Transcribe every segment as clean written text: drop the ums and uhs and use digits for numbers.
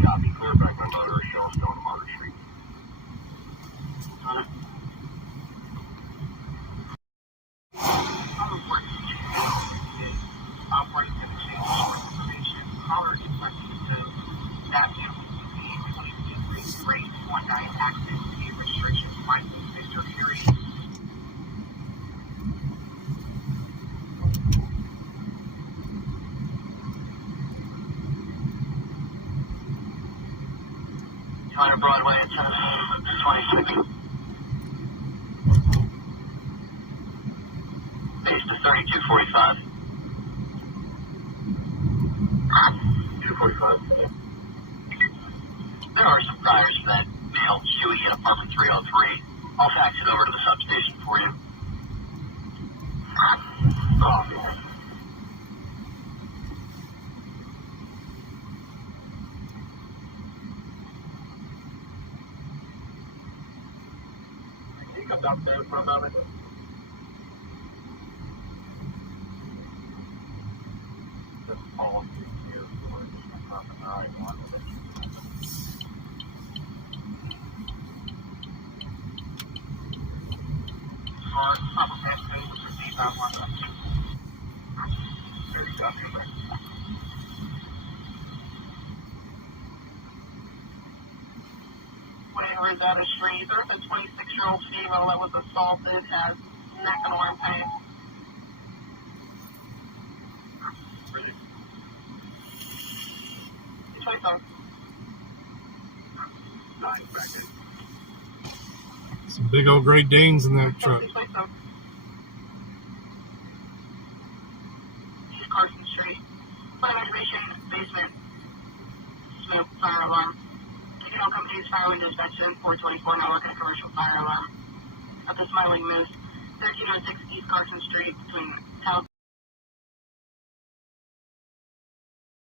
Copy, clear back my motor, Shellstone, Market Street. I'm reporting operating and exchange source information. Caller is requesting to that vehicle CP 22 accident registration license, Mr. Harry. Broadway, it says 26. Base to 3245. 245. There are some priors for that male Huey at apartment 303. I'll fax it over to the substation for you. Copy. Can you come downstairs for a moment? Just follow me here for the right one. Rosetta Street. There's a 26-year-old female that was assaulted, has neck and arm pain. Ready? 27. 9 back in. Some big old Great Danes in that truck. 27. East Carson Street. Fire activation, basement, smoke, fire alarm. All companies fire window inspection, 424 now working a commercial fire alarm. At the Smiling Moose, 1306 East Carson Street between South.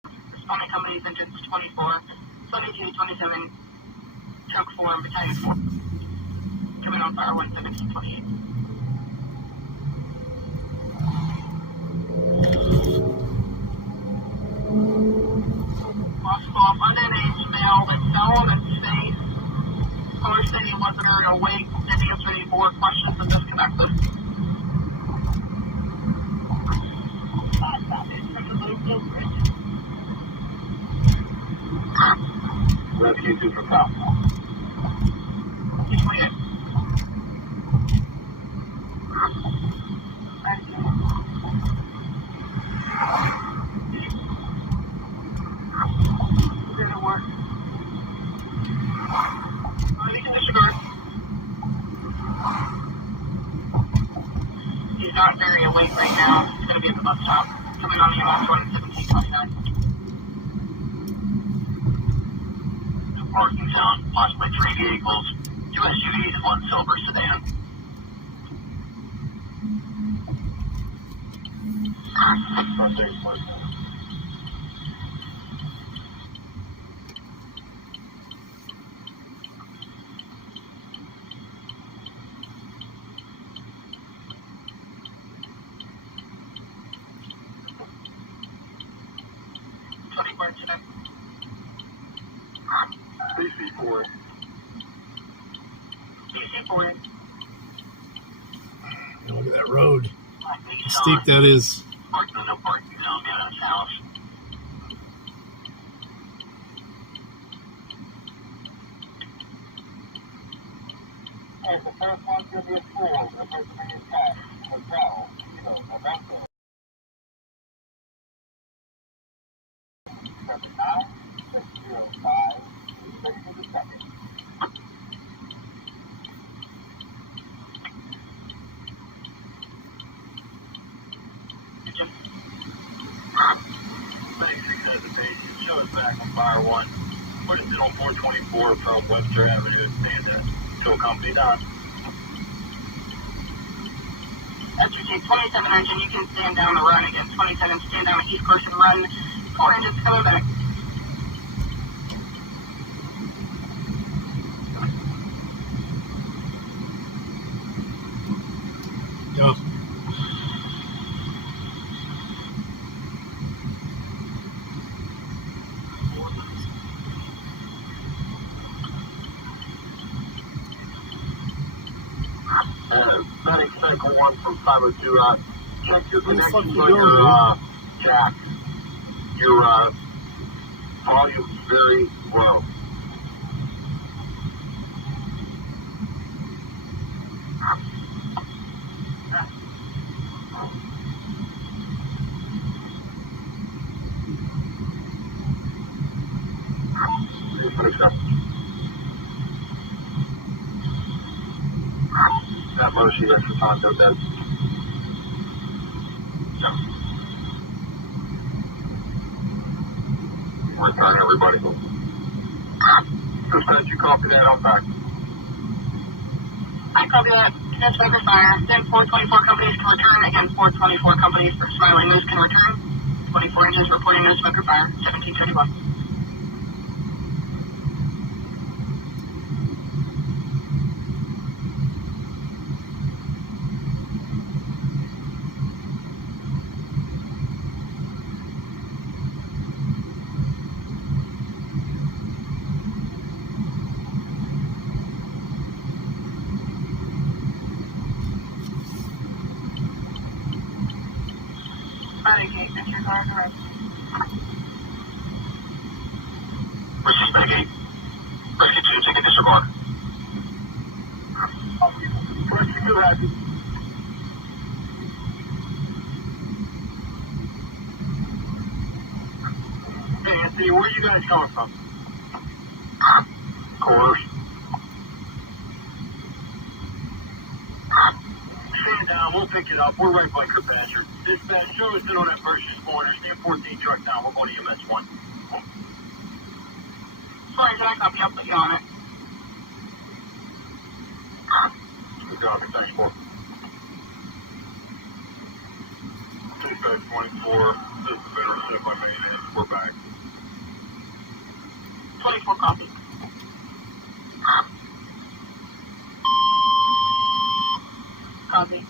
Responding companies entrance 24, 72, 27, truck 4, battalion 4. Coming on fire 11728. Lost off underage male that fell on his face. Caller said he wasn't awake, didn't answer any more questions and disconnected. Rescue 2 from South. 228. He's not very awake right now. He's going to be at the bus stop. Coming on the last one, 1729. No parking zone, possibly 3 vehicles, 2 SUVs and 1 silver sedan. BC4. BC4. Look at that road. How steep that is. No parking zone behind his house. As the first one to be approved, the first thing is passed. Hotel, November. 79, 605, 6 seconds. Show us back on fire 1. Put us in on 424 from Webster Avenue and stand to accompany Don. That's your take 27 engine. You can stand down the run again. 27, stand down the East Carson run. 4 engines coming back. Go. paramedic cycle 1 from 502. Check your Where the fuck connections you on going, your jack. Your volume's very low. That Mercy, that's the Tonto dead. Yeah. Return everybody. Dispatch, you copy that? I'm back. I copy that. That's smoker fire. Then 424 companies can return. Again, 424 companies for Smiling Moose can return. 24 engines reporting no smoker fire. 1731. Medicaid, disregard arrest. Receive Medicaid. Rescue 2, take a disregard. Rescue 2 has it. Hey, Anthony, where are you guys coming from? Quarters. Stand down, we'll pick it up. We're right by Kirkpatrick. Dispatch, show us in on that Mercy corner. Stand 14 truck down. We're going to EMS 1. Sorry, did I copy? I'll put you on it. Good job, thanks, for. Dispatch 24, this is the intercept by Mayonnaise. We're back. 24 copy. Copy.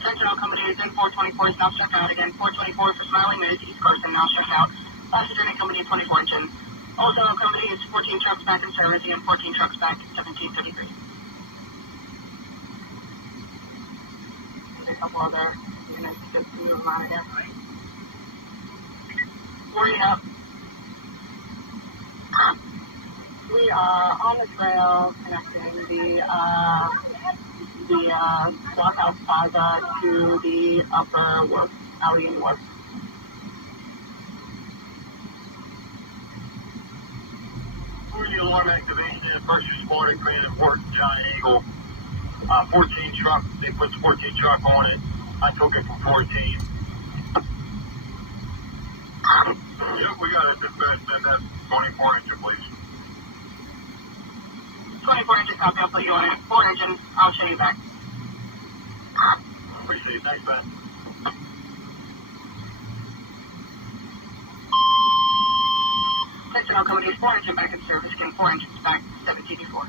Attention all companies in 424 is now struck out. Again, 424 for Smiling Moose, East Carson, now struck out. Passenger and company 24 engine. Also, company is 14 trucks back in service and 14 trucks back at 1733. There's a couple other units to move them out of here. Worry up. We are on the trail connecting the Blockhouse Plaza to the Upper Wharf, Alley and Wharf. For the alarm activation and first responder command and work, Giant Eagle. 14 truck, they put 14 truck on it. I took it from 14. Yep, we got it. Dispatch, send that 24 engine, please. 24 engine copy, I'll put you on it. 4 engine, I'll show you back. Appreciate it. Thanks, man. Attention all companies, 4 engine back in service, again 4 engines back, 1734.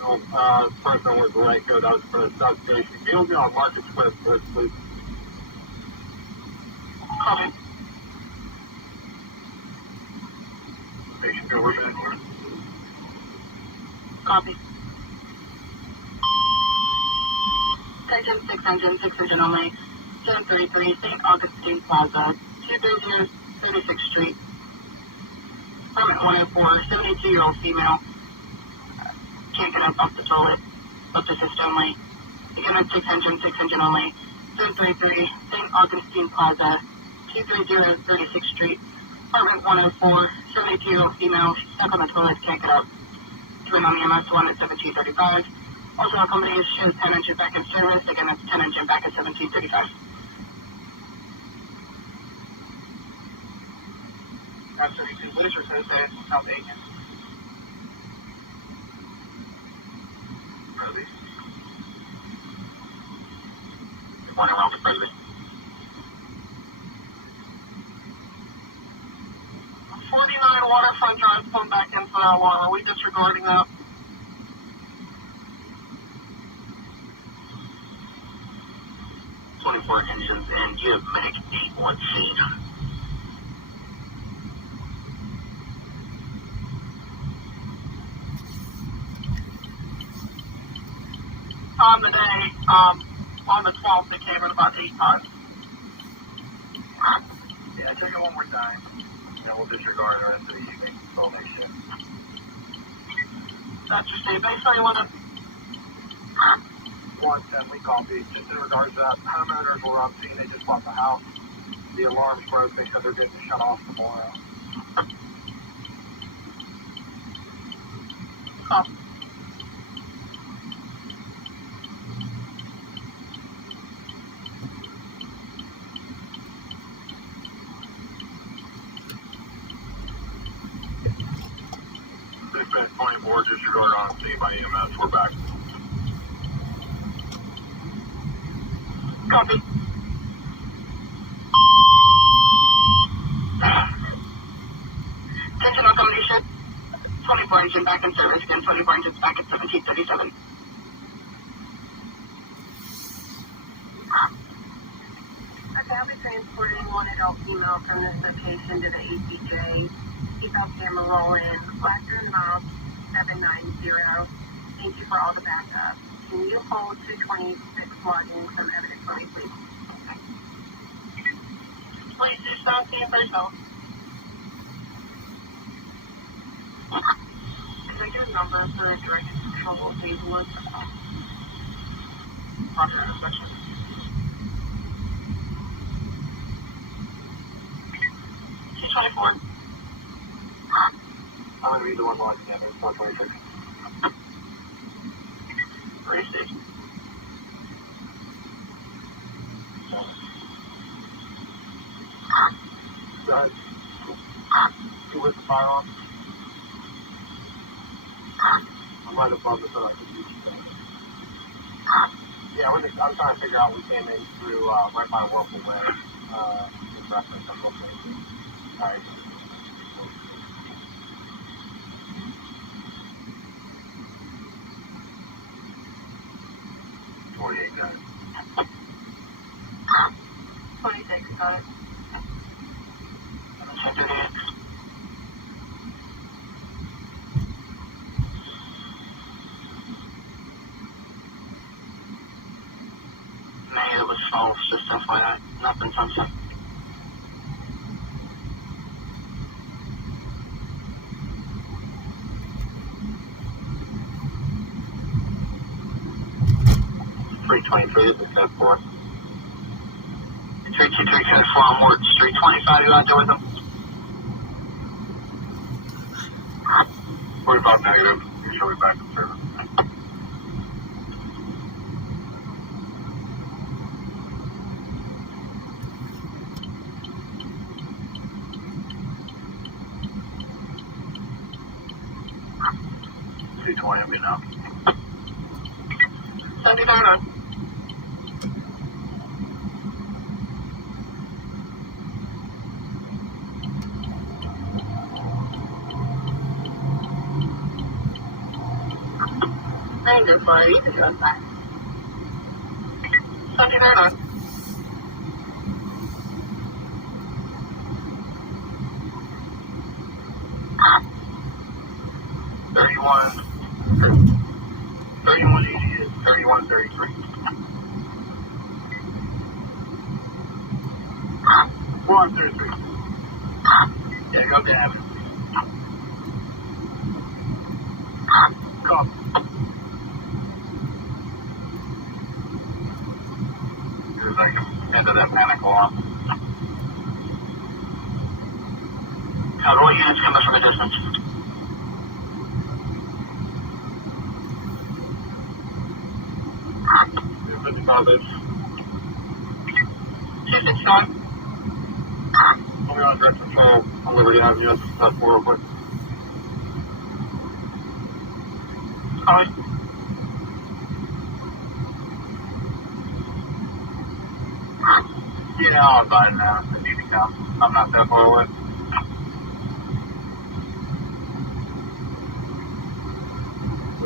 So, first one was the right code. That was for the substation. Can you be on Market Square first, please? Copy. Station go, we're back here. Copy. Attention 6 engine only. 733 St. Augustine Plaza, 230 36th Street. Permit 104, 72-year-old female. Can't get up off the toilet. Left assist only. Again, that's 6 engine only. 733 St. Augustine Plaza, 230 36th Street. Apartment 104, 72-year-old female. She's stuck on the toilet, can't get up. Twin on the MS1 at 1735. Also, our company shows 10 engine back in service. Again, that's 10 engine back at 1735. Got 32 Loser says that South Agent. Presley? Good morning, Robert Presley. 49 Waterfront Drive, pulling back in for that alarm. Are we disregarding that? Engines and you have Medic 8 on scene. on the day, on the 12th, it came at about 8 times. Yeah, check it one more time. Then we'll disregard the rest of the evening until next shift. That's your state base, so you want to... 110, we copy. Just in regards to that, homeowners were on scene. They just bought the house. The alarm's broke. They said they're getting shut off tomorrow. Copy. Dispatch 24, disregard on scene by EMS. We're back. Copy. Attention all combination. 24 engine back in service again. 24 engines back at 1737. Okay, I'll be transporting one adult female from this location to the ATJ. Seatbelt camera rolling. Blacker in the mouth, 790. Thank you for all the backup. Can you hold 226 logging some evidence for me, please? Please do stop seeing for yourself. Can I get a number for a direct control phase 1? Roger, inspection. 224. I'm going to be the one logging in. It's 126. Race station. Guys, you with the firearm? I'm right above it, so I can reach you. Yeah, I was trying to figure out we came in through right by Whirlpool Way. In reference on location. Alright. 48 guys. 26, got it. Check it in. Maybe it was false, just FYI. Nothing sunset. This is code 4. 3232 Homeward, Street 25, you out there with them? 45 negative. You should be back in service. $220 will be now. 79. Thank you for you can run back. 79. 3180 is 3133. 133. Yeah, go down. Copy. Because I can enter that panic alarm. How roll units coming from a distance? Yeah, 55 is. 269. We're on direct control on Liberty Avenue. That's 4 real quick. Calling. Yeah, I'll advise now. I need to come. I'm not that far away.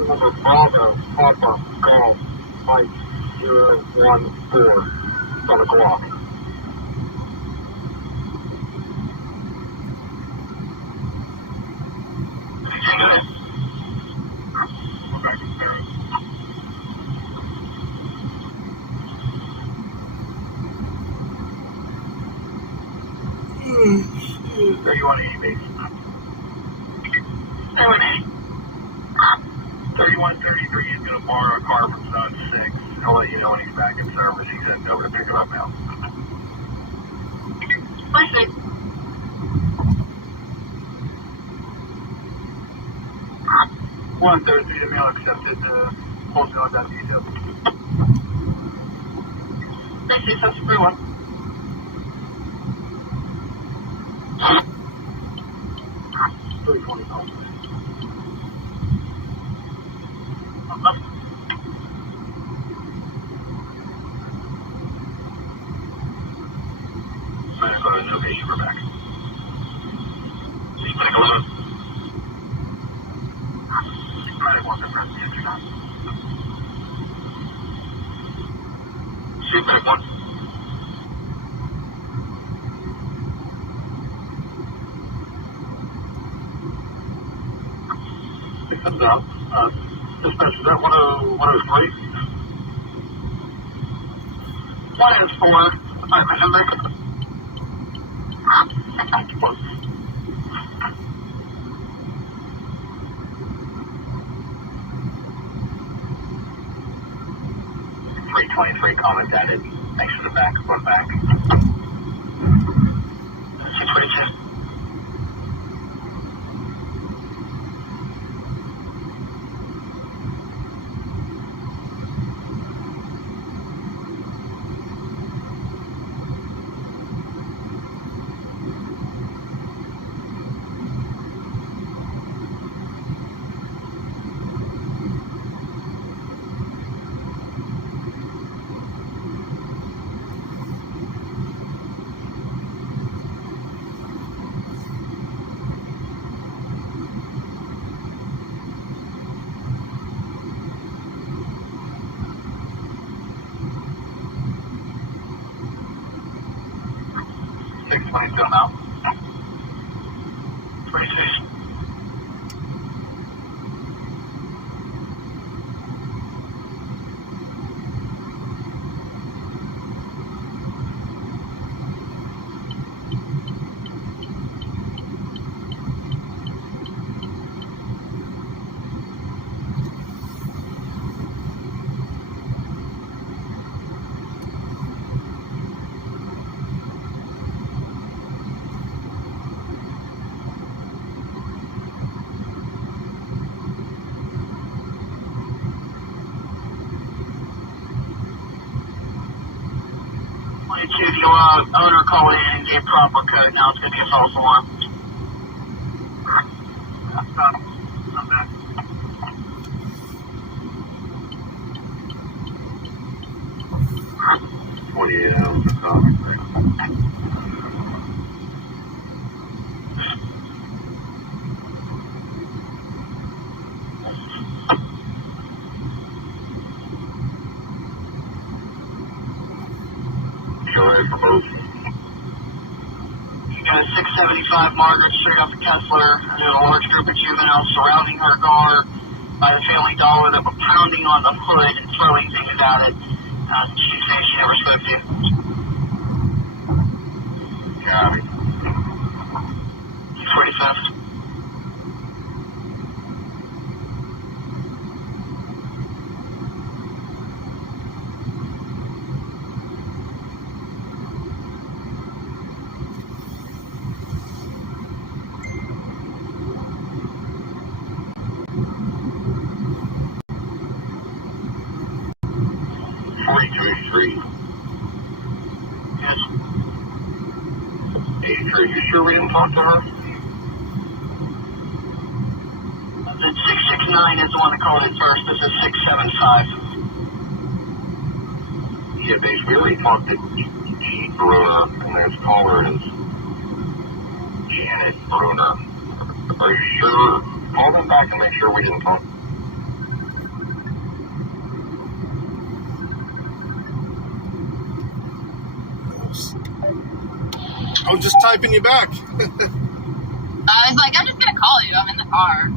Number Bravo, Papa, Golf, Mike, 014. It's on the clock. We're back in service. base. Stay with me. 3133 is going to borrow a car from Zone 6. I'll let you know when he's back in service. He's heading over to pick it up now. Please see. One Thursday, the mail accepted. Wholesale got details. Please see, that's free one. $320. Location, we're back. Take 11. Medic 1 to press the entry now. Medic 1. It comes out. Dispatch, is that 103? 104. Apartment number. Close. 323 comment added. Thanks for the back. Going back. 642. Still now. 26. If you owner call in and gave proper code, now it's going to be a false alarm. I'm back. 48 hours of comment. You got a 675 Margaret Street off of Kessler. There's a large group of juveniles surrounding her car by the Family Dollar that were pounding on the hood and throwing things at it. She says she never spoke to you. Got it. 45th. Yes. 83. You sure we didn't talk to her? The 669 is the one that called in first. This is 675. Yeah, base. We already talked to G. Bruner, and this caller is Janet Bruner. Are you sure? Call them back and make sure we didn't talk. I was just typing you back. I was like, I'm just going to call you. I'm in the car.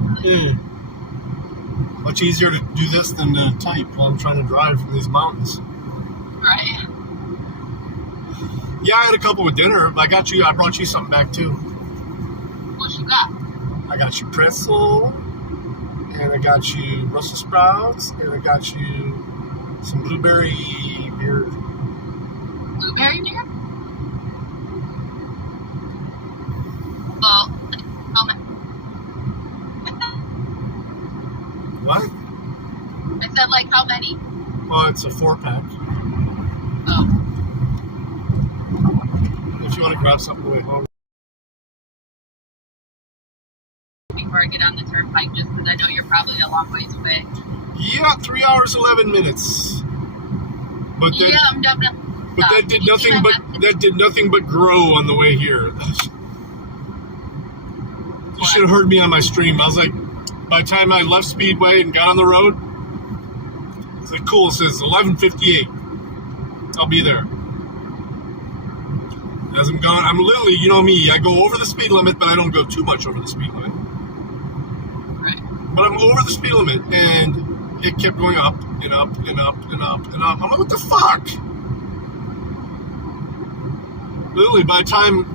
Much easier to do this than to type while I'm trying to drive from these mountains. Right. Yeah, I had a couple with dinner. I brought you something back too. I got you pretzel, and I got you Brussels sprouts, and I got you some blueberry beer. Blueberry beer? Well, What? I said, like, how many? Well, it's a 4-pack. Oh. If you want to grab something on the way home. Before I get on the turnpike, just because I know you're probably a long ways away. Yeah, 3 hours 11 minutes. But that, Yeah, I'm definitely. but that did nothing but grow on the way here. You should have heard me on my stream. I was like, by the time I left Speedway and got on the road, it's like, cool, it says 11:58. I'll be there. As I'm going, I'm literally, you know me, I go over the speed limit, but I don't go too much over the speed limit. Right. But I'm over the speed limit, and it kept going up and up and up and up and up. I'm like, what the fuck? Literally, by the time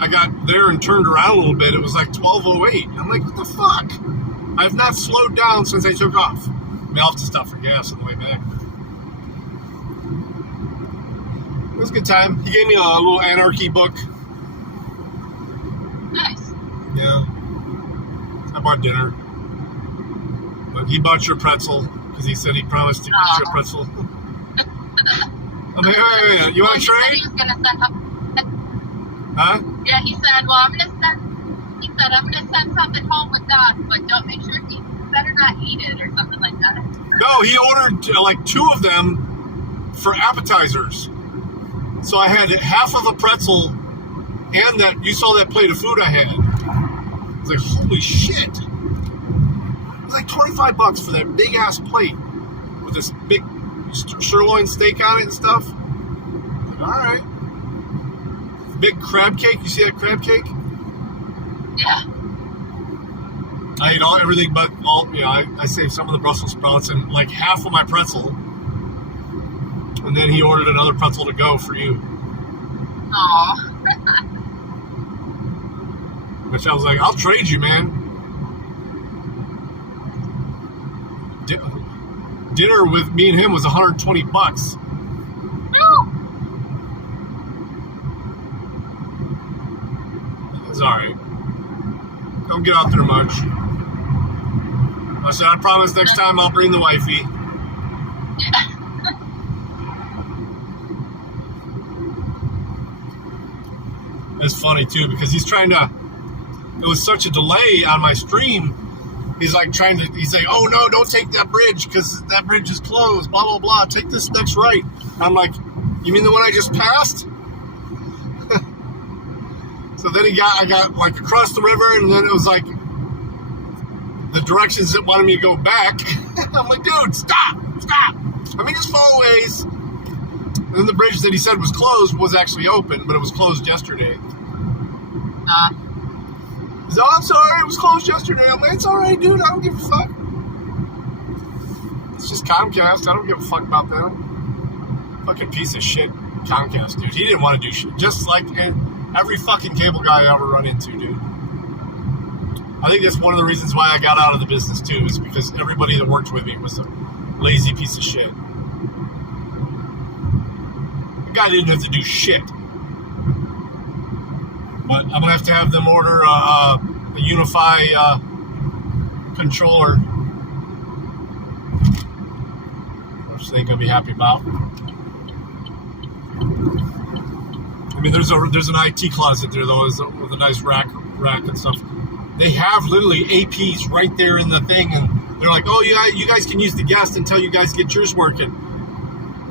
I got there and turned around a little bit, it was like 12:08. I'm like, what the fuck? I've not slowed down since I took off. I mean, I'll have to stop for gas on the way back. It was a good time. He gave me a little anarchy book. Nice. Yeah. I bought dinner. But he bought your pretzel because he said he promised to get your pretzel. I'm like, hey, you want to trade? He was gonna send up. Huh? Yeah, he said, well, I'm gonna send something home with Doc, but don't make sure he better not eat it or something like that. No, he ordered like 2 of them for appetizers. So I had half of a pretzel and that, you saw that plate of food I had. I was like, holy shit. It was like $25 for that big ass plate with this big sirloin steak on it and stuff. Like, all right. Big crab cake. You see that crab cake? Yeah. I ate everything but all. You know, I saved some of the Brussels sprouts and like half of my pretzel, and then he ordered another pretzel to go for you. Aw. Which I was like, I'll trade you, man. Dinner with me and him was $120. It's alright. Don't get out there much. I said, I promise next time I'll bring the wifey. It's funny too because he's trying to. It was such a delay on my stream. He's like he's like, oh no, don't take that bridge because that bridge is closed. Blah blah blah. Take this next right. I'm like, you mean the one I just passed? So then I got like across the river, and then it was like the directions that wanted me to go back. I'm like, dude, stop. I mean, just follow ways. And then the bridge that he said was closed was actually open, but it was closed yesterday. He's like, oh, I'm sorry, it was closed yesterday. I'm like, it's all right, dude. I don't give a fuck. It's just Comcast. I don't give a fuck about them. Fucking piece of shit, Comcast, dude. He didn't want to do shit. Just like every fucking cable guy I ever run into, dude. I think that's one of the reasons why I got out of the business, too, is because everybody that worked with me was a lazy piece of shit. The guy didn't have to do shit. But I'm going to have them order a Unify controller, which they're going to be happy about. I mean, there's an IT closet there, though, with a nice rack and stuff. They have literally APs right there in the thing, and they're like, oh, you guys can use the guest until you guys get yours working.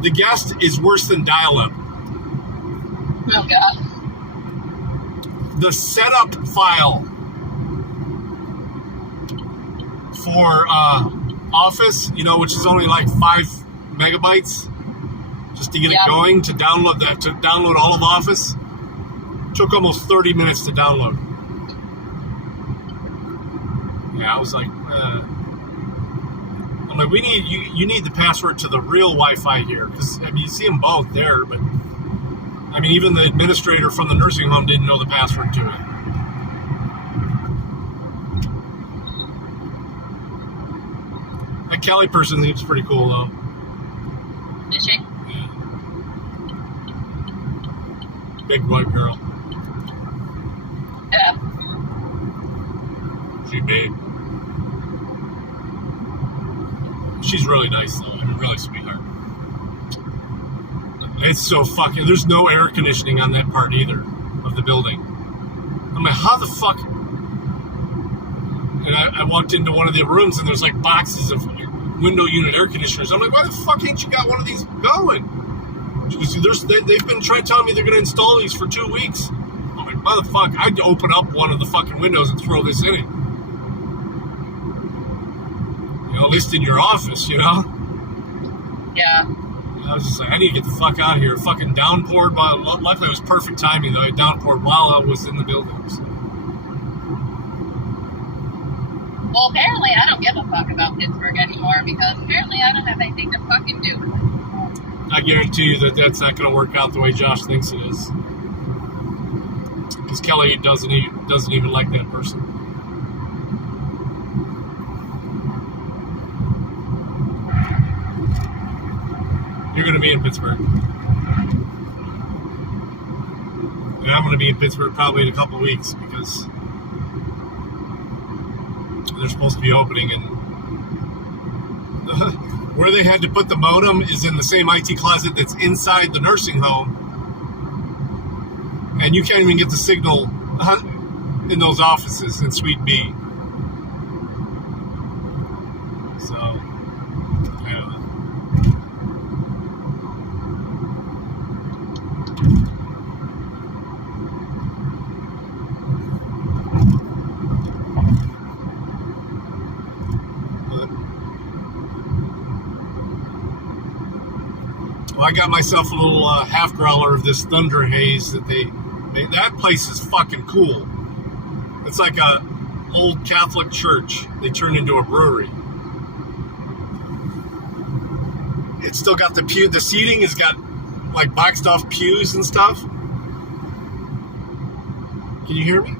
The guest is worse than dial-up. Oh, God. The setup file for Office, which is only like 5 megabytes, just to get it going, to download all of Office, took almost 30 minutes to download. Yeah, I was like, I'm like, you need the password to the real Wi-Fi here, because I mean, you see them both there, but I mean, even the administrator from the nursing home didn't know the password to it. Kelly person seems pretty cool, though. Is she? Yeah. Big white girl. Yeah. She big. She's really nice, though. I mean, really sweetheart. It's so fucking... There's no air conditioning on that part either of the building. I'm like, how the fuck... And I walked into one of the rooms, and there's like boxes of window unit air conditioners. I'm like, why the fuck ain't you got one of these going? She goes, they've been telling me they're going to install these for 2 weeks. I'm like, motherfucker, I'd open up one of the fucking windows and throw this in it. You know, at least in your office, you know? Yeah. I was just like, I need to get the fuck out of here. Fucking downpoured. Luckily, it was perfect timing, though. It downpoured while I was in the buildings. Well, apparently I don't give a fuck about Pittsburgh anymore because apparently I don't have anything to fucking do with it. I guarantee you that that's not going to work out the way Josh thinks it is. Because Kelly doesn't even like that person. You're going to be in Pittsburgh. And I'm going to be in Pittsburgh probably in a couple of weeks because they're supposed to be opening, and where they had to put the modem is in the same IT closet that's inside the nursing home, and you can't even get the signal in those offices in Suite B. So, I don't know. Well, I got myself a little half growler of this Thunder Haze that that place is fucking cool. It's like a old Catholic church they turned into a brewery. It's still got the seating has got like boxed off pews and stuff. Can you hear me?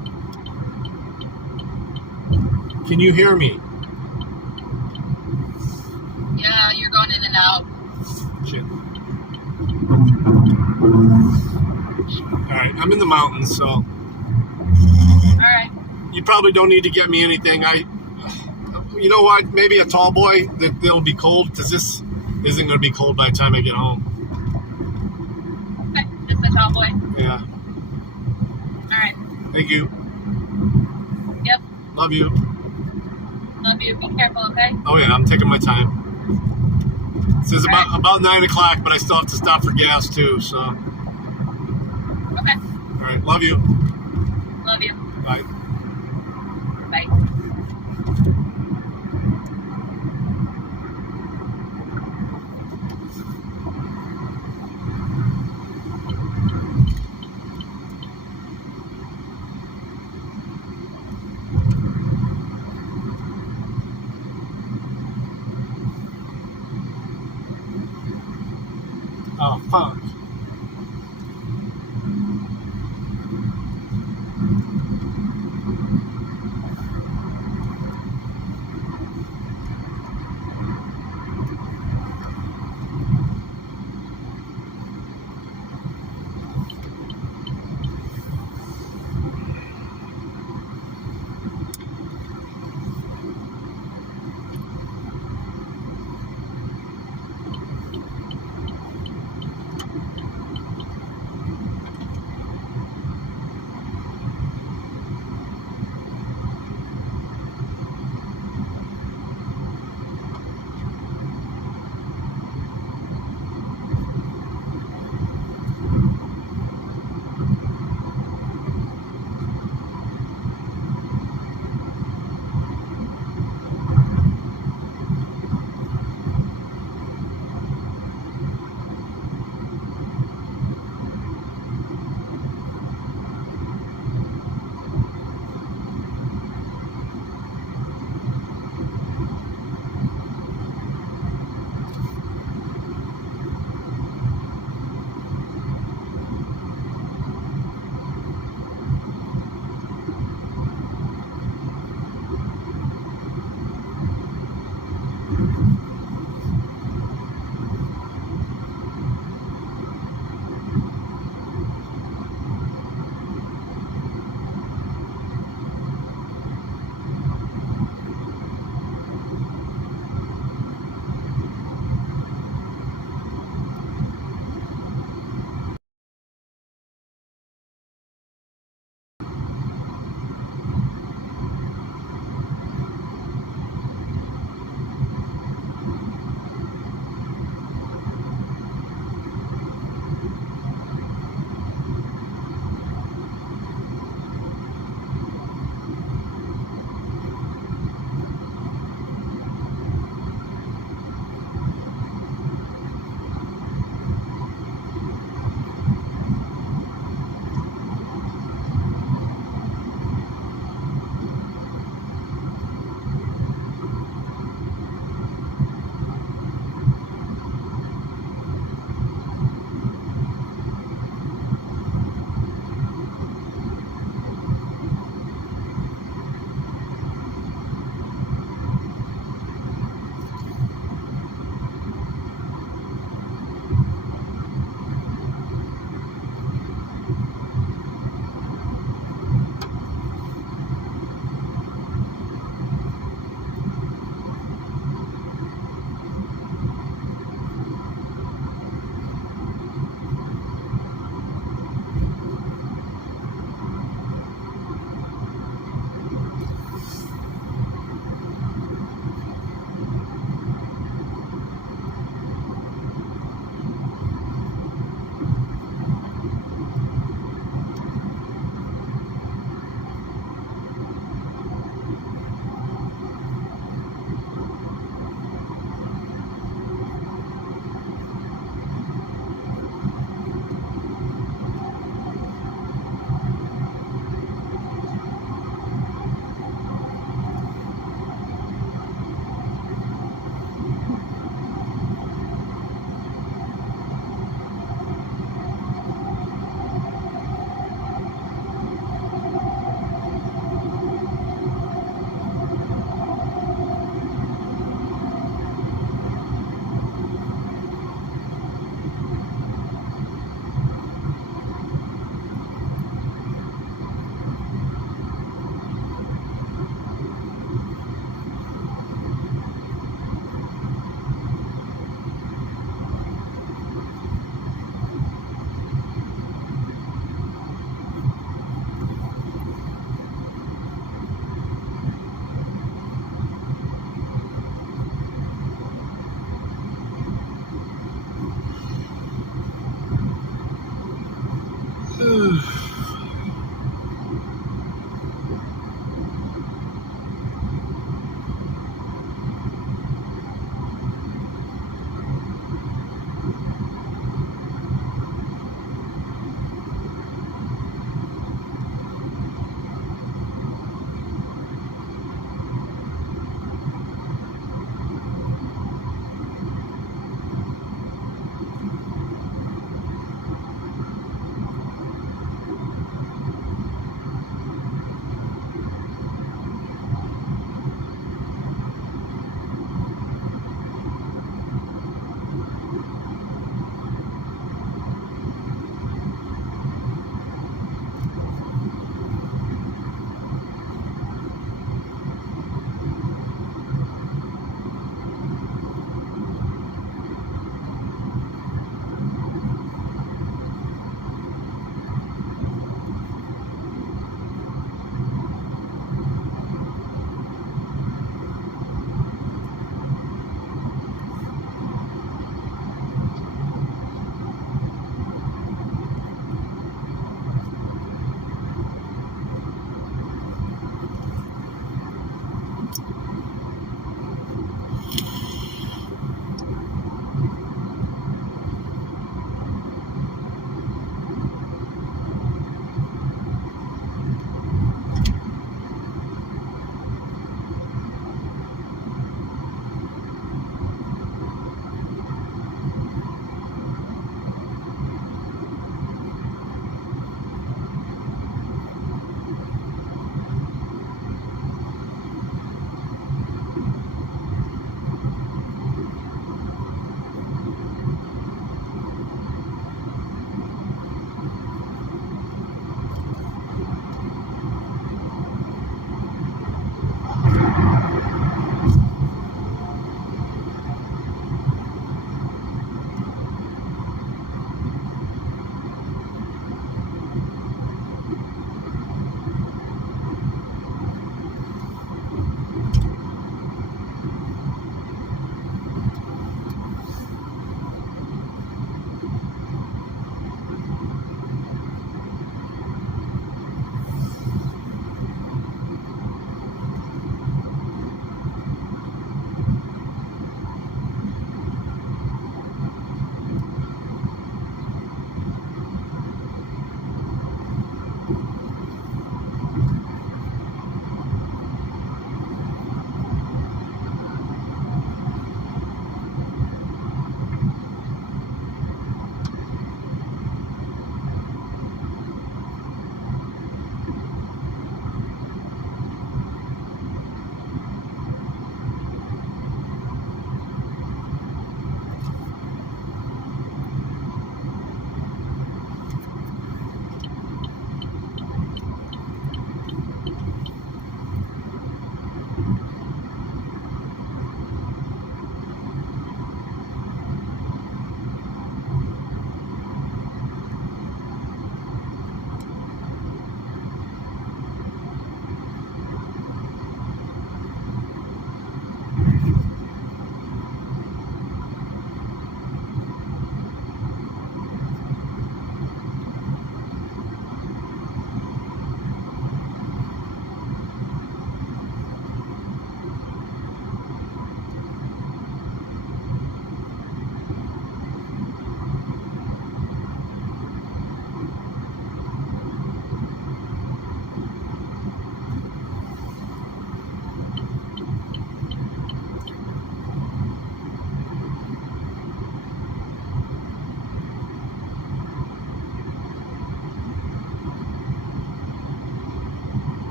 Can you hear me? Yeah, you're going in and out. Shit. Alright, I'm in the mountains, so Alright. you probably don't need to get me anything. You know what? Maybe a tall boy that'll be cold, because this isn't going to be cold by the time I get home. Okay, just a tall boy. Yeah. Alright. Thank you. Yep. Love you. Love you. Be careful, okay? Oh yeah, I'm taking my time. It says about 9 o'clock, but I still have to stop for gas too, so. Okay. Alright, love you. Love you. Bye. Bye. Oh, fuck.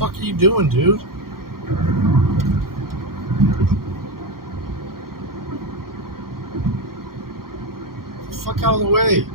fuck are you doing, dude? Get the fuck out of the way.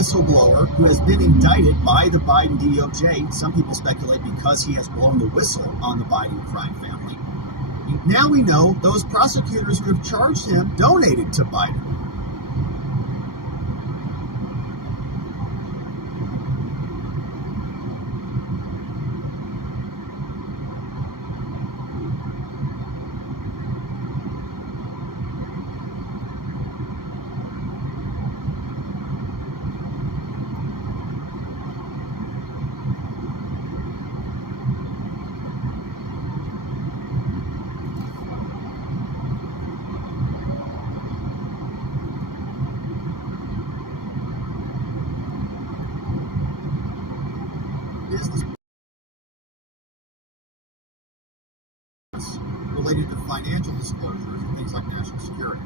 whistleblower who has been indicted by the Biden DOJ. Some people speculate because he has blown the whistle on the Biden crime family. Now we know those prosecutors who have charged him donated to Biden. Business related to financial disclosures and things like national security.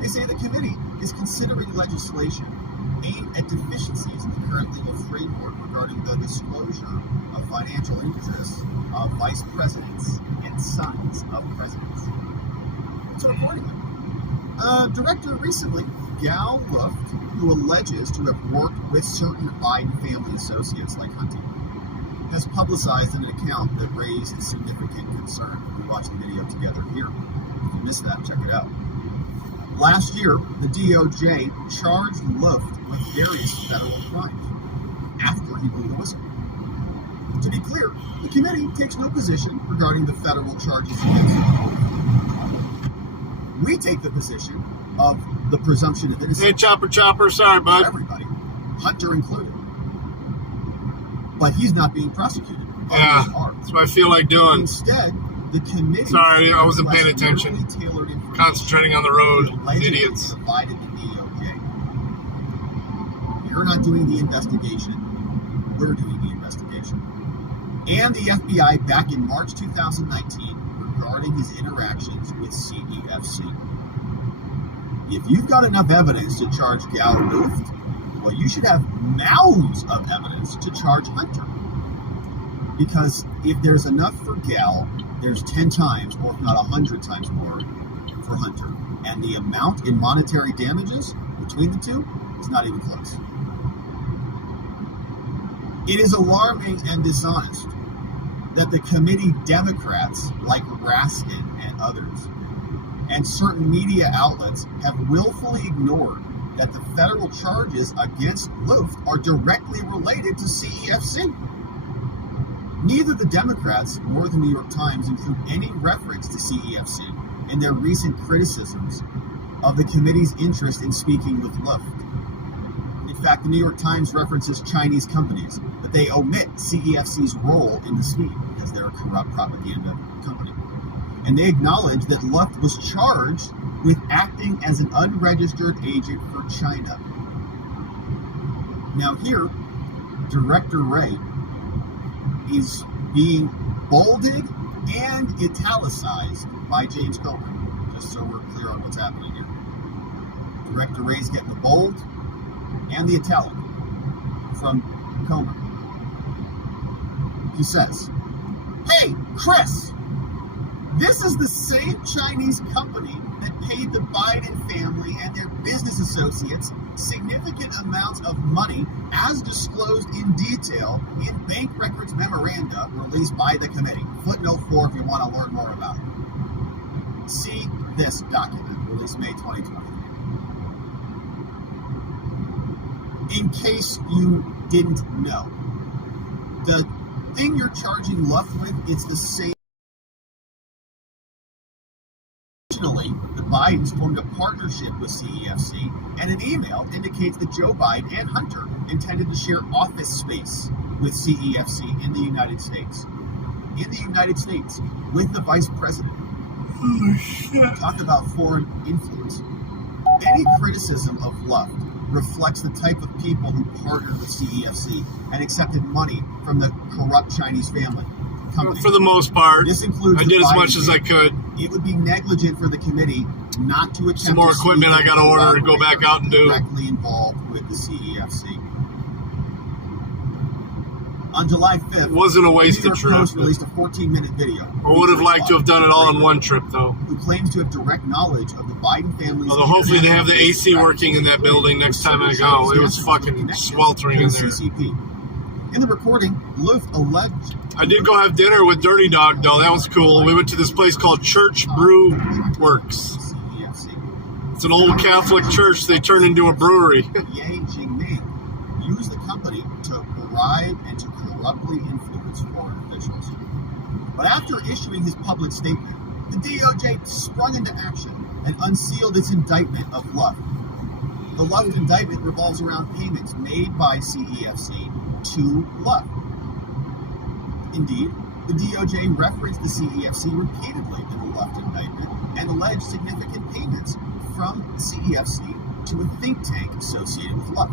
They say the committee is considering legislation aimed at deficiencies in the current legal framework regarding the disclosure of financial interests of vice presidents and sons of presidents. So accordingly, a director recently, Gal Luft, who alleges to have worked with certain Biden family associates like Hunter, has publicized an account that raised significant concern. We watched the video together here. If you missed that, check it out. Last year, the DOJ charged Luft with various federal crimes after he blew the whistle. To be clear, the committee takes no position regarding the federal charges against him. We take the position of the presumption of innocence. Hey, chopper, sorry, For bud. everybody, Hunter included. But he's not being prosecuted. Yeah, Others are. that's what I feel like doing. Instead, the committee. Sorry, I wasn't paying attention. Tailored information Concentrating on the road, allegedly idiots. provided the DOJ. You're not doing the investigation. We're doing the investigation. And the FBI back in March 2019 regarding his interactions with CEFC. If you've got enough evidence to charge Gal Luft, well, you should have mounds of evidence to charge Hunter. Because if there's enough for Gal, there's 10 times, or if not 100 times more, for Hunter. And the amount in monetary damages between the two is not even close. It is alarming and dishonest that the committee Democrats, like Raskin and others, and certain media outlets have willfully ignored that the federal charges against Luft are directly related to CEFC. Neither the Democrats nor the New York Times include any reference to CEFC in their recent criticisms of the committee's interest in speaking with Luft. In fact, the New York Times references Chinese companies, but they omit CEFC's role in the scheme because they're a corrupt propaganda company. And they acknowledge that Luft was charged with acting as an unregistered agent for China. Now here, Director Wray is being bolded and italicized by James Comer, just so we're clear on what's happening here. Director Wray's getting the bold and the italic from Comer. He says, "Hey, Chris, this is the same Chinese company that paid the Biden family and their business associates significant amounts of money as disclosed in detail in bank records memoranda released by the committee. Footnote 4 if you want to learn more about it. See this document, released May 2023. In case you didn't know, the thing you're charging Luft with, it's the same. Originally, the Bidens formed a partnership with CEFC, and an email indicates that Joe Biden and Hunter intended to share office space with CEFC in the United States. In the United States, with the vice president. Talk about foreign influence. Any criticism of Luft reflects the type of people who partnered with CEFC and accepted money from the corrupt Chinese family company. For the most part, This includes I did as much as I could. It would be negligent for the committee not to attempt Some more to equipment see I gotta order and go back out and do. directly involved with the CEFC. On July 5th, It wasn't a the New wasted York trip. Post released a 14-minute video. I would have liked to have done it all in one trip, though. Who claims to have direct knowledge of the Biden family's... Although hopefully they have the AC working in that building next time I go. It was fucking sweltering in there. CCP. In the recording, Luft alleged... I did go have dinner with Dirty Dog, though. That was cool. We went to this place called Church Brew Works. It's an old Catholic church they turned into a brewery. Ye Jingming used the company to bribe and to corruptly influence foreign officials. But after issuing his public statement, the DOJ sprung into action and unsealed its indictment of Luft. The Luft indictment revolves around payments made by CEFC to Luft. Indeed, the DOJ referenced the CEFC repeatedly in the Luft indictment and alleged significant payments from CEFC to a think tank associated with Luft.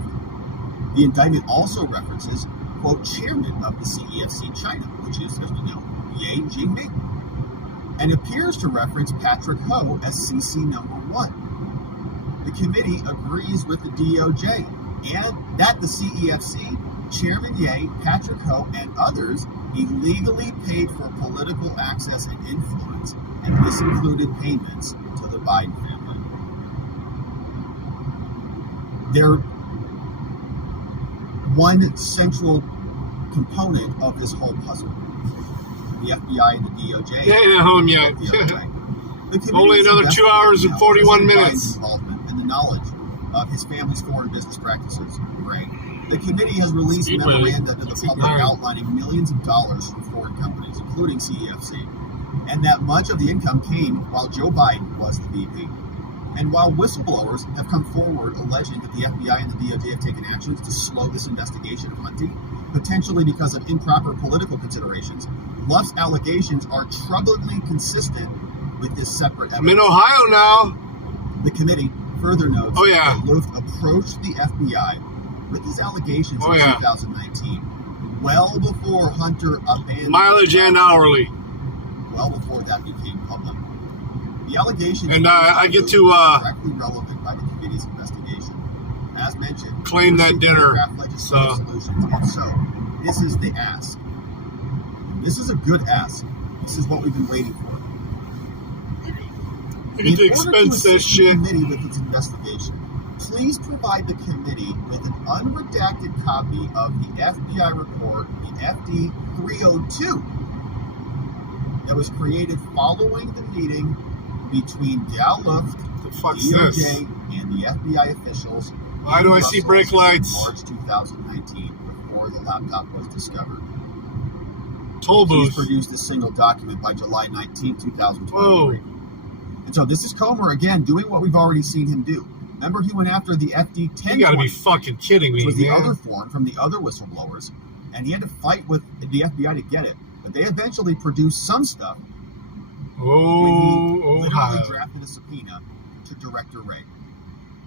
The indictment also references, quote, chairman of the CEFC China, which is, as we know, Ye Jingming, and appears to reference Patrick Ho as CC number 1. The committee agrees with the DOJ and that the CEFC, Chairman Ye, Patrick Ho, and others illegally paid for political access and influence, and this included payments to the Biden family. They're one central component of this whole puzzle. The FBI and the DOJ. They ain't at home yet. Only another 2 hours and 41 minutes. Involvement and the knowledge of his family's foreign business practices. Right. The committee has released memoranda to the public outlining millions of dollars from foreign companies, including CEFC, and that much of the income came while Joe Biden was the VP. And while whistleblowers have come forward alleging that the FBI and the DOJ have taken actions to slow this investigation of hunting, potentially because of improper political considerations, Luft's allegations are troublingly consistent with this separate evidence. I'm in Ohio now. The committee further notes that Luft approached the FBI with these allegations in 2019, well before Hunter abandoned mileage and hourly. Well before that became public. The allegations and I get to directly relevant by the committee's investigation. As mentioned, claim that dinner. So. Solutions. And so, this is the ask. This is a good ask. This is what we've been waiting for. You need to expense this shit. Committee with its investigation, please provide the committee with an unredacted copy of the FBI report, the FD 302, that was created following the meeting between Gal Luft, the DOJ, and the FBI officials. Why do I see brake lights? March 2019, before the laptop was discovered. Toll booth. He's produced a single document by July 19, 2023. Whoa. And so this is Comer again doing what we've already seen him do. Remember, he went after the FD-10. You got to be fucking kidding me, which was the other form from the other whistleblowers, and he had to fight with the FBI to get it. But they eventually produced some stuff. When he literally drafted a subpoena to Director Wray.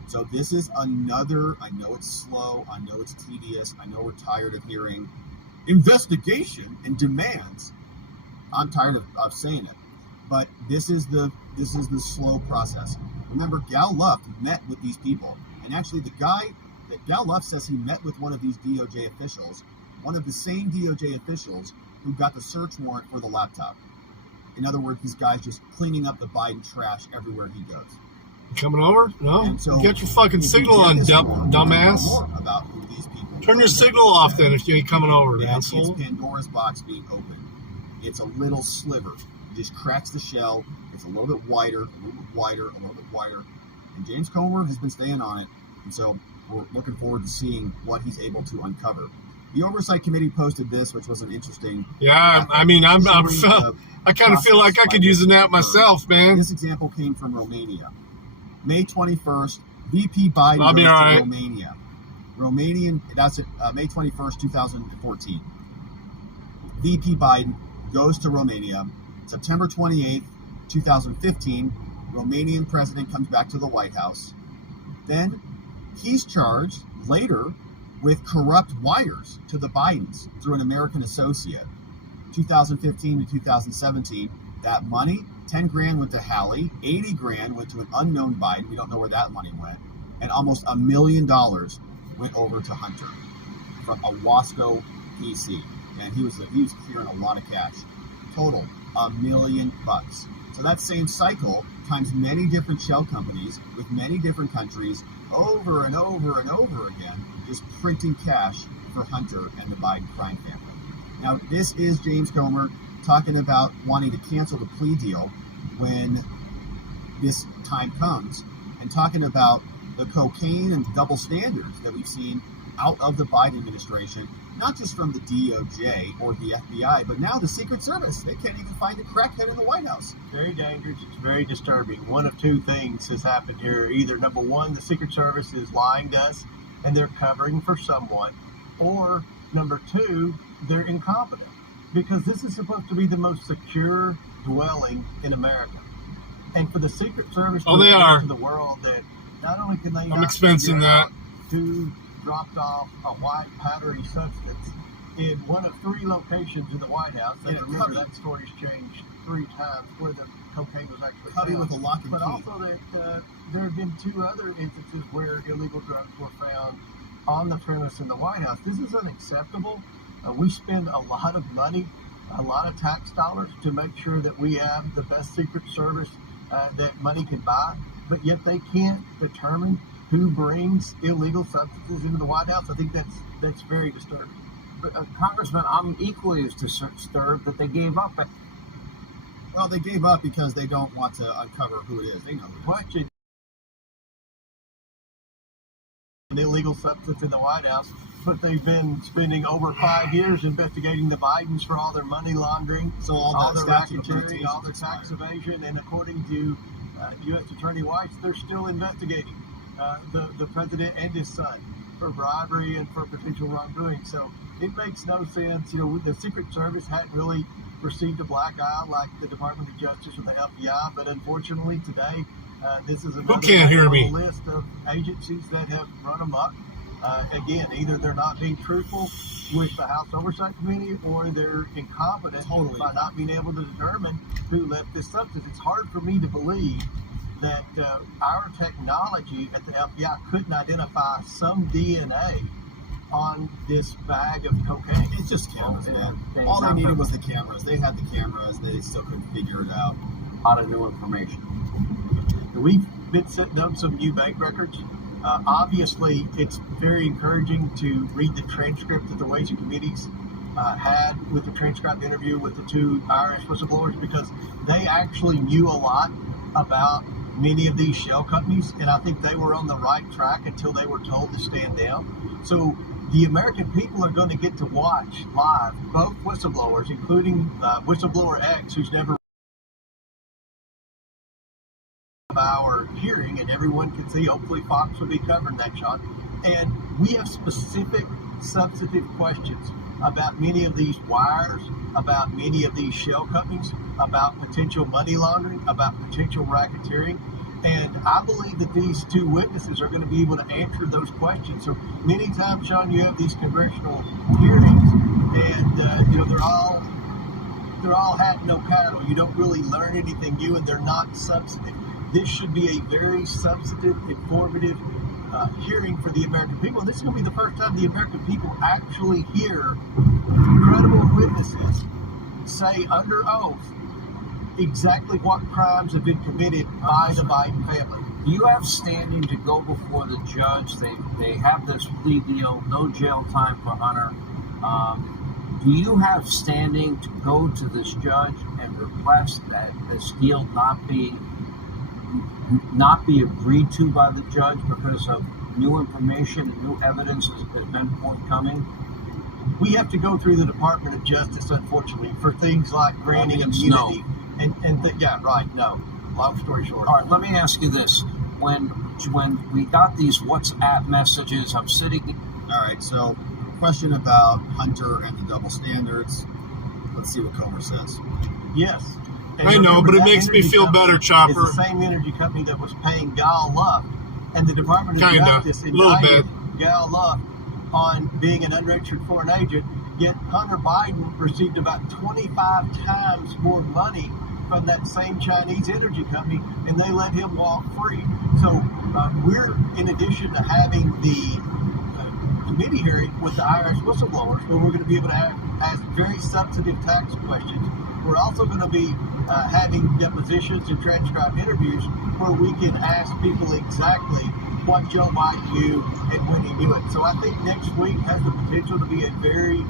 So this is another, I know it's slow, I know it's tedious, I know we're tired of hearing investigation and demands. I'm tired of saying it. But this is the slow process. Remember, Gal Luft met with these people. And actually the guy that Gal Luft says he met with one of these DOJ officials, one of the same DOJ officials who got the search warrant for the laptop. In other words, these guys just cleaning up the Biden trash everywhere he goes. Coming over? No? So get your fucking signal on, dumbass. About who these people turn your signal off then if you ain't coming over, asshole. It's Pandora's box being opened. It's a little sliver. It just cracks the shell. It's a little bit wider, a little bit wider, a little bit wider. And James Comer has been staying on it. And so we're looking forward to seeing what he's able to uncover. The Oversight Committee posted this, which was an interesting... Yeah, I mean, I kind of feel like I could use a nap myself, man. This example came from Romania. May 21st, VP Biden goes to Romania. Romanian, that's it, May 21st, 2014. VP Biden goes to Romania. September 28th, 2015, Romanian president comes back to the White House. Then he's charged later with corrupt wires to the Bidens through an American associate. 2015 to 2017, that money, 10 grand went to Hallie, 80 grand went to an unknown Biden, we don't know where that money went, and almost $1 million went over to Hunter from a Wasco PC. and he was clearing a lot of cash. Total, $1 million. So that same cycle times many different shell companies with many different countries over and over and over again, just printing cash for Hunter and the Biden crime family. Now, this is James Comer talking about wanting to cancel the plea deal when this time comes, and talking about the cocaine and double standards that we've seen out of the Biden administration, not just from the DOJ or the FBI, but now the Secret Service. They can't even find a crackhead in the White House. Very dangerous. It's very disturbing. One of two things has happened here. Either, number one, the Secret Service is lying to us and they're covering for someone, or number two, they're incompetent, because this is supposed to be the most secure dwelling in America. And for the Secret Service to admit to the world that not only can they I'm expensing that. Who dropped off a white powdery substance in one of 3 locations in the White House. And remember, that story's changed 3 times where the cocaine was actually found. With a lock and but key. Also that there have been 2 other instances where illegal drugs were found on the premise in the White House. This is unacceptable. We spend a lot of money, a lot of tax dollars to make sure that we have the best Secret Service that money can buy, but yet they can't determine who brings illegal substances into the White House. I think that's very disturbing. But, Congressman, I'm equally as disturbed that they gave up. Well, they gave up because they don't want to uncover who it is. They know who it is. Question: an illegal substance in the White House, but they've been spending over 5 years investigating the Bidens for all their money laundering, so all their racketeering, all their tax evasion, and according to U.S. Attorney Weiss, they're still investigating the president and his son for bribery and for potential wrongdoing. So it makes no sense. You know, the Secret Service hadn't really received a black eye like the Department of Justice or the FBI, but unfortunately today, this is another list of agencies that have run amok. Again, either they're not being truthful with the House Oversight Committee, or they're incompetent by not being able to determine who left this substance. It's hard for me to believe that our technology at the FBI couldn't identify some DNA on this bag of cocaine. It's just cameras, man. All they needed was the cameras. They had the cameras. They still couldn't figure it out. A lot of new information. We've been setting up some new bank records. Obviously, it's very encouraging to read the transcript that the Ways and Committees had with the transcribed interview with the 2 IRS whistleblowers, because they actually knew a lot about many of these shell companies, and I think they were on the right track until they were told to stand down. So the American people are going to get to watch live both whistleblowers, including whistleblower X, who's never our hearing, and everyone can see. Hopefully Fox will be covering that, Sean. And we have specific substantive questions about many of these wires, about many of these shell companies, about potential money laundering, about potential racketeering. And I believe that these 2 witnesses are going to be able to answer those questions. So many times, Sean, you have these congressional hearings, and you know, they're all hat no cattle. You don't really learn anything new, and they're not substantive. This should be a very substantive, informative hearing for the American people. And this is going to be the first time the American people actually hear credible witnesses say under oath exactly what crimes have been committed by the Biden family. You have standing to go before the judge. They have this plea deal, no jail time for Hunter. Do you have standing to go to this judge and request that this deal not be agreed to by the judge because of new information, new evidence has been forthcoming? We have to go through the Department of Justice, unfortunately, for things like granting immunity. No. Long story short. All right, let me ask you this. When we got these WhatsApp messages, I'm sitting... All right, so question about Hunter and the double standards. Let's see what Comer says. Yes. And I know, but it makes me feel better, Chopper. It's the same energy company that was paying Gal Luft, and the Department of Justice indicted Gal Luft on being an unregistered foreign agent, yet Hunter Biden received about 25 times more money from that same Chinese energy company, and they let him walk free. So we're, in addition to having the committee hearing with the IRS whistleblowers, where we're going to be able to ask very substantive tax questions. We're also going to be having depositions and transcribed interviews where we can ask people exactly what Joe Biden knew and when he knew it. So I think next week has the potential to be a very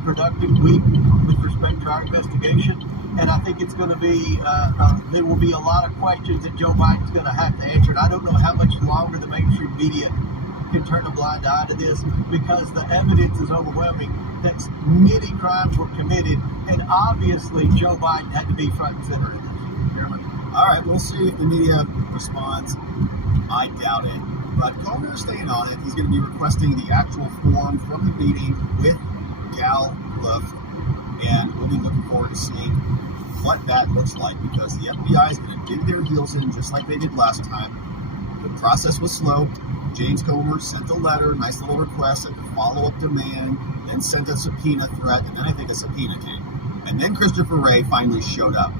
productive week with respect to our investigation. And I think it's going to be, there will be a lot of questions that Joe Biden's going to have to answer. And I don't know how much longer the mainstream media can turn a blind eye to this, because the evidence is overwhelming that many crimes were committed, and obviously Joe Biden had to be front and center in this. All right, we'll see if the media responds. I doubt it. But Comer's staying on it. He's going to be requesting the actual form from the meeting with Gal Luft, and we'll be looking forward to seeing what that looks like, because the FBI is going to dig their heels in just like they did last time. The process was slow. James Comer sent a letter, nice little request, sent a follow-up demand, then sent a subpoena threat, and then I think a subpoena came. And then Christopher Wray finally showed up.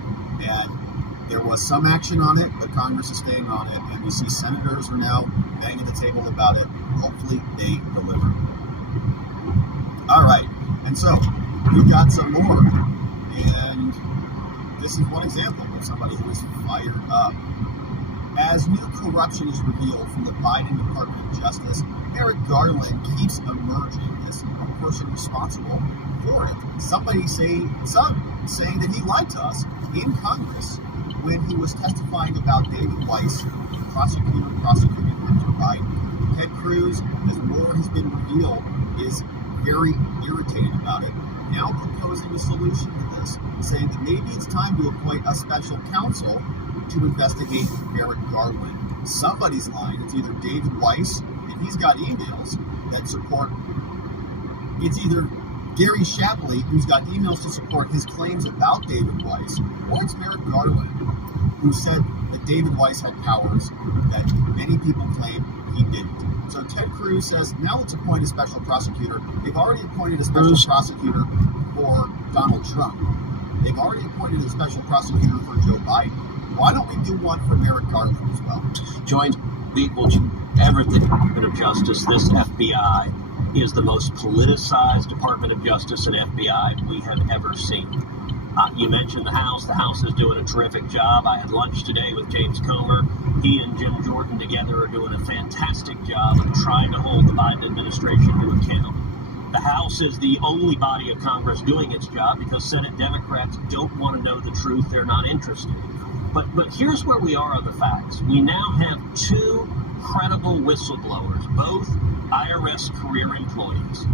And there was some action on it, but Congress is staying on it, and we see senators are now banging the table about it. Hopefully they deliver. All right, and so we've got some more, and this is one example of somebody who is fired up. As new corruption is revealed from the Biden Department of Justice, Merrick Garland keeps emerging as a person responsible for it. Some saying that he lied to us in Congress when he was testifying about David Weiss, prosecuting Hunter Biden. Ted Cruz, as more has been revealed, is very irritated about it, now proposing a solution to this, saying that maybe it's time to appoint a special counsel to investigate Merrick Garland. Somebody's lying. It's either David Weiss, and he's got emails that support. It's either Gary Shapley, who's got emails to support his claims about David Weiss, or it's Merrick Garland, who said that David Weiss had powers that many people claim he didn't. So Ted Cruz says, now let's appoint a special prosecutor. They've already appointed a special prosecutor for Donald Trump. They've already appointed a special prosecutor for Joe Biden. Why don't we do one for Merrick Garland as well? Joins equal to everything Department of Justice. This FBI is the most politicized Department of Justice and FBI we have ever seen. You mentioned the House. The House is doing a terrific job. I had lunch today with James Comer. He and Jim Jordan together are doing a fantastic job of trying to hold the Biden administration to account. The House is the only body of Congress doing its job because Senate Democrats don't want to know the truth. They're not interested. But here's where we are on the facts. We now have two credible whistleblowers, both IRS career employees,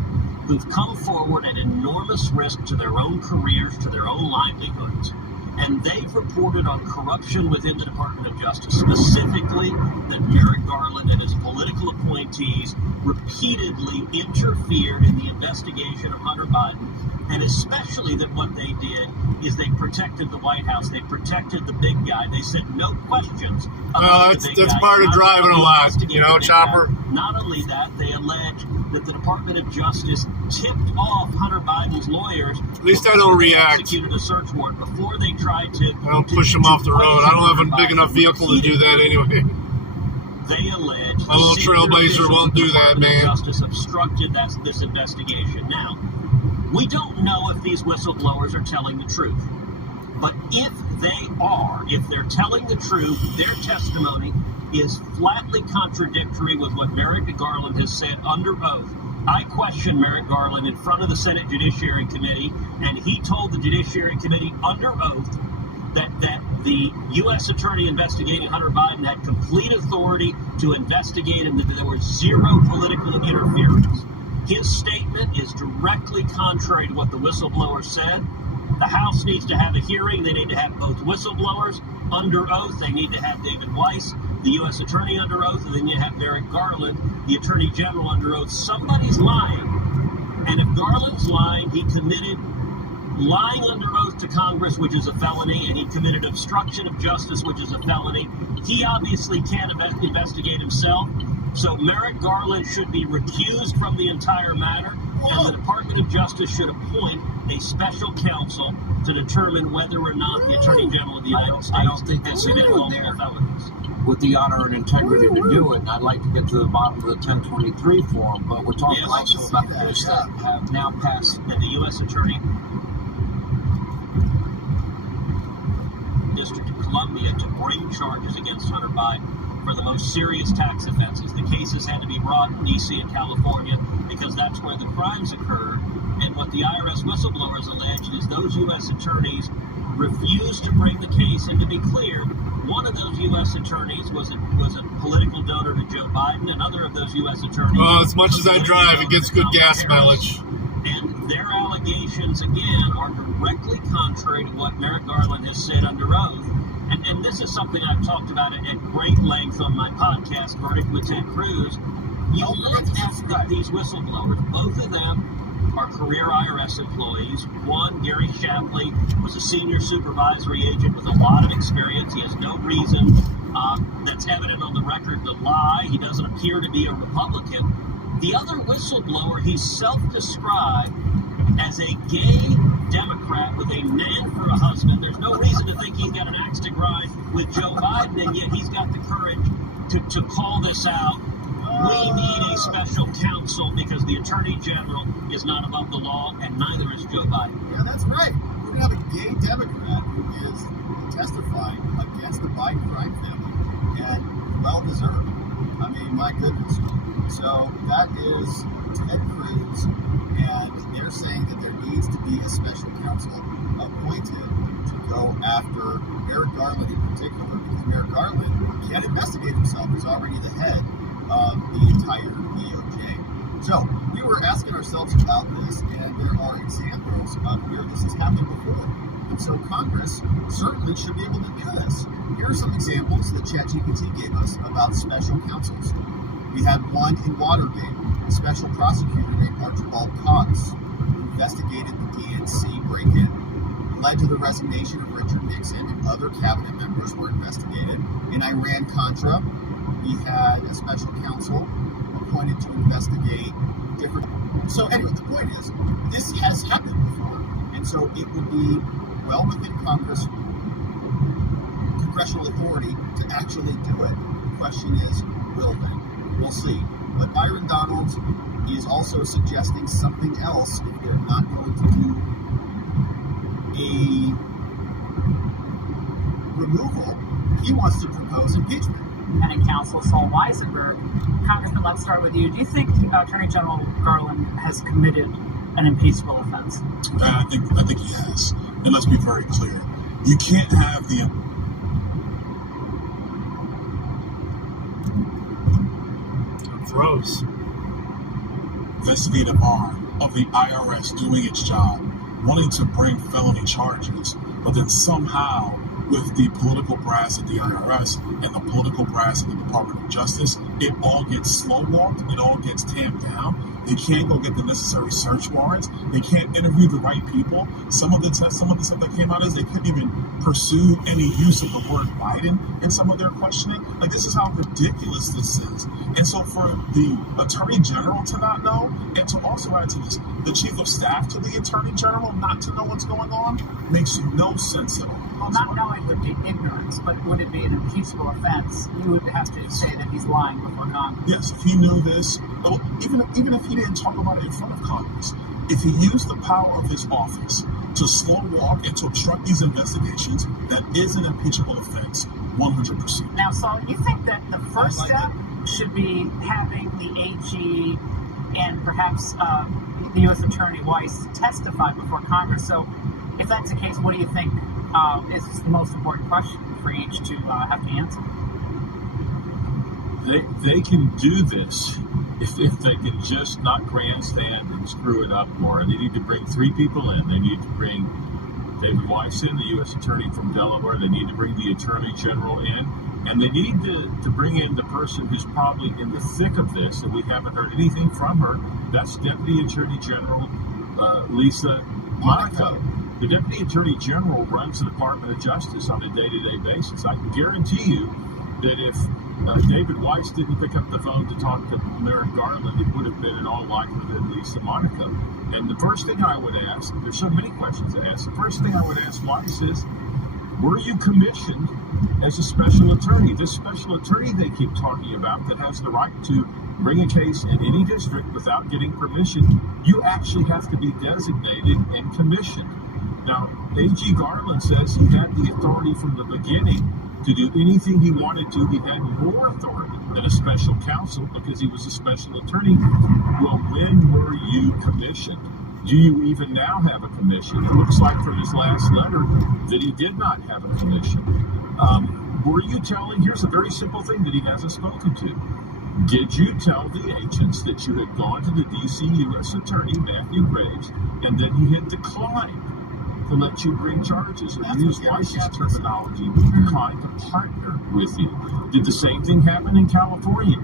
who've come forward at enormous risk to their own careers, to their own livelihoods. And they've reported on corruption within the Department of Justice, specifically that Merrick Garland and his political appointees repeatedly interfered in the investigation of Hunter Biden, and especially that what they did is they protected the White House. They protected the big guy. They said no questions about the big guy. That's part of driving a lot, Chopper. Not only that, they allege that the Department of Justice tipped off Hunter Biden's lawyers. At least I don't react. Executed a search warrant before they tried to. I don't push him off the road. I don't have a big enough vehicle to do that anyway. They allege my little trailblazer won't do that, man. Justice obstructed this investigation. Now, we don't know if these whistleblowers are telling the truth. But if they are, if they're telling the truth, their testimony is flatly contradictory with what Merrick Garland has said under oath. I questioned Merrick Garland in front of the Senate Judiciary Committee, and he told the Judiciary Committee under oath that the U.S. Attorney investigating Hunter Biden had complete authority to investigate and that there was zero political interference. His statement is directly contrary to what the whistleblower said. The House needs to have a hearing. They need to have both whistleblowers under oath. They need to have David Weiss, the U.S. Attorney, under oath, and then you have Merrick Garland, the Attorney General, under oath. Somebody's lying. And if Garland's lying, he committed lying under oath to Congress, which is a felony, and he committed obstruction of justice, which is a felony. He obviously can't investigate himself. So Merrick Garland should be recused from the entire matter, and the Department of Justice should appoint a special counsel to determine whether or not the Attorney General of the United States I don't think has it's committed anyone multiple there felonies. with the honor and integrity to do it. And I'd like to get to the bottom of the 1023 form, but we're talking Yes, also about those that have now passed. And the U.S. Attorney District of Columbia to bring charges against Hunter Biden for the most serious tax offenses. The cases had to be brought in D.C. and California because that's where the crimes occurred. And what the IRS whistleblowers allege is those U.S. attorneys refused to bring the case. And to be clear, one of those U.S. attorneys was a political donor to Joe Biden. Another of those U.S. attorneys... Well, as much as I drive, it gets good gas mileage. And their allegations, again, are directly contrary to what Merrick Garland has said under oath. And this is something I've talked about at great length on my podcast, Verdict with Ted Cruz. You look at these whistleblowers. Both of them are career IRS employees. One, Gary Shapley, was a senior supervisory agent with a lot of experience. He has no reason that's evident on the record to lie. He doesn't appear to be a Republican. The other whistleblower, he's self-described as a gay Democrat with a man for a husband. There's no reason to think he's got an axe to grind with Joe Biden, and yet he's got the courage to call this out. We need a special counsel because the Attorney General is not above the law, and neither is Joe Biden. Yeah, that's right. We're going to have a gay Democrat who is testifying against the Biden crime family, and well-deserved. I mean, my goodness. So that is Ted Cruz, and they're saying that there needs to be a special counsel appointed to go after Merrick Garland in particular, because Merrick Garland can't investigate himself. He's already the head of the entire DOJ. So we were asking ourselves about this, and there are examples of where this has happened before. And so Congress certainly should be able to do this. Here are some examples that ChatGPT gave us about special counsels. We had one in Watergate. A special prosecutor named Archibald Cox investigated the DNC break-in, led to the resignation of Richard Nixon, and other cabinet members were investigated. In Iran-Contra, we had a special counsel appointed to investigate different... So anyway, the point is, this has happened before, and so it would be well within congressional authority to actually do it. The question is, will they? We'll see. But Byron Donalds is also suggesting something else if they're not going to do a removal. He wants to propose impeachment. Independent counsel Saul Weisenberg. Congressman, let's start with you. Do you think Attorney General Garland has committed an impeachable offense? I think he has. And let's be very clear. You can't have the Gross. investigative arm of the IRS doing its job, wanting to bring felony charges, but then somehow with the political brass at the IRS and the political brass at the Department of Justice, it all gets slow-walked, it all gets tamped down. They can't go get the necessary search warrants. They can't interview the right people. Some of the stuff that came out is they couldn't even pursue any use of the word Biden in some of their questioning. Like, this is how ridiculous this is. And so for the Attorney General to not know, and to also add to this, the Chief of Staff to the Attorney General not to know what's going on, makes no sense at all. Well, not knowing would be ignorance, but would it be an impeachable offense? You would have to say that he's lying before Congress. Yes, if he knew this, even if he didn't talk about it in front of Congress, if he used the power of his office to slow walk and to obstruct these investigations, that is an impeachable offense, 100%. Now, Saul, you think that the first step should be having the AG and perhaps the U.S. Attorney Weiss testify before Congress? So if that's the case, what do you think is the most important question for each to have to answer? They can do this if they can just not grandstand and screw it up more. They need to bring 3 people in. They need to bring David Weiss in, the U.S. Attorney from Delaware. They need to bring the Attorney General in. And they need to bring in the person who's probably in the thick of this, and we haven't heard anything from her. That's Deputy Attorney General Lisa Monaco. The Deputy Attorney General runs the Department of Justice on a day-to-day basis. I can guarantee you that if David Weiss didn't pick up the phone to talk to Merrick Garland, it would have been in all likelihood Lisa Monaco. And the first thing I would ask, there's so many questions to ask, the first thing I would ask Weiss is, were you commissioned as a special attorney? This special attorney they keep talking about that has the right to bring a case in any district without getting permission, you actually have to be designated and commissioned. Now, A.G. Garland says he had the authority from the beginning to do anything he wanted to. He had more authority than a special counsel because he was a special attorney. Well, when were you commissioned? Do you even now have a commission? It looks like from his last letter that he did not have a commission. Were you telling, here's a very simple thing that he hasn't spoken to. Did you tell the agents that you had gone to the D.C. U.S. Attorney, Matthew Graves, and that he had declined to let you bring charges, or use Weiss's terminology, declined to partner with you? Did the same thing happen in California?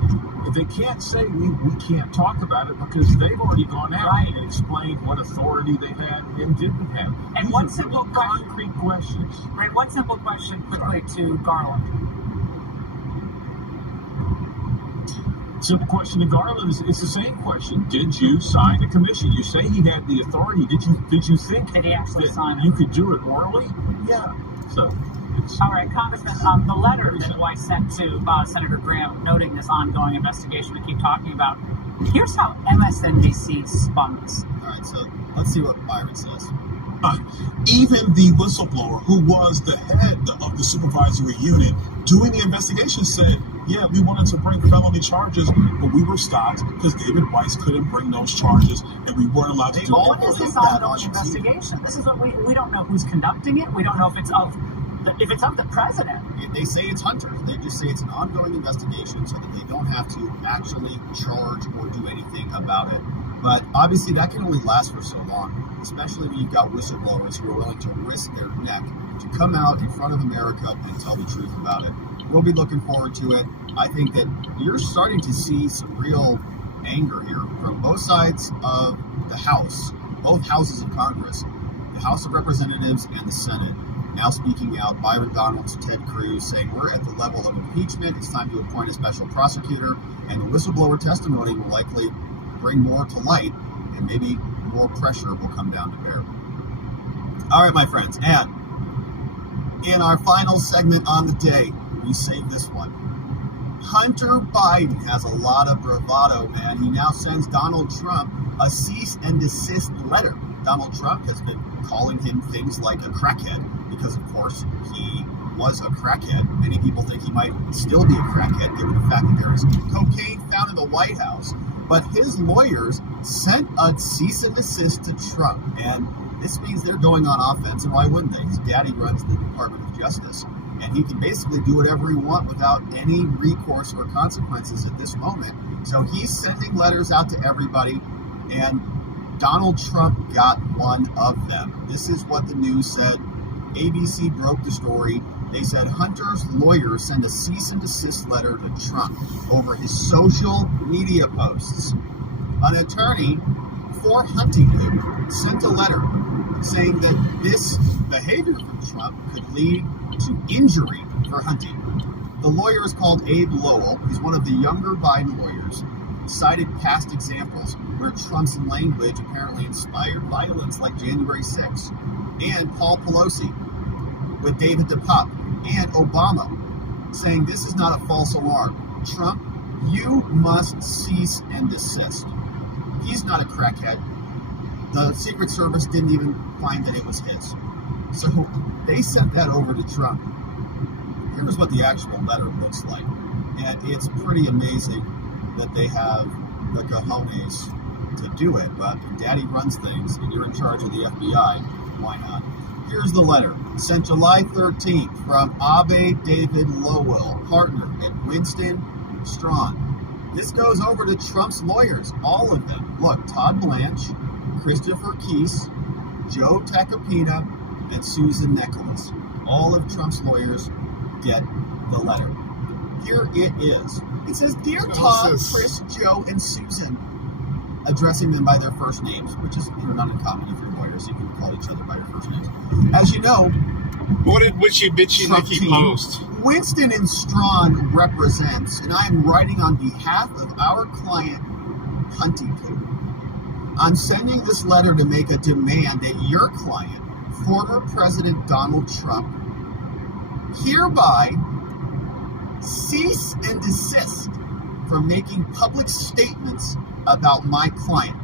They can't say we can't talk about it because they've already gone out and explained what authority they had and didn't have. And one simple question. Concrete questions. Right, one simple question quickly to Garland. Simple question to Garland is the same question. Did you sign a commission? You say he had the authority. Did you think Did he actually sign it? You could do it orally? Yeah. So. All right, Congressman, the letter that Weiss sent to Senator Graham noting this ongoing investigation we keep talking about, here's how MSNBC spun this. All right, so let's see what Byron says. Even the whistleblower who was the head of the supervisory unit doing the investigation said, yeah, we wanted to bring felony charges, but we were stopped because David Weiss couldn't bring those charges and we weren't allowed to do it. What is this ongoing investigation? This is what we don't know who's conducting it. We don't know if it's of the president. They say it's Hunter. They just say it's an ongoing investigation so that they don't have to actually charge or do anything about it. But obviously that can only last for so long, especially when you've got whistleblowers who are willing to risk their neck to come out in front of America and tell the truth about it. We'll be looking forward to it. I think that you're starting to see some real anger here from both sides of the House, both houses of Congress, the House of Representatives and the Senate. Now speaking out, Byron Donalds to Ted Cruz saying we're at the level of impeachment. It's time to appoint a special prosecutor, and the whistleblower testimony will likely bring more to light, and maybe more pressure will come down to bear. All right, my friends, and in our final segment on the day, we saved this one. Hunter Biden has a lot of bravado, man. He now sends Donald Trump a cease and desist letter. Donald Trump has been calling him things like a crackhead because, of course, he was a crackhead. Many people think he might still be a crackhead given the fact that there is cocaine found in the White House. But his lawyers sent a cease and desist to Trump. And this means they're going on offense, and why wouldn't they? His daddy runs the Department of Justice, and he can basically do whatever he wants without any recourse or consequences at this moment. So he's sending letters out to everybody, and Donald Trump got one of them. This is what the news said. ABC broke the story. They said Hunter's lawyers sent a cease and desist letter to Trump over his social media posts. An attorney for Huntington sent a letter saying that this behavior from Trump could lead to injury for Huntington. The lawyer is called Abe Lowell. He's one of the younger Biden lawyers. Cited past examples where Trump's language apparently inspired violence like January 6th. And Paul Pelosi with David DePup and Obama saying this is not a false alarm. Trump, you must cease and desist. He's not a crackhead. The Secret Service didn't even find that it was his. So they sent that over to Trump. Here's what the actual letter looks like. And it's pretty amazing that they have the cojones to do it. But Daddy runs things and you're in charge of the FBI. Why not? Here's the letter. Sent July 13th from Abe David Lowell, partner at Winston Strawn. This goes over to Trump's lawyers, all of them. Look, Todd Blanche, Christopher Keese, Joe Tacopina, and Susan Nicholas. All of Trump's lawyers get the letter. Here it is. It says, Dear Todd, Chris, Joe, and Susan, addressing them by their first names, which is not uncommon if you're lawyers. You can call each other by your first names. As you know, what did Witchy Bitchy Nikki post? Winston and Strawn represents, and I am writing on behalf of our client, Huntington. I'm sending this letter to make a demand that your client, former President Donald Trump, hereby cease and desist from making public statements about my client,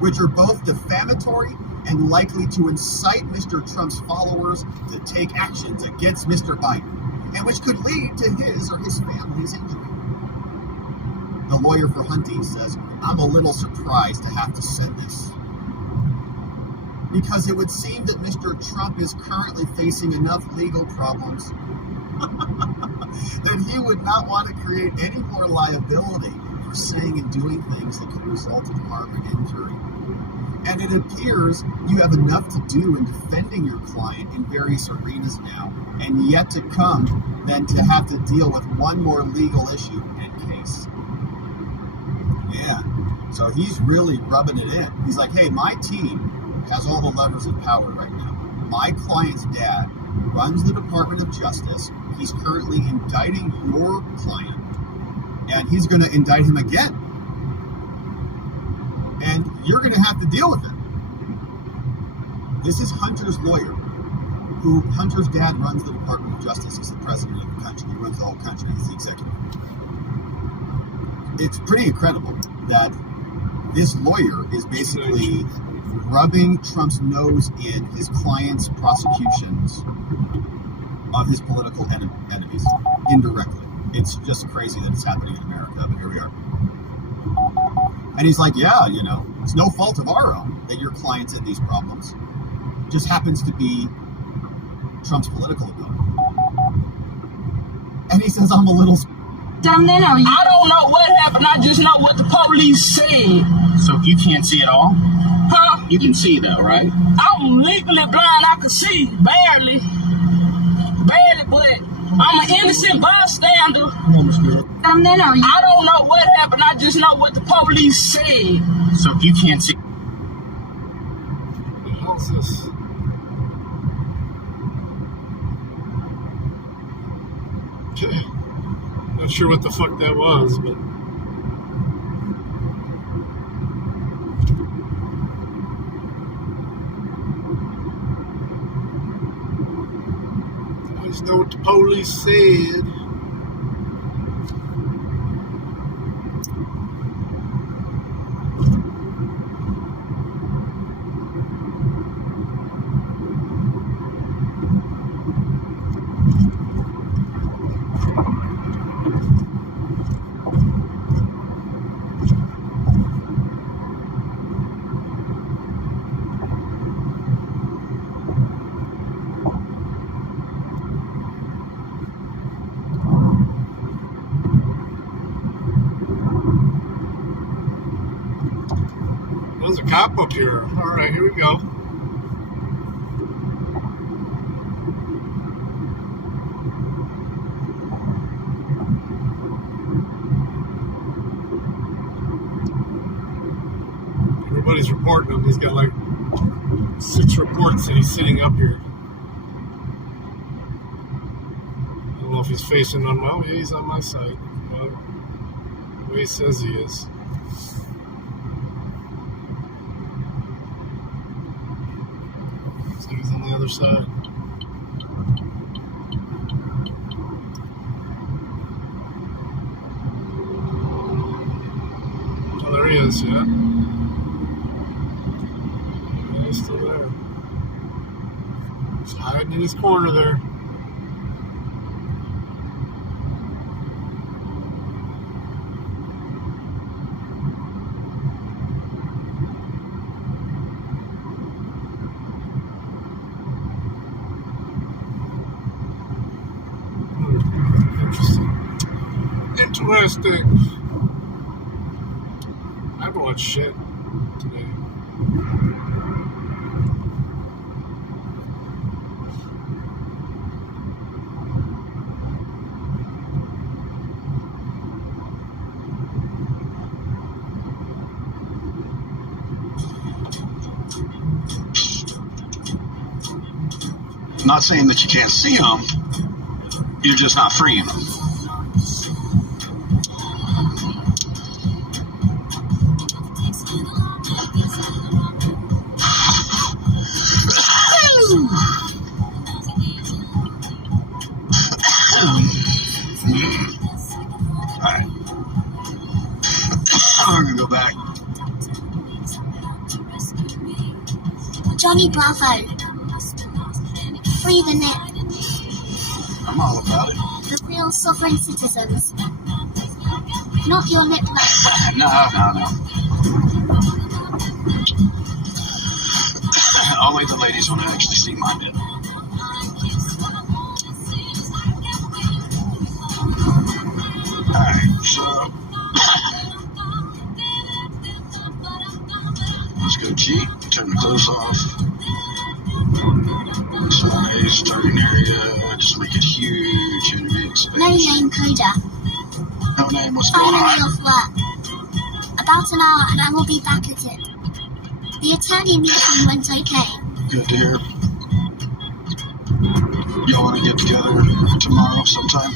which are both defamatory and likely to incite Mr. Trump's followers to take actions against Mr. Biden, and which could lead to his or his family's injury. The lawyer for Hunty says, I'm a little surprised to have to send this, because it would seem that Mr. Trump is currently facing enough legal problems that he would not want to create any more liability for saying and doing things that could result in harm and injury. And it appears you have enough to do in defending your client in various arenas now, and yet to come than to have to deal with one more legal issue and case. Yeah, so he's really rubbing it in. He's like, hey, my team has all the levers of power right now. My client's dad runs the Department of Justice. He's currently indicting your client, and he's going to indict him again. And you're going to have to deal with it. This is Hunter's lawyer, who Hunter's dad runs the Department of Justice. He's the president of the country. He runs the whole country. He's the executive. It's pretty incredible that this lawyer is basically rubbing Trump's nose in his client's prosecutions of his political enemies indirectly. It's just crazy that it's happening in America, but here we are. And he's like, yeah, you know, it's no fault of our own that your client's in these problems. It just happens to be Trump's political opponent. And he says, I'm a little... I don't know what happened. I just know what the police said. So you can't see at all? Huh? You can see though, right? I'm legally blind. I can see. Barely, but I'm an innocent bystander. I don't know what happened. I just know what the police said. So you can't see. What the hell is this? Okay. Not sure what the fuck that was, but... I just know what the police said. There's a cop up here. All right, here we go. Everybody's reporting him. He's got like 6 reports that he's sitting up here. I don't know if he's facing on my... Oh, yeah, he's on my side. Well, the way he says he is. So he's on the other side. Oh, there he is, yeah. Yeah, he's still there. He's hiding in his corner there. Interesting. I haven't watched shit today. I'm not saying that you can't see them, You're just not freeing them. Alright. I'm gonna go back. Johnny Bravo. Free the net. I'm all about it. The real sovereign citizens. Not your lip left. No. Only the ladies want to actually see my bit. Alright, so let's go cheat, turn the clothes off. Small age, starting area, just make it huge, enemy expansion. No name coder. No name, what's going Finally on? off work. About an hour and I will be back at it. The attorney meeting went okay. Good to hear. Y'all want to get together tomorrow sometime?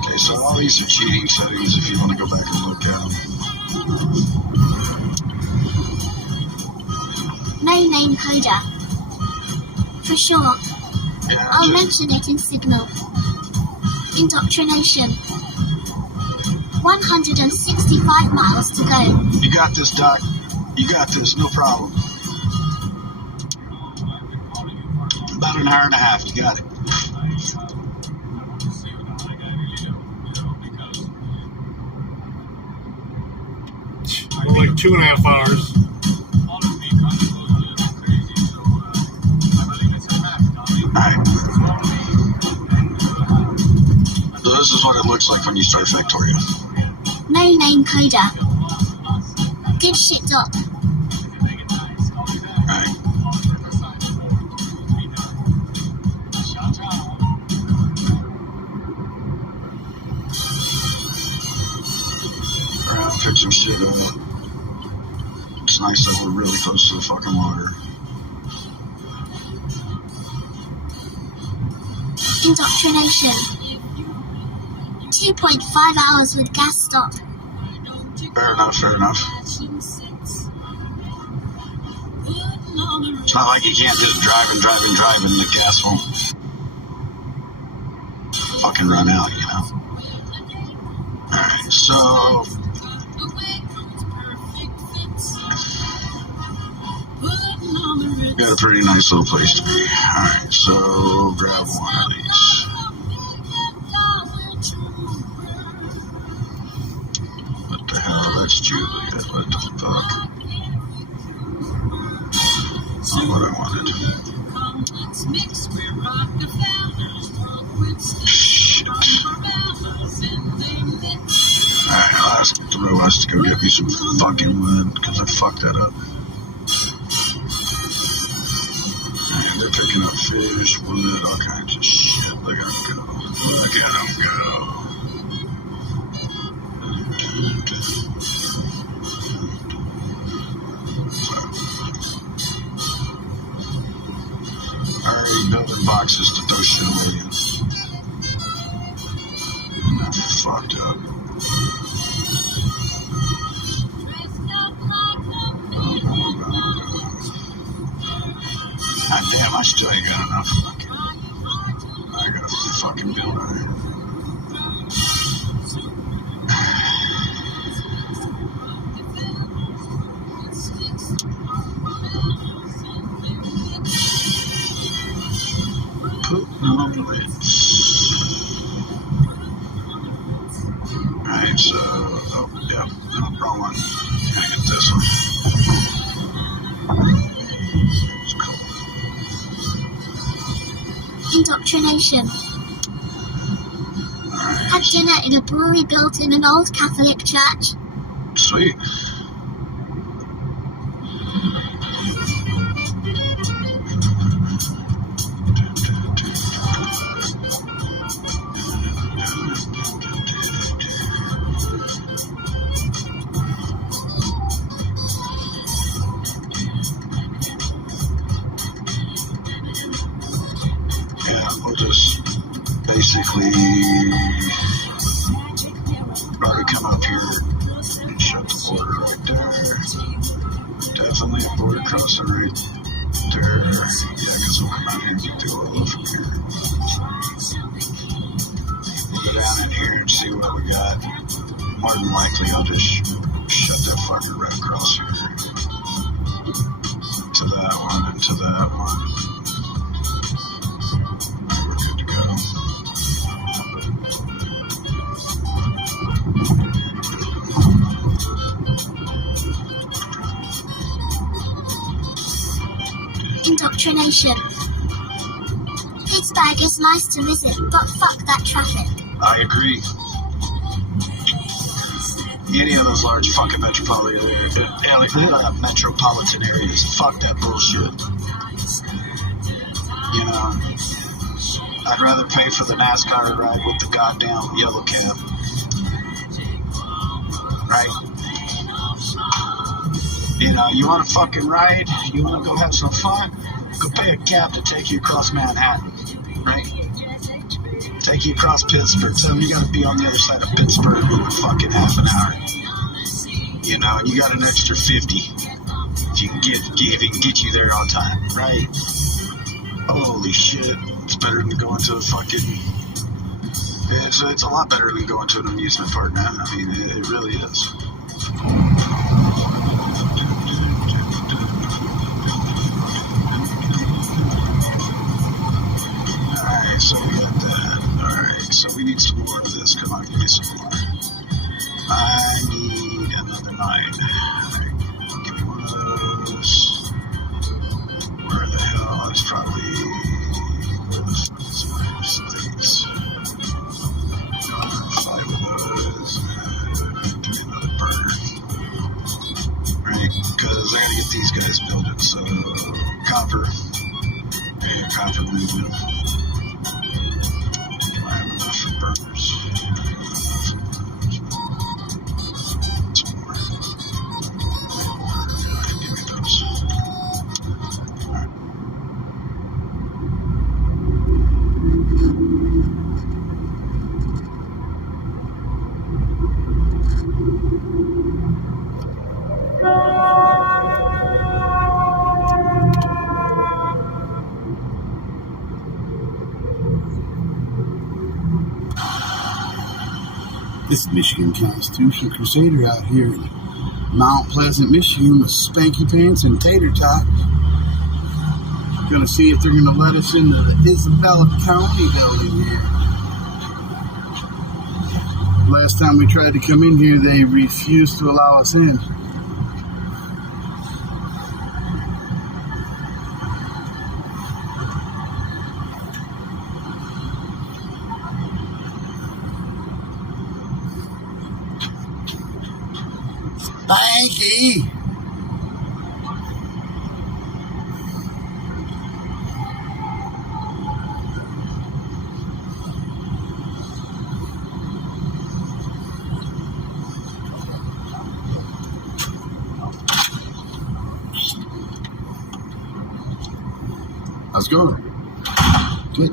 Okay, so all these are cheating settings if you want to go back and look at them. No name coder. For sure. Yeah, I'll mention it in Signal. Indoctrination. 165 miles to go. You got this, Doc. You got this, no problem. About an hour and a half, you got it. More like 2.5 hours. Alright. So this is what it looks like when you start Factorio. No name coder. Good shit, Doc. Alright. Alright, pick some shit up. It's nice that we're really close to the fucking water. Indoctrination. 2.5 hours with gas stop. Fair enough, fair enough. It's not like you can't just drive and the gas won't fucking run out, you know? Alright, so got a pretty nice little place to be. Alright, so grab one of these. What the hell? That's Juliet. What the fuck? Not what I wanted. Shit. Alright, I'll ask the West to go get me some fucking wood, because I fucked that up. And they're picking up fish, wood, all kinds of shit. Look at them go. Look at them go. Alright, building boxes to throw shit away in. That's fucked up. God damn, I still ain't got enough. I gotta fucking build on it. Putting on the lids. Alright, so, oh, yeah, no, wrong one. Gotta get this one. It's cool. Indoctrination. Alright. Had dinner in a brewery built in an old Catholic church. Sweet. Yeah, we'll just basically already come up here and shut the border right there. Definitely a border crosser right there. Yeah, because we'll come out here and get the oil from here. We'll go down in here and see what we got. More than likely, I'll just shut that fucker right across here. To that one and to that one. We're good to go. Indoctrination. Pittsburgh is nice to visit, but fuck that traffic. I agree. Any of those large fucking metropolitan areas, fuck that bullshit. You know, I'd rather pay for the NASCAR ride with the goddamn yellow cab. Right? You know, you want to fucking ride? You want to go have some fun? Go pay a cab to take you across Manhattan. Right? Take you across Pittsburgh. Tell them you got to be on the other side of Pittsburgh in fucking half an hour. You know, and you got an extra 50 if you can get you there on time, right? Holy shit! It's better than going to a fucking. It's a lot better than going to an amusement park now. I mean, it really is. Alright, so we got that. Alright, so we need some more of this. Come on, give me some more. I need another 9. Alright, give me one of those. Where the hell? It's probably. Where the fuck is my slates? 5 of those. Give me another burner. Right? Because I gotta get these guys building. So, copper. Yeah, copper movement. Do I have enough for burners? Give me those. Alright. This is Michigan Constitution Crusader out here in Mount Pleasant, Michigan with Spanky Pants and Tater Tots. Gonna see if they're gonna let us into the Isabella County building here. Last time we tried to come in here, they refused to allow us in. Spanky! How's it going? Good.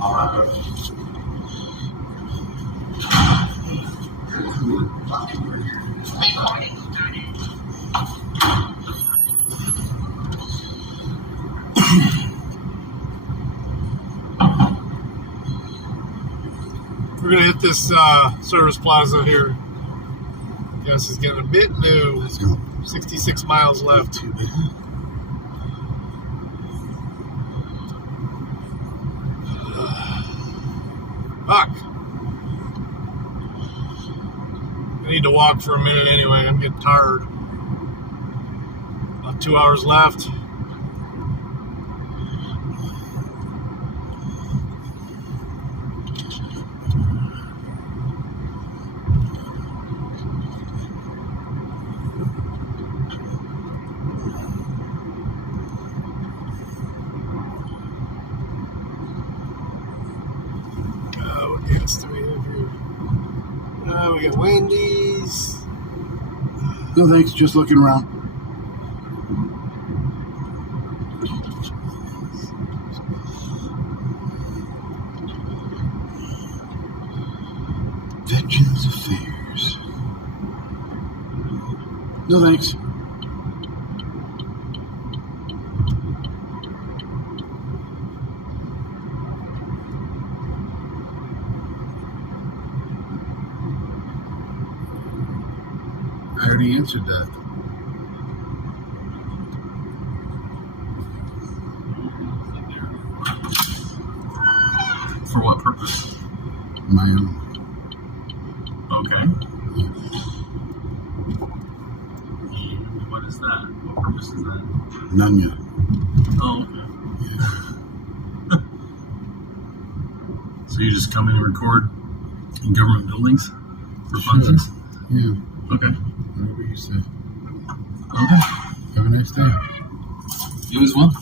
All right. We're gonna hit this service plaza here. Gas is getting a bit low. Let's go. 66 miles left. Too bad. Fuck. I need to walk for a minute anyway. I'm getting tired. About 2 hours left. else do we have here? We got Wendy's. No thanks, just looking around. Veterans Affairs. No thanks. I already answered that. For what purpose? My own. Okay. What is that? What purpose is that? None yet. Oh, okay. So you just come in and record in government buildings for functions? Yeah. Okay. Whatever you say. Okay. Have a nice day. You as well.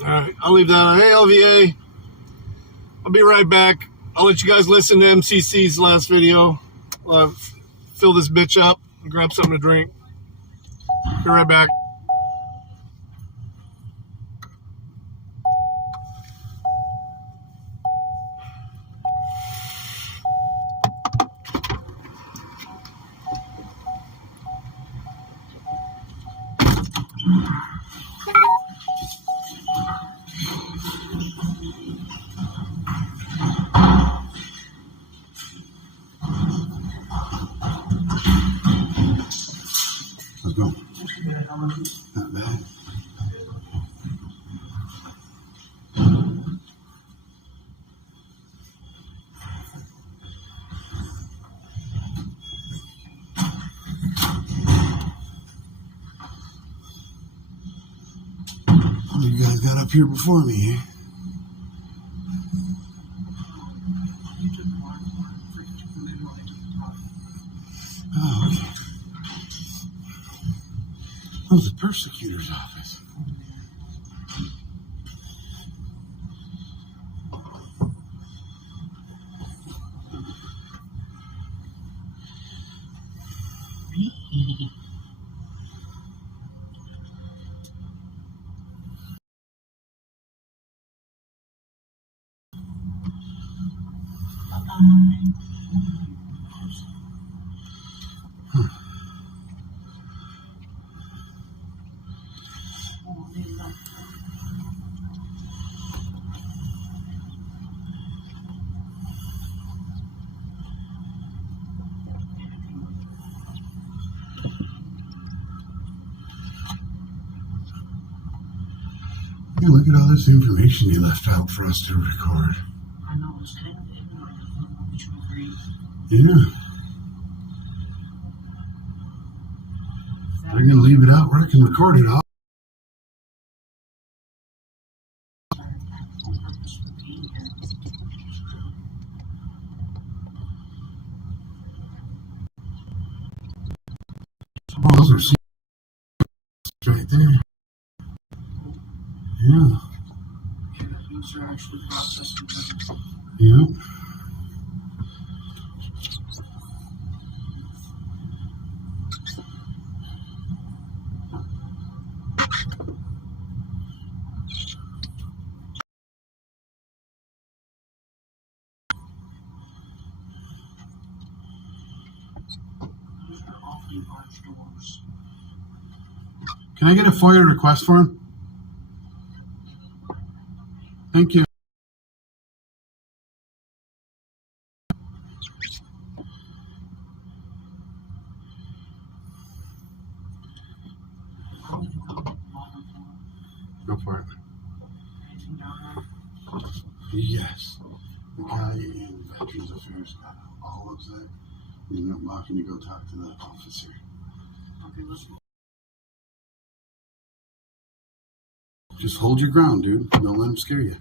Alright, I'll leave that on. Hey, LVA. I'll be right back. I'll let you guys listen to MCC's last video. Fill this bitch up and grab something to drink. Be right back. Let's go. Not bad. What do you guys got up here before me, eh? Oh, okay. That was the persecutor's office. Yeah, look at all this information you left out for us to record. I know it's kind of ignorant. Would you agree? Yeah. They're going to leave it out where I can record it all. Oh, those are secrets right there. Yeah. These are actually processing them. Yeah. Can I get a FOIA request for him? Thank you. Go for it. Yes. The guy in Veterans Affairs got all upset. He ended up walking to go talk to the officer. Okay, listen. Just hold your ground, dude. Don't let him scare you.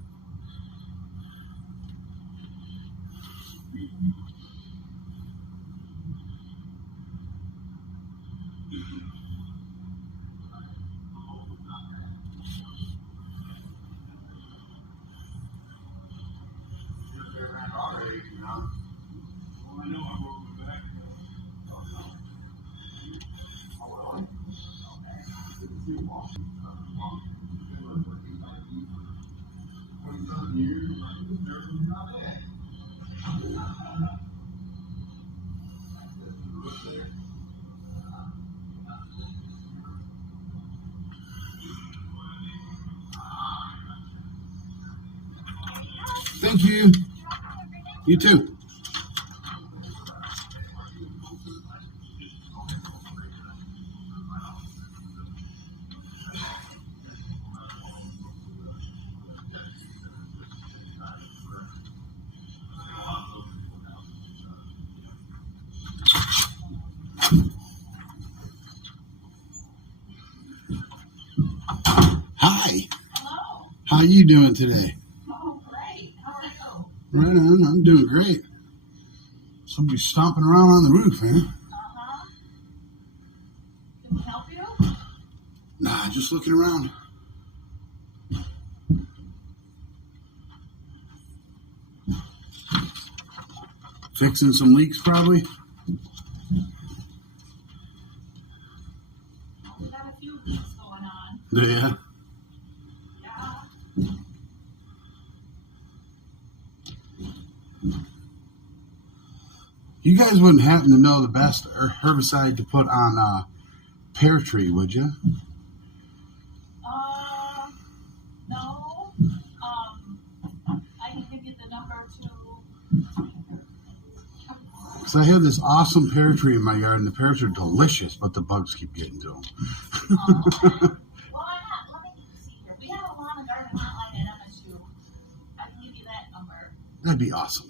Thank you. You too. Hi. Hello. How you doing today? Oh, great. How are you? Right on. I'm doing great. Somebody's stomping around on the roof, man. Uh-huh. Can we help you? Nah, just looking around. Fixing some leaks, probably. We got a few leaks going on. Yeah. Yeah. You guys wouldn't happen to know the best herbicide to put on pear tree, would you? No. I can give you the number to. Because I have this awesome pear tree in my yard, and the pears are delicious, but the bugs keep getting to them. Well, let me see here. We have a lawn and garden hotline at MSU. I can give you that number. That'd be awesome.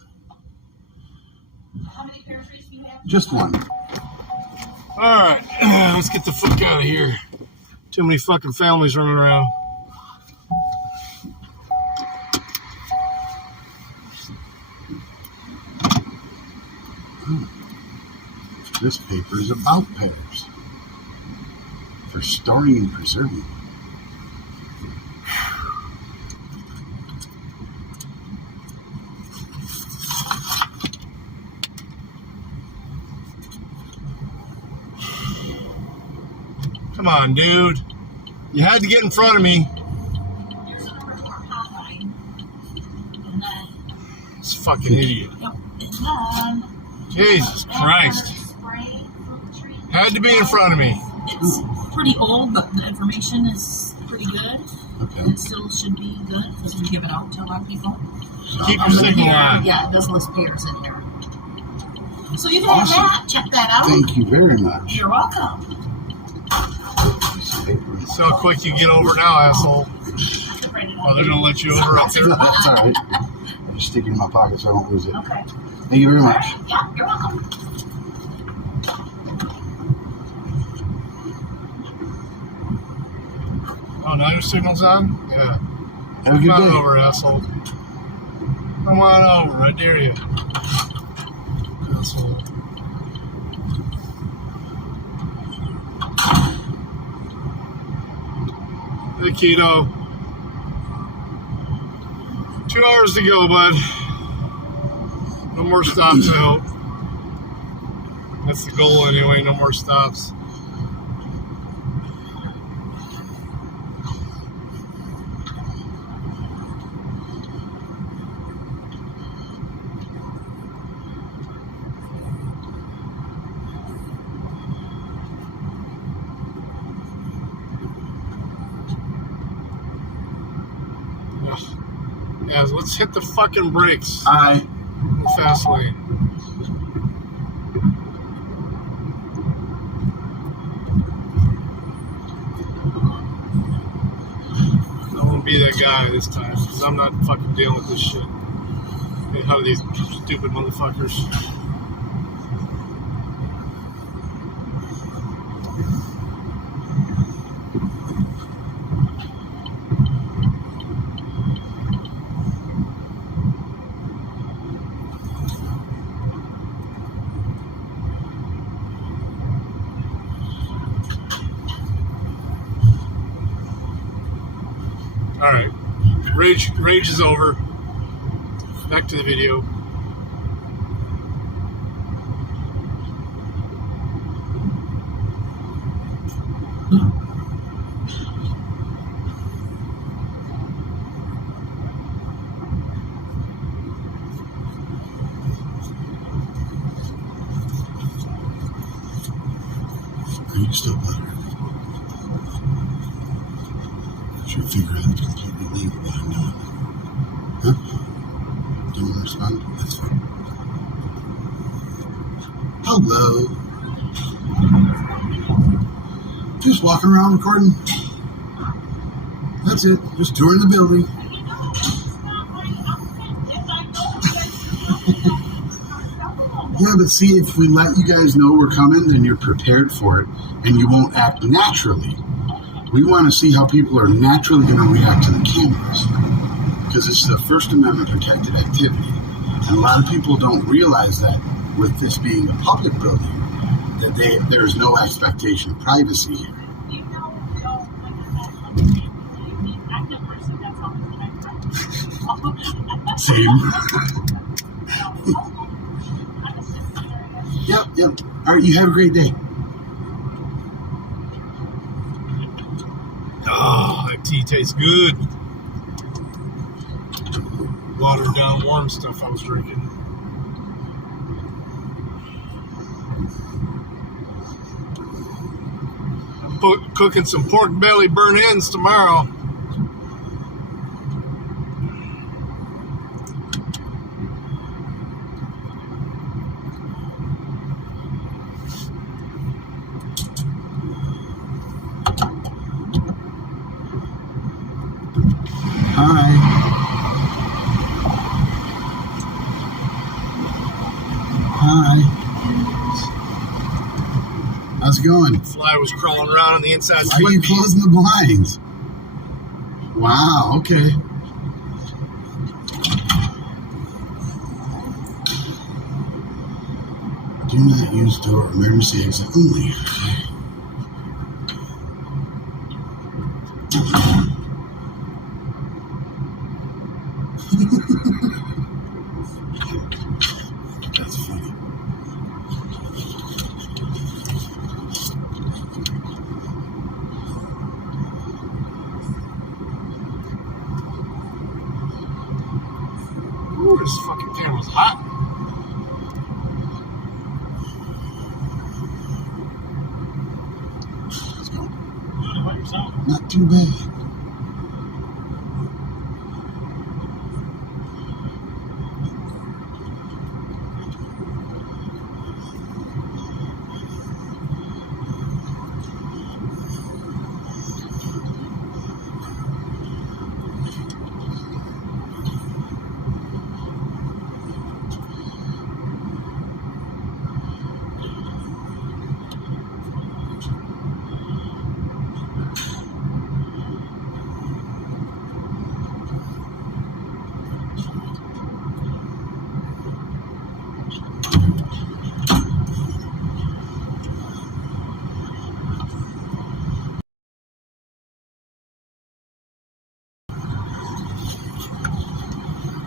How many pear trees do you have? Just one. All right, let's get the fuck out of here. Too many fucking families running around. This paper is about pears. For storing and preserving. Come on, dude. You had to get in front of me. Here's a number to our hotline. And then. This fucking idiot. Yep. And then. Jesus Christ. Had to be in front of me. It's pretty old, but the information is pretty good. Okay. It still should be good because we give it out to a lot of people. Keep your signal on. Yeah, it does list pears in here. So you can Awesome. have that. Check that out. Thank you very much. You're welcome. See how quick you get over now, asshole. Oh, they're going to let you over up there? That's all right. I just stick it in my pocket so I don't lose it. Okay. Thank you very much. Yeah, you're welcome. Oh, now your signal's on? Yeah. Have a good Come on day. over, asshole. Come on over. I dare you. Asshole. Hey, Keto. 2 hours to go, bud. No more stops, I hope. That's the goal anyway, no more stops. Yeah, let's hit the fucking brakes. Aye. The fast lane. I won't be that guy this time because I'm not fucking dealing with this shit. How are these stupid motherfuckers? Alright. Rage is over. Back to the video. Are you still better? Should figure out it's completely legal what I'm doing. Huh? Do you want to respond? That's fine. Hello. Just walking around recording. That's it. Just touring the building. Yeah, but see, if we let you guys know we're coming, then you're prepared for it, and you won't act naturally. We want to see how people are naturally going to react to the cameras, because it's the First Amendment protected activity. And a lot of people don't realize that with this being a public building, that there's no expectation of privacy here. Same. Yep. All right, you have a great day. Oh, that tea tastes good. Watered down warm stuff I was drinking. I'm cooking some pork belly burnt-ends tomorrow. Hi. How's it going? Fly was crawling around on the inside. Why are you closing the blinds? Wow, okay. Do not use door emergency exit only. That's funny. Ooh, this fucking camera's hot. Let's go. Not too bad.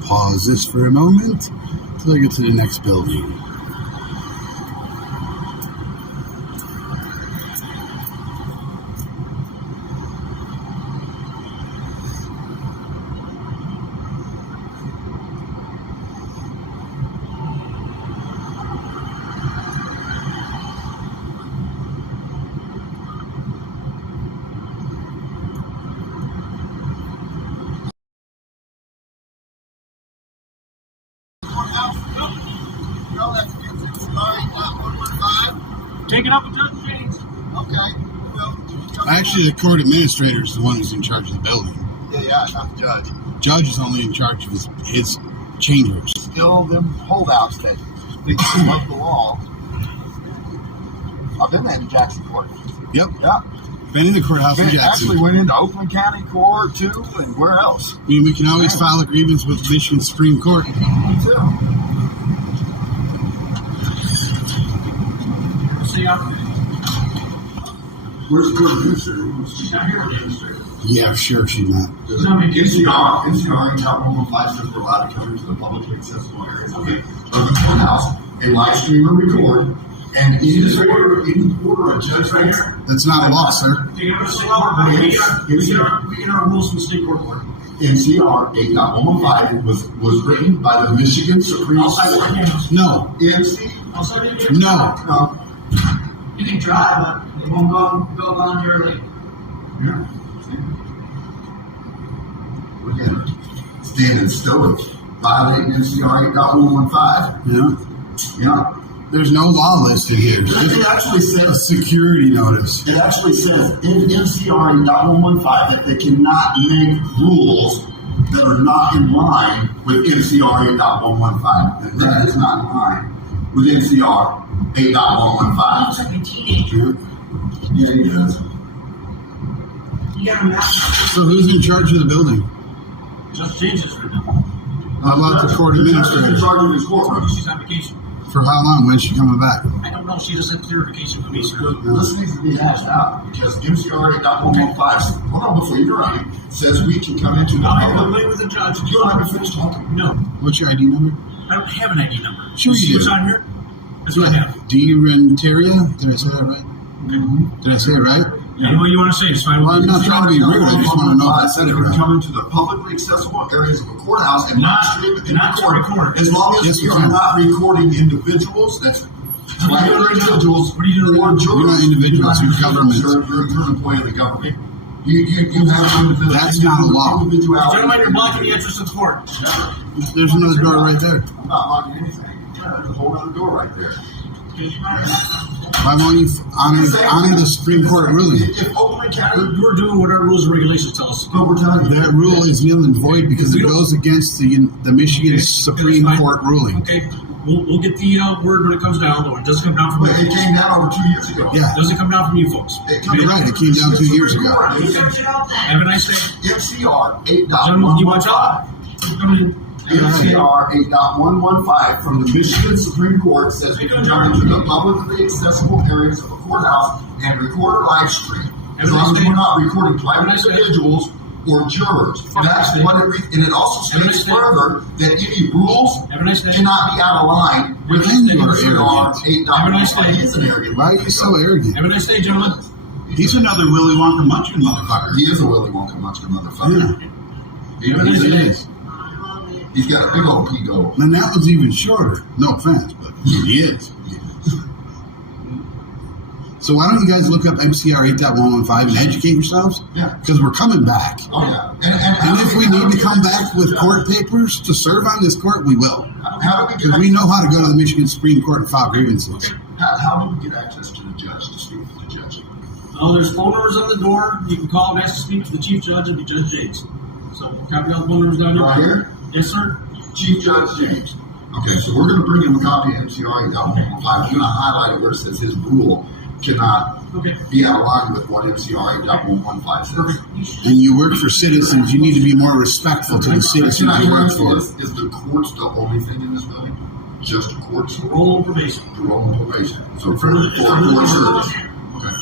Pause this for a moment until I get to the next building. Take it up with Judge James. Okay. Actually, the court administrator is the one who's in charge of the building. Yeah, not the judge. Judge is only in charge of his chambers. Still them holdouts that think they love the law. I've been there in Jackson Court. Yep. Yeah. Been in the courthouse in Jackson. Actually went into Oakland County Court too, and where else? I mean, we can always file a grievance with Michigan Supreme Court. Me too. See ya. Where's the court administrator? She's not here, Mr. Yeah, sure, she's not. NCR Top 115 says we're allowed to come into the publicly accessible areas of the courthouse and live stream or record. And any order a judge right here. That's not a law, sir. We get our rules from the state court order. NCR 8.115 was written by the Michigan Supreme Court. No. No. You can try, but it won't go voluntarily. Yeah. Again, standing stoic, violating NCR 8.115. Yeah. There's no law listed here. It actually says a security notice. It actually says in NCR 8.115 that they cannot make rules that are not in line with NCR 8.115, and that is not in line with NCR 8.115. It's like a teenager. Yeah, he does. You got a map. So who's in charge of the building? Just James is written. How about the court administrator? In charge of his courtroom. She's on vacation. For how long? When's she coming back? I don't know. She doesn't have clarification for me, sir. This needs to be hashed out because MCR 8.115, hold on before you're right, says we can come into the I'll wait with the judge. You don't have to finish talking. No. What's your ID number? I don't have an ID number. Sure see you do. what's on here? That's what I have. D. Renteria? Did I say that right? Did I say it right? Yeah. What you want to say is fine. Well, I'm not trying to be rude. I just want to know if I said it right. Come into the publicly accessible areas of a courthouse and not stream and record. As long as Yes, you're we can. not recording individuals, that's regular individuals or jurors. You're not individuals, you're government. You're an employee of the government. You have That's not a law. Gentlemen, you're blocking the entrance to the court. There's another door right there. I'm not blocking anything. There's a whole other door right there. Why won't you honor the Supreme Court ruling? If Oakland County, We're doing what our rules and regulations tell us to do. but we're telling you, That rule is nil and void because it goes against the Michigan Supreme Court ruling. Okay, we'll get the word when it comes down, or it doesn't come down from but you. it came down over 2 years ago. Yeah. It doesn't come down from you folks. You're right, it came down 2 years ago. Have a nice day. MCR Gentlemen, you want to 8.115. come in? MCR 8.115 from the Michigan Supreme Court says we can come into the publicly accessible areas of a courthouse and record or live stream. As long as we're not recording private individuals or jurors. That's what and it also states further that any rules cannot be out of line with MCR 8.115. He is an arrogant. Why are you so arrogant? Have a nice day, gentlemen. He's another Willy Wonka Munchkin motherfucker. He is a Willy Wonka Munchkin motherfucker. Yeah. He is. He's got a big old ego. And that was even shorter. No offense, but he is. So why don't you guys look up MCR 8.115 and educate yourselves? Yeah. Because we're coming back. Oh, yeah. And if we need to come back with court papers to serve on this court, we will. How do we Because we know how to go to the Michigan Supreme Court and file grievances. How do we get access to the judge to speak with the judge? Oh, there's phone numbers on the door. You can call and ask to speak to the Chief Judge and Judge James. So copy all the phone numbers down here. Right here? Yes, sir. Chief Judge James. Okay, so we're going to bring him a copy of MCR 8.115. We're going to highlight it where it says his rule cannot be out of line with what MCR 8.115 says. And you work for citizens, you need to be more respectful to the citizens you work for. Is the courts the only thing in this building? Just courts? The roll and probation. The roll and probation. So For the service. Okay.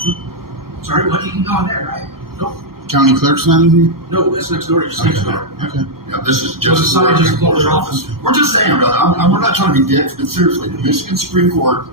Sorry, what? You can go in there, right? Nope. County clerk's not in here? No, it's next door. Just next door. Okay. Yeah, this is Just just somebody just closed their office. We're just saying, brother. We're not trying to be dicks, but seriously, the Michigan Supreme Court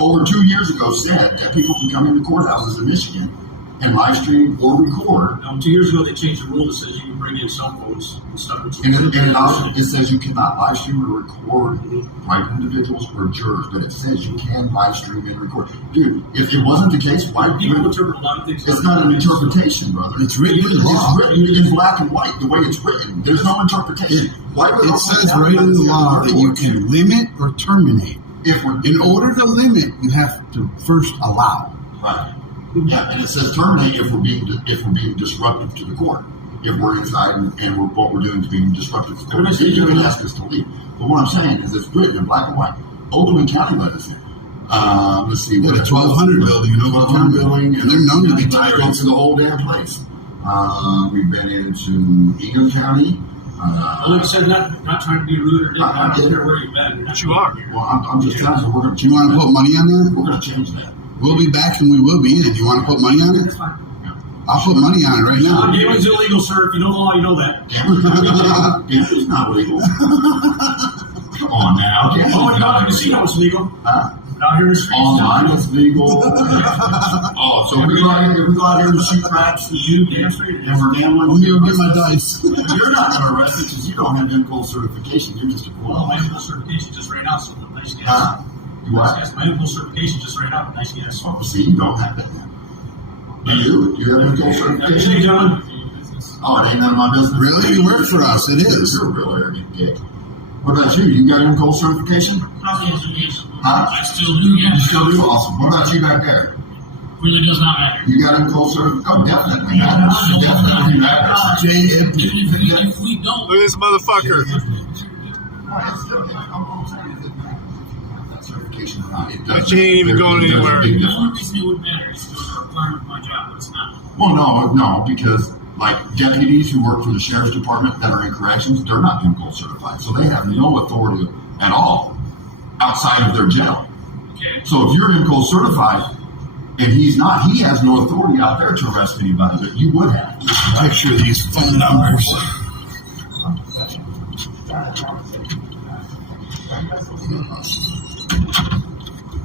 over 2 years ago said that people can come into courthouses in Michigan and live stream or record. Now, 2 years ago, they changed the rule that says you can bring in cell phones and stuff. And it says you cannot live stream or record private individuals or jurors, but it says you can live stream and record. Dude, if it wasn't the case, why people interpret a lot of things? It's not an interpretation, brother. It's written in the law. It's written in black and white, the way it's written. There's no interpretation. It says right in the law that you can limit or terminate. In order to limit, you have to first allow. Right. Yeah, and it says terminate if we're being disruptive to the court. If we're inside and what we're doing is being disruptive to the court, you can ask us to leave. But what I'm saying is it's written in black and white. Oakland County let us in. Let's see. What, a 1200 building in Oakland County building, and they're known to be tired into the whole damn place. We've been into Egan County. Like I said, not trying to be rude or anything. I don't care where you've been. But you are. Well, I'm just telling you, we're going to. Do you want to put money on that? We're going to change that. We'll be back and we will be in. Do you want to put money on it? I'll put money on it right now. Gambling's illegal, sir. If you know the law, you know that. Gambling's not legal. Come on now. Oh, and not in the casino is legal. Out here in the streets. Online is legal. Oh, so if we go out here and shoot craps with you, and we're gambling. Let me go get my dice. You're not going to arrest it because you don't have INCOL certification. You're just a Well, my INCOL certification just ran out, so nice guess. Huh? You what? Nice guess. My INCOL certification just ran out. Nice guess. Oh, see, you don't have that yet. Do you? Do you have INCOL certification? Hey, gentlemen. Oh, it ain't none of my business. Really? You work for us. It is. You're a real arrogant dick. What about you? You got INCOL certification? Huh? I still do, yeah. You still do? Awesome. What about you back there? Really does not matter. You got INCOL certification? Oh, definitely matters. Definitely matters. If we don't. Look at this motherfucker. That ain't even going anywhere. The only reason it would matter is because it's a requirement of my job, but it's not. Well, no, because like deputies who work for the sheriff's department that are in corrections, they're not INCOL certified, so they have no authority at all outside of their jail. Okay. So if you're INCOL certified and he's not, he has no authority out there to arrest anybody, but you would have. Picture these phone numbers.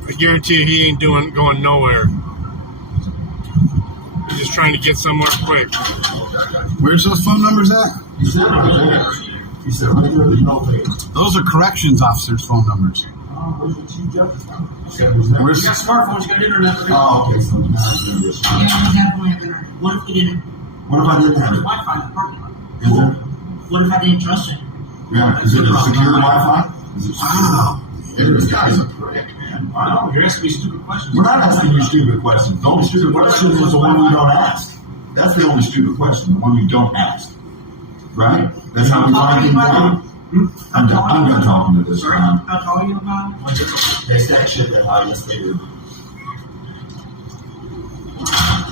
I guarantee you he ain't going nowhere. He's just trying to get somewhere quick. Where's those phone numbers at? He said right there. He said right there, there's no pay. Those are corrections officers' phone numbers. Where's the chief judge? Where's You got smartphones, you got internet. Oh, okay, so now it's going to be a Yeah, we definitely have internet. What if we didn't? What if I didn't have it? Wi-Fi in the parking lot. Is there? What if I didn't trust it? Yeah, is it a secure Wi-Fi? Is it secure? Wow. This guy's a prick, man. Wow, you're asking me stupid questions. We're not asking you stupid questions. The only stupid question is the one you don't ask. That's the only stupid question, the one you don't ask. Right? That's how we find things out. I'm done talking to this Sorry, guy. how tall are you about? They stack shit that high, yes they do.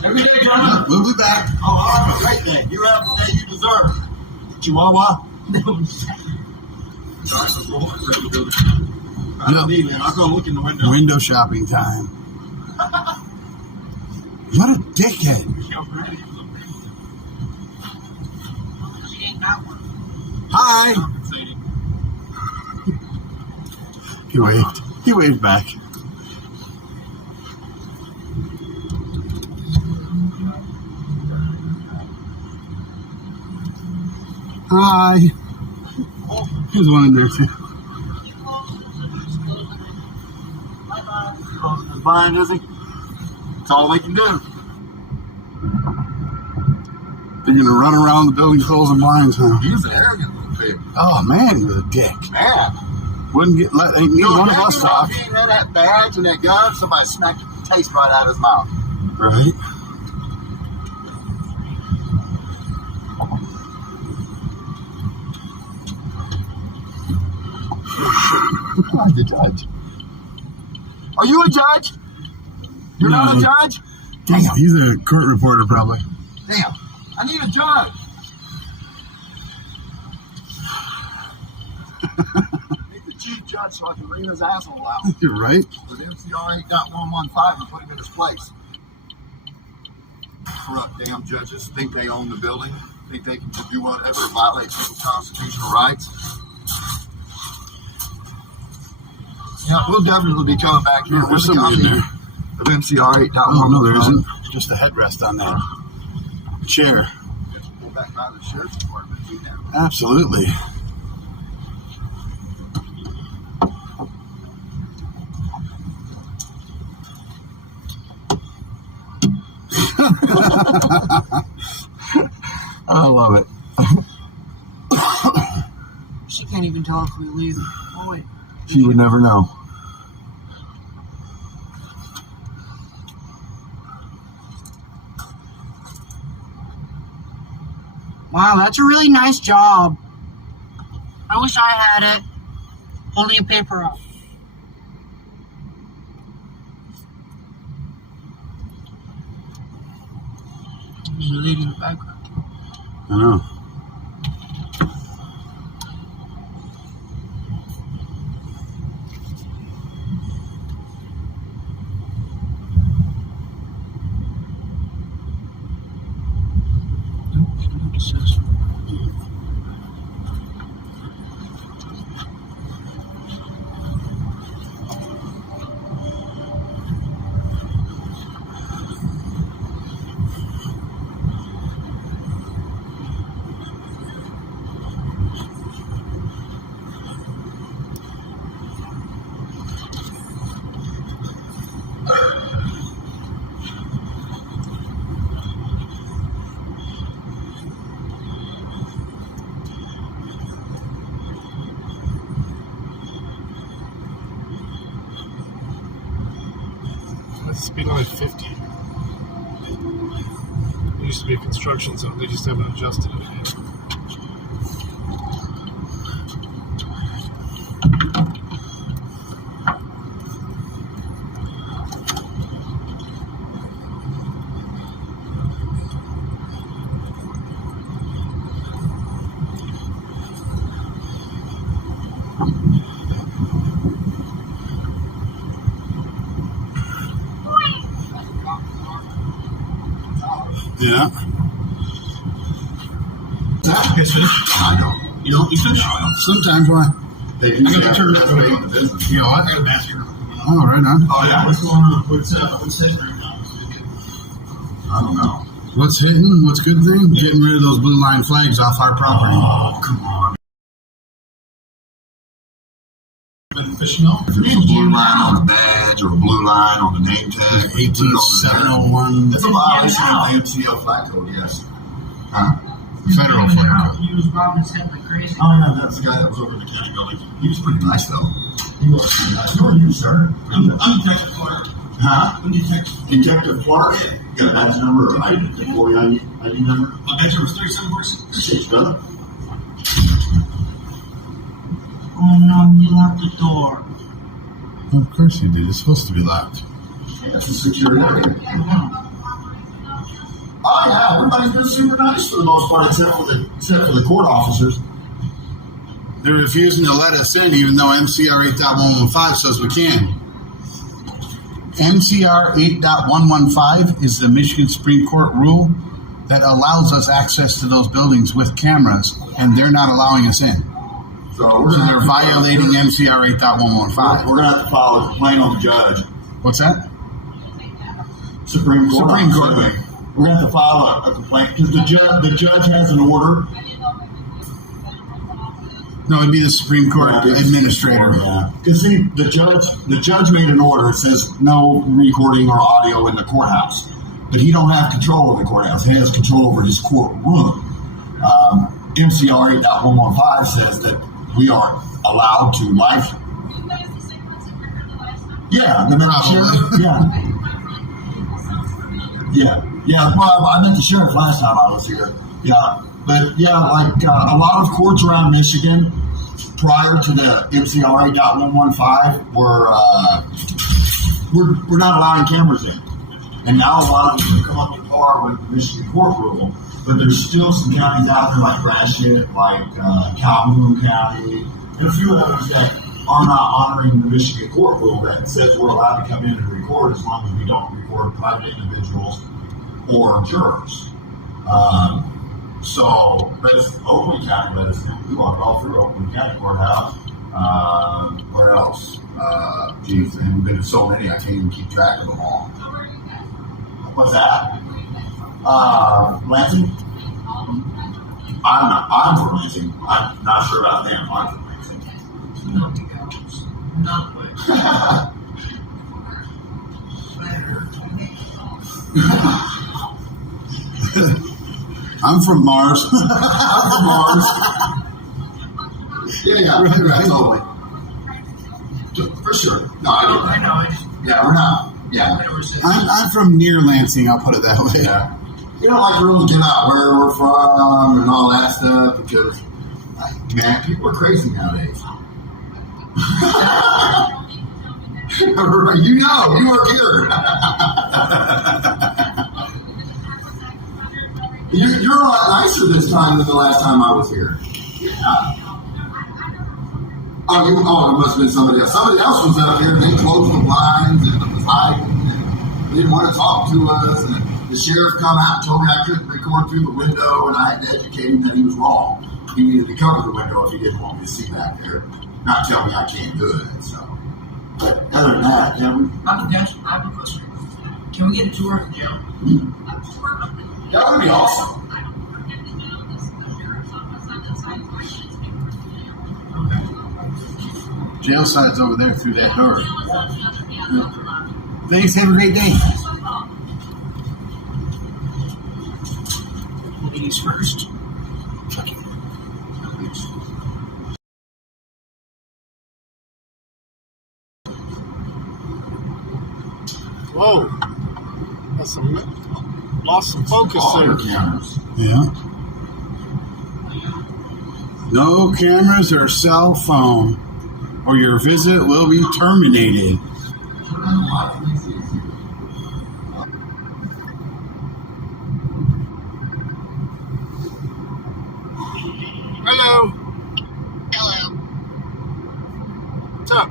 Every day, gentlemen. We'll be back. Oh, all right, great day. You have the day you deserve. Chihuahua? I don't need it. I'll go look in the window. Window shopping time. What a dickhead. She ain't got one. Hi. He waved. He waved back. Hi. There's one in there too. He's fine, is he? That's all they can do. They're gonna run around the building closing blinds now. He's an arrogant little pig. Oh man, he was a dick. Man. Wouldn't get let ain't You know, one of us talk. if he ain't had that badge and that gun, somebody smacked the taste right out of his mouth. Right? I'm the judge. Are you a judge? You're not a judge? Damn, he's a court reporter probably. Damn. I need a judge. Make the chief judge so I can ream his asshole out. You're right. With MCR 8.115 and put him in his place. Corrupt damn judges think they own the building, think they can do whatever, violate people's constitutional rights. Yeah, we'll definitely be coming back here. There's somebody in there. Of MCR 8.1. Oh, no, there isn't. Just a headrest on that chair. Go back by the sheriff's department. Absolutely. I love it. She can't even tell if we leave. Oh, wait. She would never know. Wow, that's a really nice job. I wish I had it. Holding a paper up. There's a lady in the background. I know. The speed limit 50. It used to be a construction zone. They just haven't adjusted it yet. Yeah. Yes, I know. You don't? You fish? Sometimes why? They do say turn that way in the business. You know what? I got a basket. Oh, right on. Oh, yeah. What's going on? What's hitting right now? I don't know. What's hitting? What's good thing? Getting rid of those blue line flags off our property. Oh, come on. Been fishing out? If there's a blue line on the badge or a blue line on the name tag, 18701. it's a violation of the MCL flag code, yes. Huh? Federal flag code. He was bobbing his head like crazy. Oh, yeah, that's the guy that was over in the county building. He was pretty nice, though. He was pretty nice. Who are you, sir? I'm Detective Clark. Huh? I'm Detective. Detective Clark? Got a badge number or ID number? My badge number is 3746. Appreciate you, brother. Oh no, you locked the door. Well, of course you did. It's supposed to be locked. That's a secure area. Oh yeah, everybody's been super nice for the most part, except for the court officers. They're refusing to let us in, even though MCR 8.115 says we can. MCR 8.115 is the Michigan Supreme Court rule that allows us access to those buildings with cameras, and they're not allowing us in. So they're violating MCR 8.115. We're going to have to file a complaint on the judge. What's that? Supreme Court. We're going to have to file a complaint because the judge has an order. No, it'd be the Supreme Court administrator. Yeah, because see, the judge made an order. It says no recording or audio in the courthouse, but he don't have control of the courthouse. He has control over his courtroom. MCR 8.115 says that we are allowed to live. Yeah, the sheriff. Yeah. Well, I met the sheriff last time I was here. Yeah, but yeah, like a lot of courts around Michigan prior to the MCR 8.115 we're not allowing cameras in, and now a lot of them have come up to par with the Michigan court rule. But there's still some counties out there like Gratiot, like Calhoun County, and a few others that are not honoring the Michigan court rule that says we're allowed to come in and record as long as we don't record private individuals or jurors. So that's Oakland County let us in. We walked all through Oakland County Courthouse. Where else? Geez, and we've been to so many I can't even keep track of them all. What's that? Lansing? I'm from Lansing. I'm not sure about them. I'm from Lansing. Not quick. I'm from Mars. I'm from Mars. Yeah, right, totally. For sure. No, I know. Yeah, we're not. Yeah. I'm from near Lansing, I'll put it that way. Yeah. We don't like to really get out where we're from and all that stuff because, man, people are crazy nowadays. You work here. You're a lot nicer this time than the last time I was here. Yeah. Oh, it must have been somebody else. Somebody else was up here and they closed the blinds and was hiding and didn't want to talk to us. And the sheriff come out and told me I couldn't record through the window, and I had to educate him that he was wrong. He needed to cover the window if he didn't want me to see back there, not tell me I can't do it. So, but other than that, yeah, I have a question. Can we get a tour of the jail? That would be awesome. Jail side's over there through that door. Thanks, have a great day. Ladies first. Whoa. Lost some focus there. Yeah. No cameras or cell phone, or your visit will be terminated. Hello. Hello. What's up?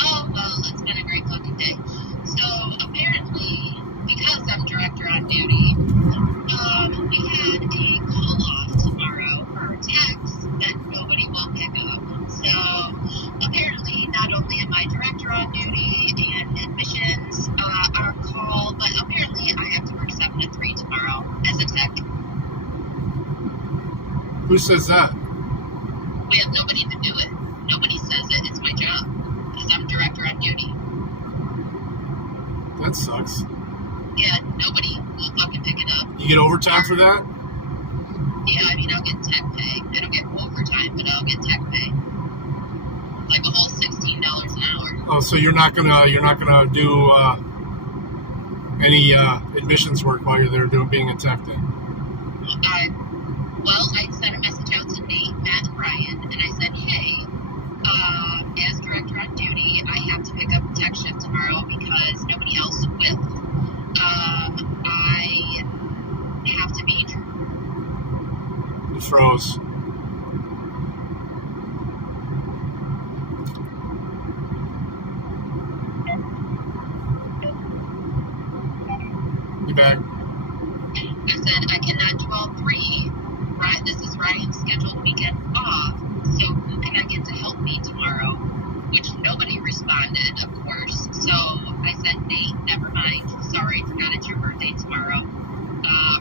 Oh, well, it's been a great fucking day. So, apparently, because I'm director on duty, we had a call-off tomorrow for text that nobody will pick up. So, apparently, not only am I director on duty and admissions are on call, but apparently I have to work 7 to 3 tomorrow as a tech. Who says that? We have nobody to do it. Nobody says it. It's my job. Because I'm director on duty. That sucks. Yeah, nobody will fucking pick it up. You get overtime for that? Yeah, I mean, I'll get tech pay. I don't get overtime, but I'll get tech pay. Like a whole $16 an hour. Oh, so you're not gonna do any admissions work while you're there being a tech then? Well, I sent a message out to Nate, Matt, and Ryan, and I said, hey, as director on duty, I have to pick up tech shift tomorrow because nobody else will. I have to be... It froze. You back? I said, I cannot do all 3. Right, this is Ryan's scheduled weekend off, so who can I get to help me tomorrow? Which nobody responded, of course. So I said, Nate, never mind. Sorry, forgot it's your birthday tomorrow.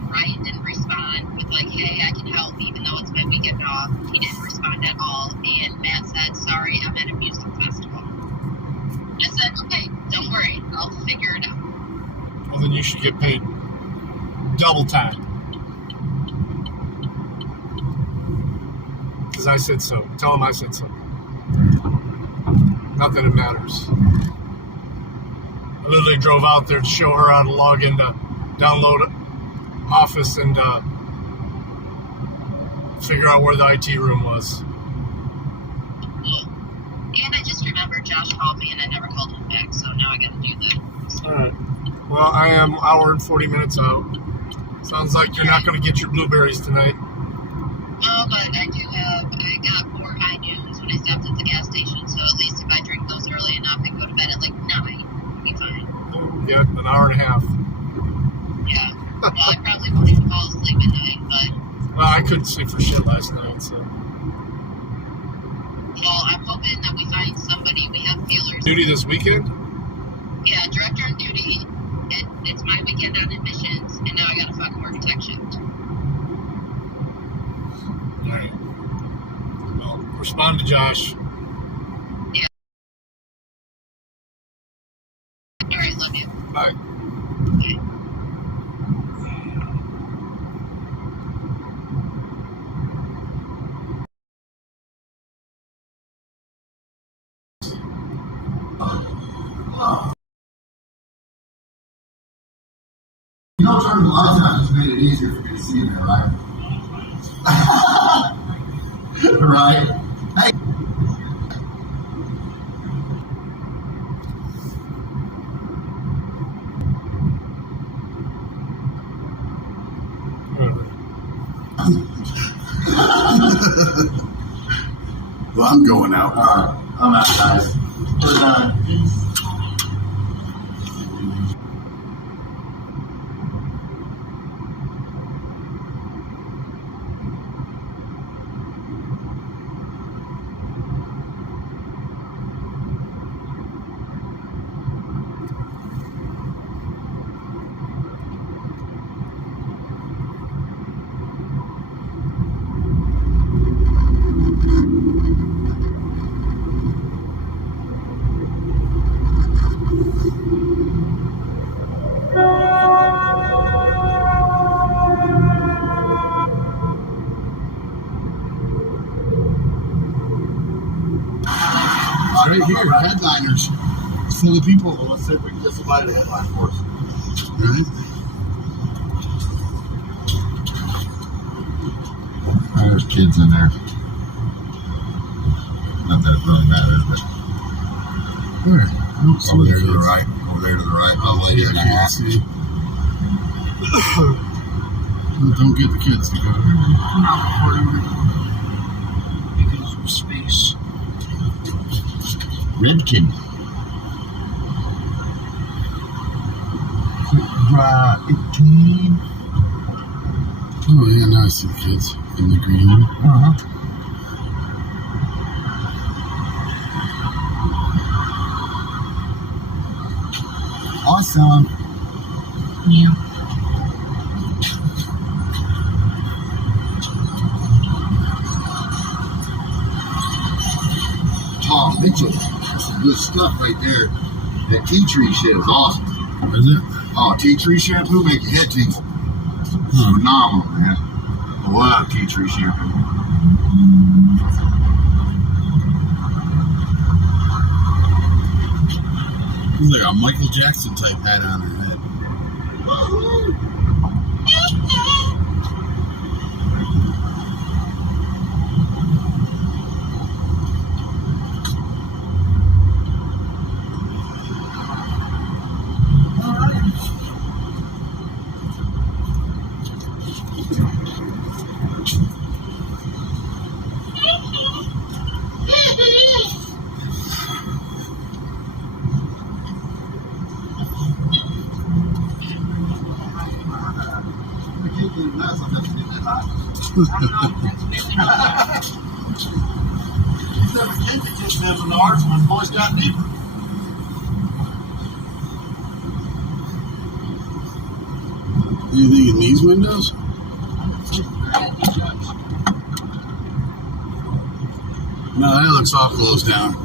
Ryan didn't respond with like, hey, I can help even though it's my weekend off. He didn't respond at all. And Matt said, sorry, I'm at a music festival. I said, okay, don't worry. I'll figure it out. Well, then you should get paid double time. Because I said so. Tell him I said so. Not that it matters. I literally drove out there to show her how to log in to download Office and figure out where the IT room was. And I just remembered Josh called me and I never called him back, so now I gotta do that. Alright. Well, I am hour and 40 minutes out. Sounds like you're not going to get your blueberries tonight. Oh, but I got 4 high noons when I stopped at the gas station, so at least if I drink those early enough and go to bed at like 9, I'll be fine. Yeah, an hour and a half. Yeah. Well, I probably won't even fall asleep at night, but... Well, I couldn't sleep for shit last night, so... Well, I'm hoping that we find somebody. We have feelers. Duty this weekend? Yeah, director on duty. It's my weekend on admissions, and now I gotta fucking work a tech shift. Alright. Well, respond to Josh. Yeah. Alright, love you. Bye. Bye. You know, turning the lights on just made it easier for me to see in there, right? Right? Hey. Well, I'm going out. All right, I'm out, guys. We're done. Right here, headliners. full of people. Well, let's see if we can get somebody to headline for us. Right? There's kids in there. Not that it really matters, but Where? over there to the right. Over there to the right. Oh, lady in a hat. Don't get the kids to go. I'm not recording because of space. Redkin. Right. Oh, yeah, now I see the kids in the green one. Awesome. Yeah. Tom Mitchell. That's some good stuff right there. That tea tree shit is awesome. Is it? Oh, tea tree shampoo make your head tingle. It's phenomenal, man. I love tea tree shampoo. It's like a Michael Jackson type hat on her head. He's never seen the kids in the arts when boys got deeper. Anything in these windows? No, that looks all closed down.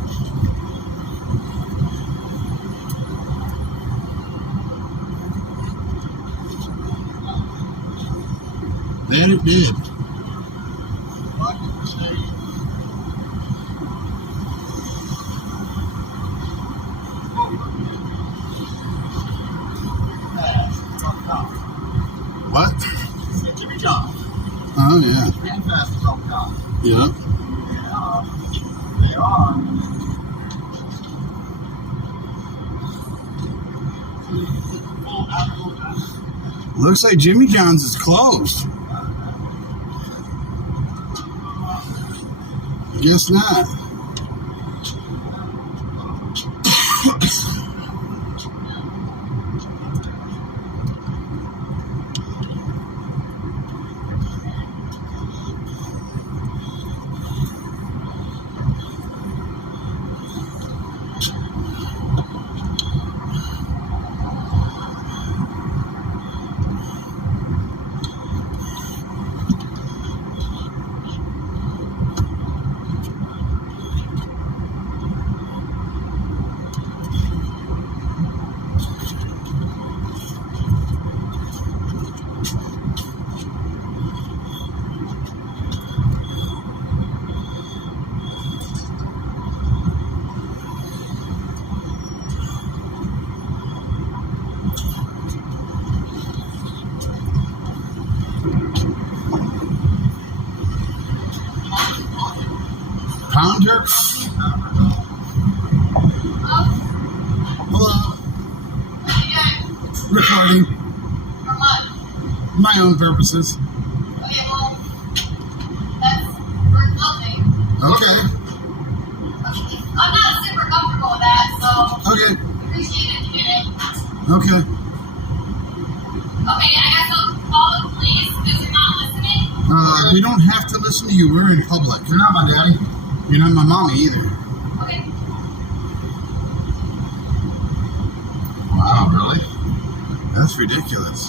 That it did. What? Jimmy John. Oh, yeah. Pretty fast as all God. Yeah. Yeah, they are. Looks like Jimmy John's is closed. Guess not. Pounder? Hello. Recording. For what? My own purposes. Okay, well, that's for nothing. Okay. I'm not super comfortable with that, so Okay. appreciate it if you did it. Okay. Okay, I guess I'll call the police because you're not listening. We don't have to listen to you. We're in public. You're not my daddy. You're not my mommy either. Okay. Wow, really? That's ridiculous.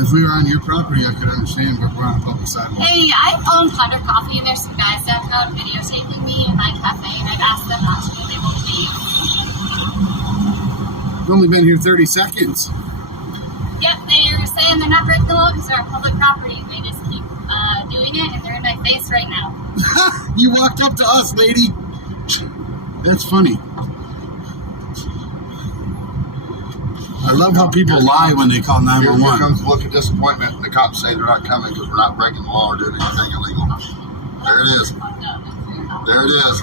If we were on your property, I could understand, but we're on a public sidewalk. Hey, I own Thunder Coffee, and there's some guys that have come out videotaping me in my cafe, and I've asked them not to, and they won't leave. We've only been here 30 seconds. Yep, they're saying they're not breaking the law because they're on public property, and they just keep doing it, and they're in my face right now. You walked up to us, lady. That's funny. I love how people lie when they call Here 911. comes the look of disappointment, and the cops say they're not coming because we're not breaking the law or doing anything illegal. There it is. There it is.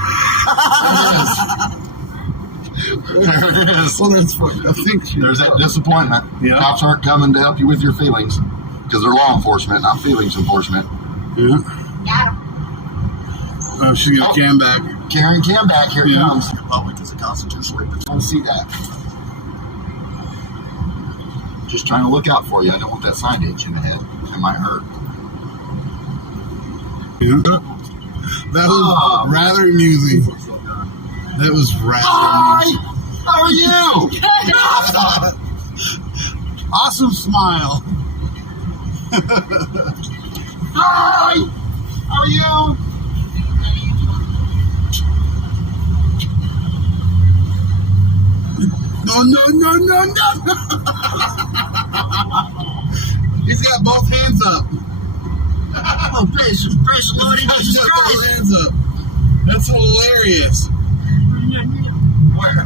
There it is. Well, that's fine. I think There's that disappointment. Yeah. Cops aren't coming to help you with your feelings because they're law enforcement, not feelings enforcement. Yeah. Oh, she's got Cam back. Carrying Cam back. Here it comes. The Republic is a constitutional right. I want to see that. Just trying to look out for you. I don't want that sign to hit you in the head. It might hurt. Yeah. That was rather amusing. That was rather amusing. How are you? Awesome smile. Hi! How are you? No. He's got both hands up. Oh, praise the Lord. He's got both hands up. That's hilarious. Where?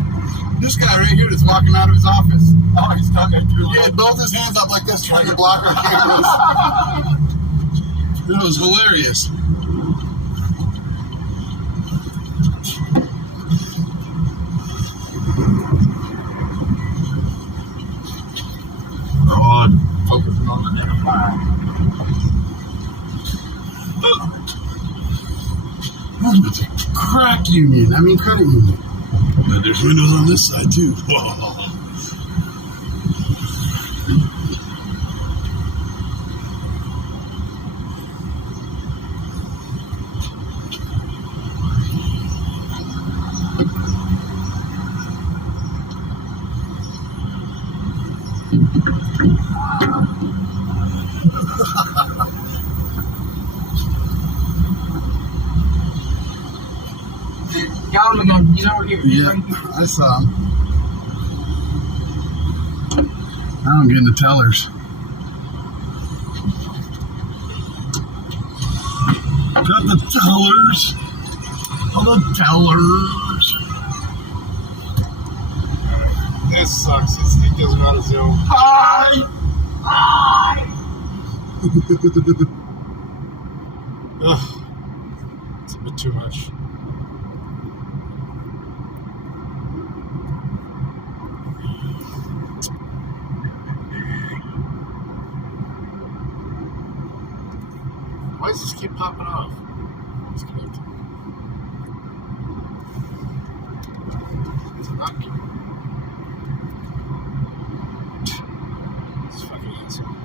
This guy right here that's walking out of his office. Oh, he's talking through. He had both his hands up like this trying to block our cameras. That was hilarious. God, focusing on the next fire. It's a crack union. I mean, credit union. But there's windows on this side, too. He's over here. Yeah, I saw him. Now I'm getting the tellers. Got the tellers. All the tellers. This sucks. This thing doesn't know how to zoom. Hi! Ugh. It's a bit too much. Why does this keep popping off? Disconnected. It's not. This fucking asshole.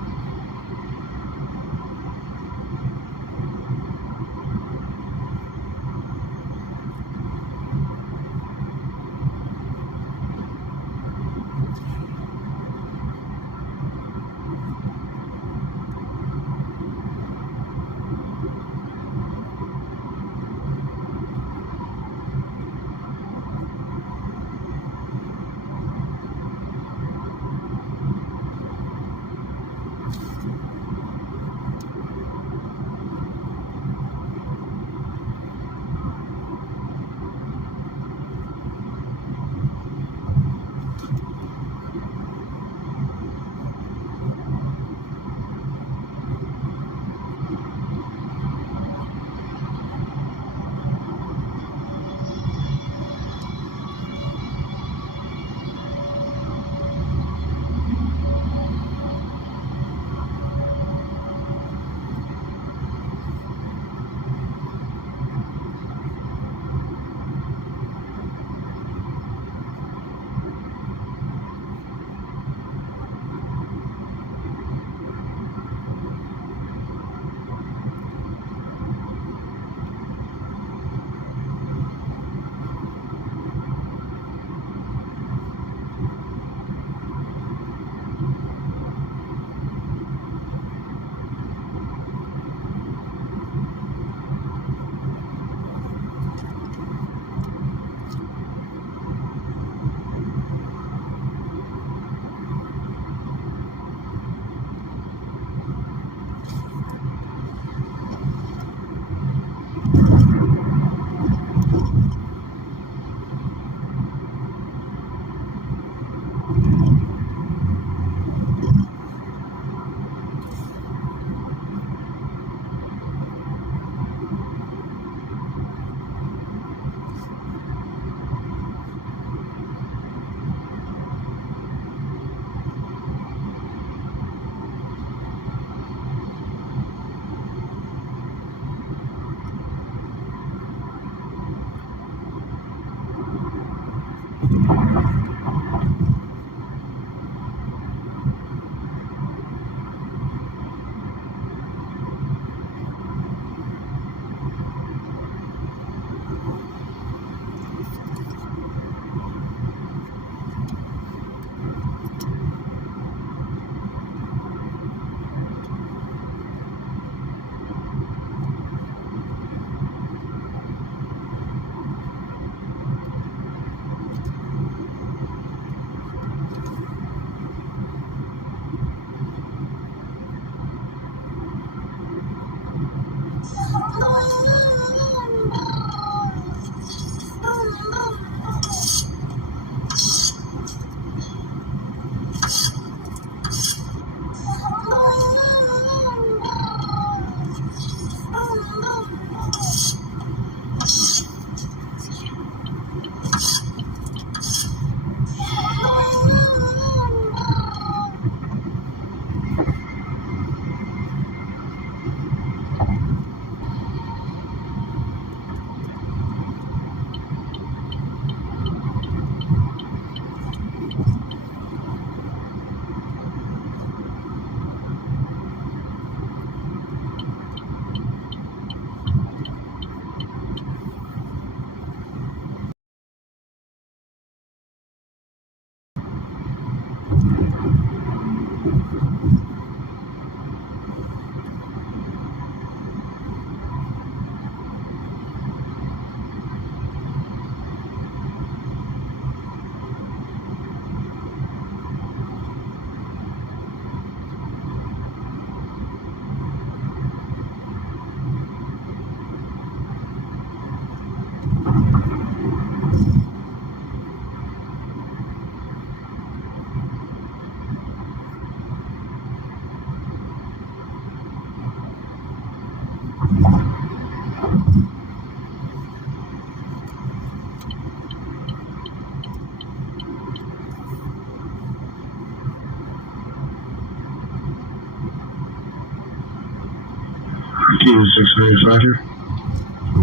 Kilo 6 Roger.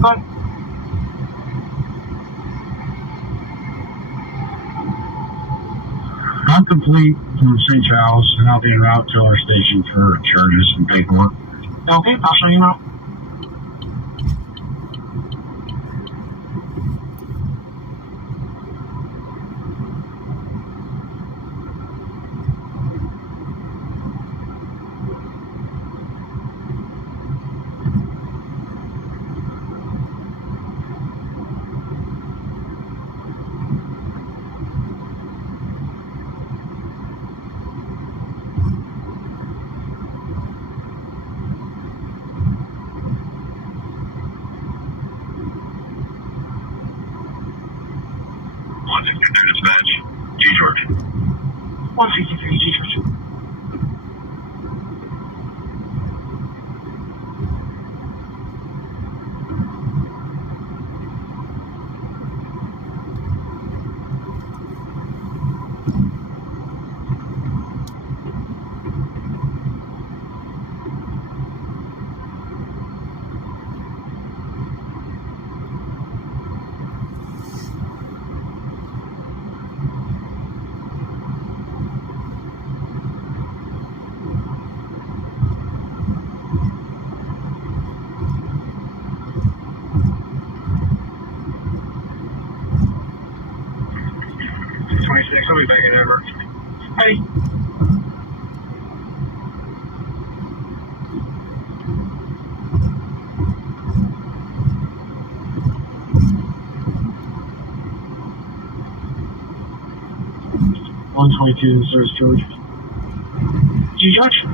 Go. I'm complete from St. Charles, and I'll be en route to our station for charges and paperwork. Okay, I'll show you now. Dispatch, G George. 153, G George. I'll be back in Denver. Hey. $122 Service George. G George.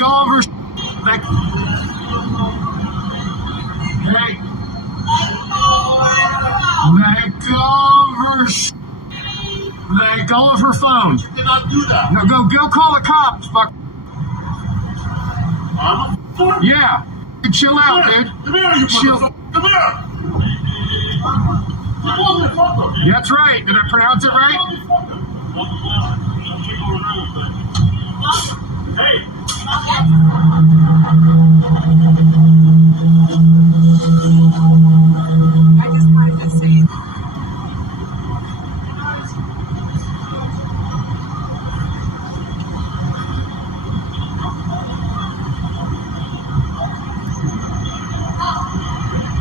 go of her. Let go of her. Let go of her phone. You cannot do that. No, go call the cops. Fuck. Yeah. Chill out, dude. Come here, you Chill. Come here. That's right. Did I pronounce it right? Hey. I just wanted to say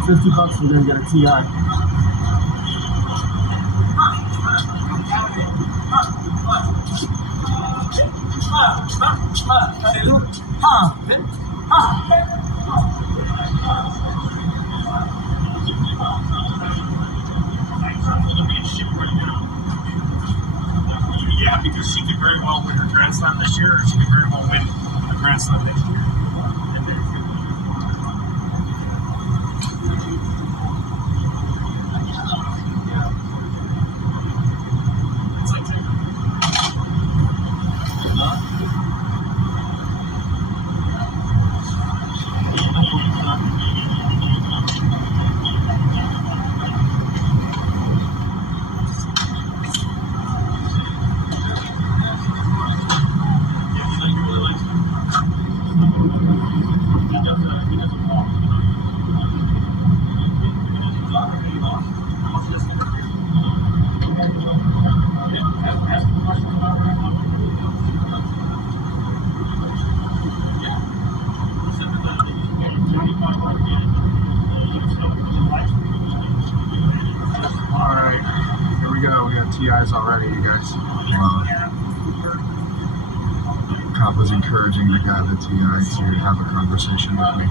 $50, we're gonna get a TI. Yeah, because she could very well win her Grand Slam this year, or she could very well win a Grand Slam next year. Alright, here we go. We got TIs already, you guys. Cop was encouraging the guy, the TI, to have a conversation with me.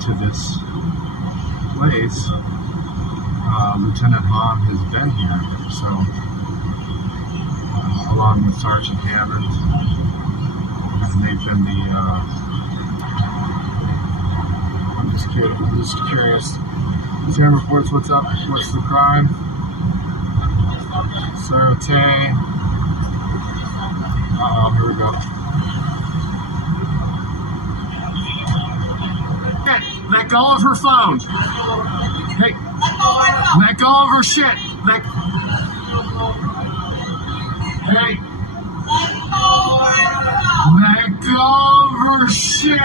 To this place, Lieutenant Hahn has been here, so along with Sergeant Hammond, and they've been I'm just curious. Sam reports, what's up? What's the crime? Sarah Tay. Here we go. Let go of her phone. Hey, let go of her shit. Hey, let go of her shit.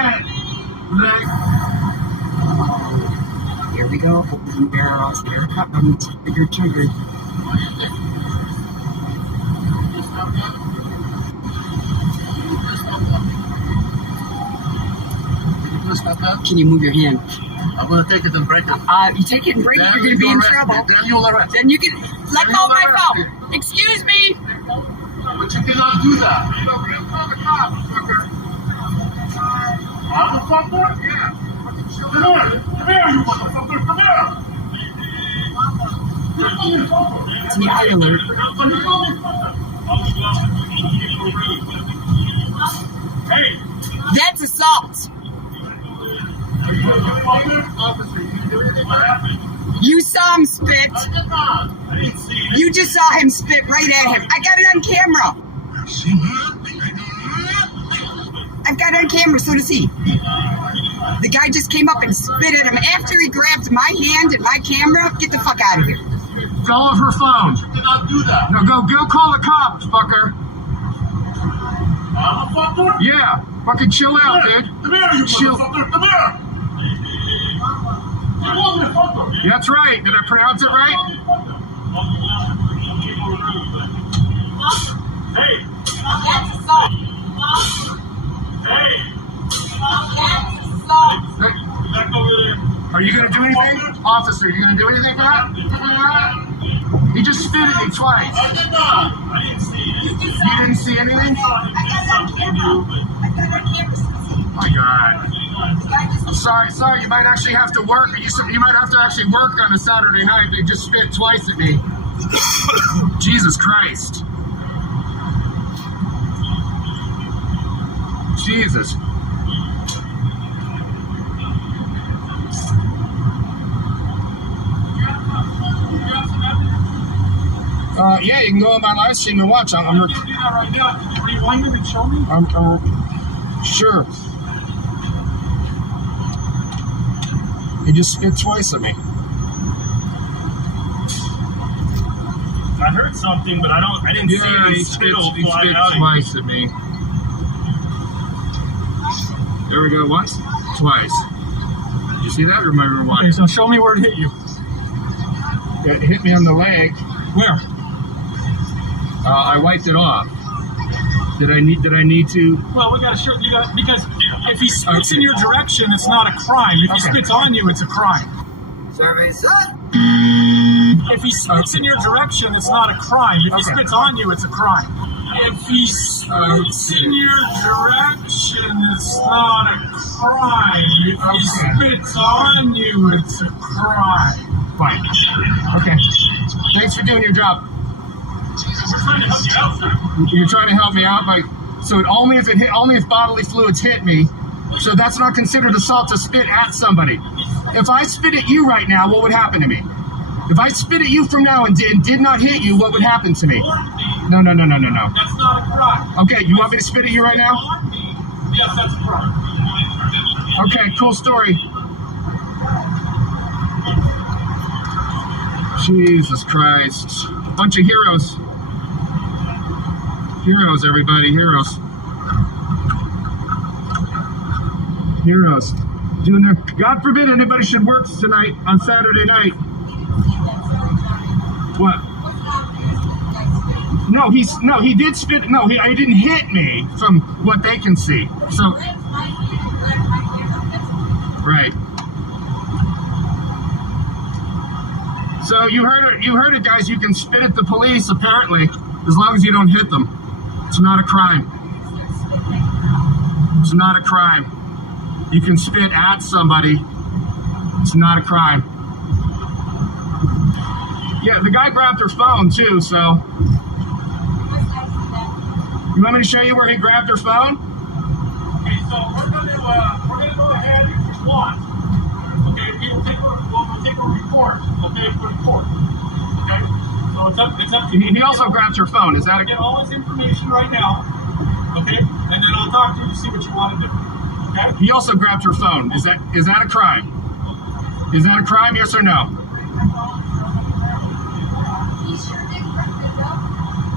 here we go. Open barrels. Here it comes. Trigger. Can you move your hand? I'm gonna take it and break it. You take it and break it, you're gonna be in trouble. Then you'll arrest. Then you can let go of my phone. Excuse me. But you cannot do that. You call the cops, fucker. Motherfucker? Yeah. Come here, you motherfucker. Come here. It's the eye alert. Hey. That's assault. You saw him spit. You just saw him spit right at him. I got it on camera. I've got it on camera, so does he. The guy just came up and spit at him after he grabbed my hand and my camera. Get the fuck out of here. Go of her phone. You cannot do that. No, go call the cops, fucker. Motherfucker? Yeah, fucking chill out, dude. Come here, you motherfucker. Come here. That's right. Did I pronounce it right? Hey. That's assault. Hey. That's assault. Back over there. Are you going to do anything? Officer, are you going to do anything for that? He just spit at me twice. I didn't see it. You didn't see anything? Oh my God. Sorry, you might actually have to work. You might have to actually work on a Saturday night. They just spit twice at me. Jesus Christ. Jesus. Yeah, you can go on my live stream and watch. I'm do that right now. Can you rewind it and show me? Sure. He just spit twice at me. I heard something, but I didn't see any he spittle spit fly out. twice at me. There we go. Once, twice. You see that? Remember what? Okay, so show me where it hit you. It hit me on the leg. Where? I wiped it off. Did I need to? Well, we got to show you got because if he spits in your direction, it's not a crime. If he spits on you, it's a crime. Service. If he spits in your direction, it's not a crime. If he spits on you, it's a crime. If he spits in your direction, it's not a crime. If he spits on you, it's a crime. Fine. Okay. Thanks for doing your job. We're trying to help you out, sir. You're trying to help me out by only if bodily fluids hit me. So that's not considered assault to spit at somebody. If I spit at you right now, what would happen to me? If I spit at you from now and did not hit you, what would happen to me? No. That's not a crime. Okay, you want me to spit at you right now? Yes, that's a crime. Okay, cool story. Jesus Christ. Bunch of heroes. Heroes, everybody, heroes. Heroes. Doing their, God forbid anybody should work tonight on Saturday night. What? No, he did spit. No, he didn't hit me from what they can see. So, right. So you heard it, guys. You can spit at the police, apparently, as long as you don't hit them. It's not a crime. It's not a crime. You can spit at somebody. It's not a crime. Yeah, the guy grabbed her phone too, so. You want me to show you where he grabbed her phone? Okay, so we're gonna go ahead if you want. Okay, we'll take a report. Okay, for the court. Okay, so it's up to you. He also grabbed her phone. Is that Get all this information right now. Okay, and then I'll talk to you to see what you want to do. Okay. He also grabbed her phone. Is that a crime? Is that a crime? Yes or no?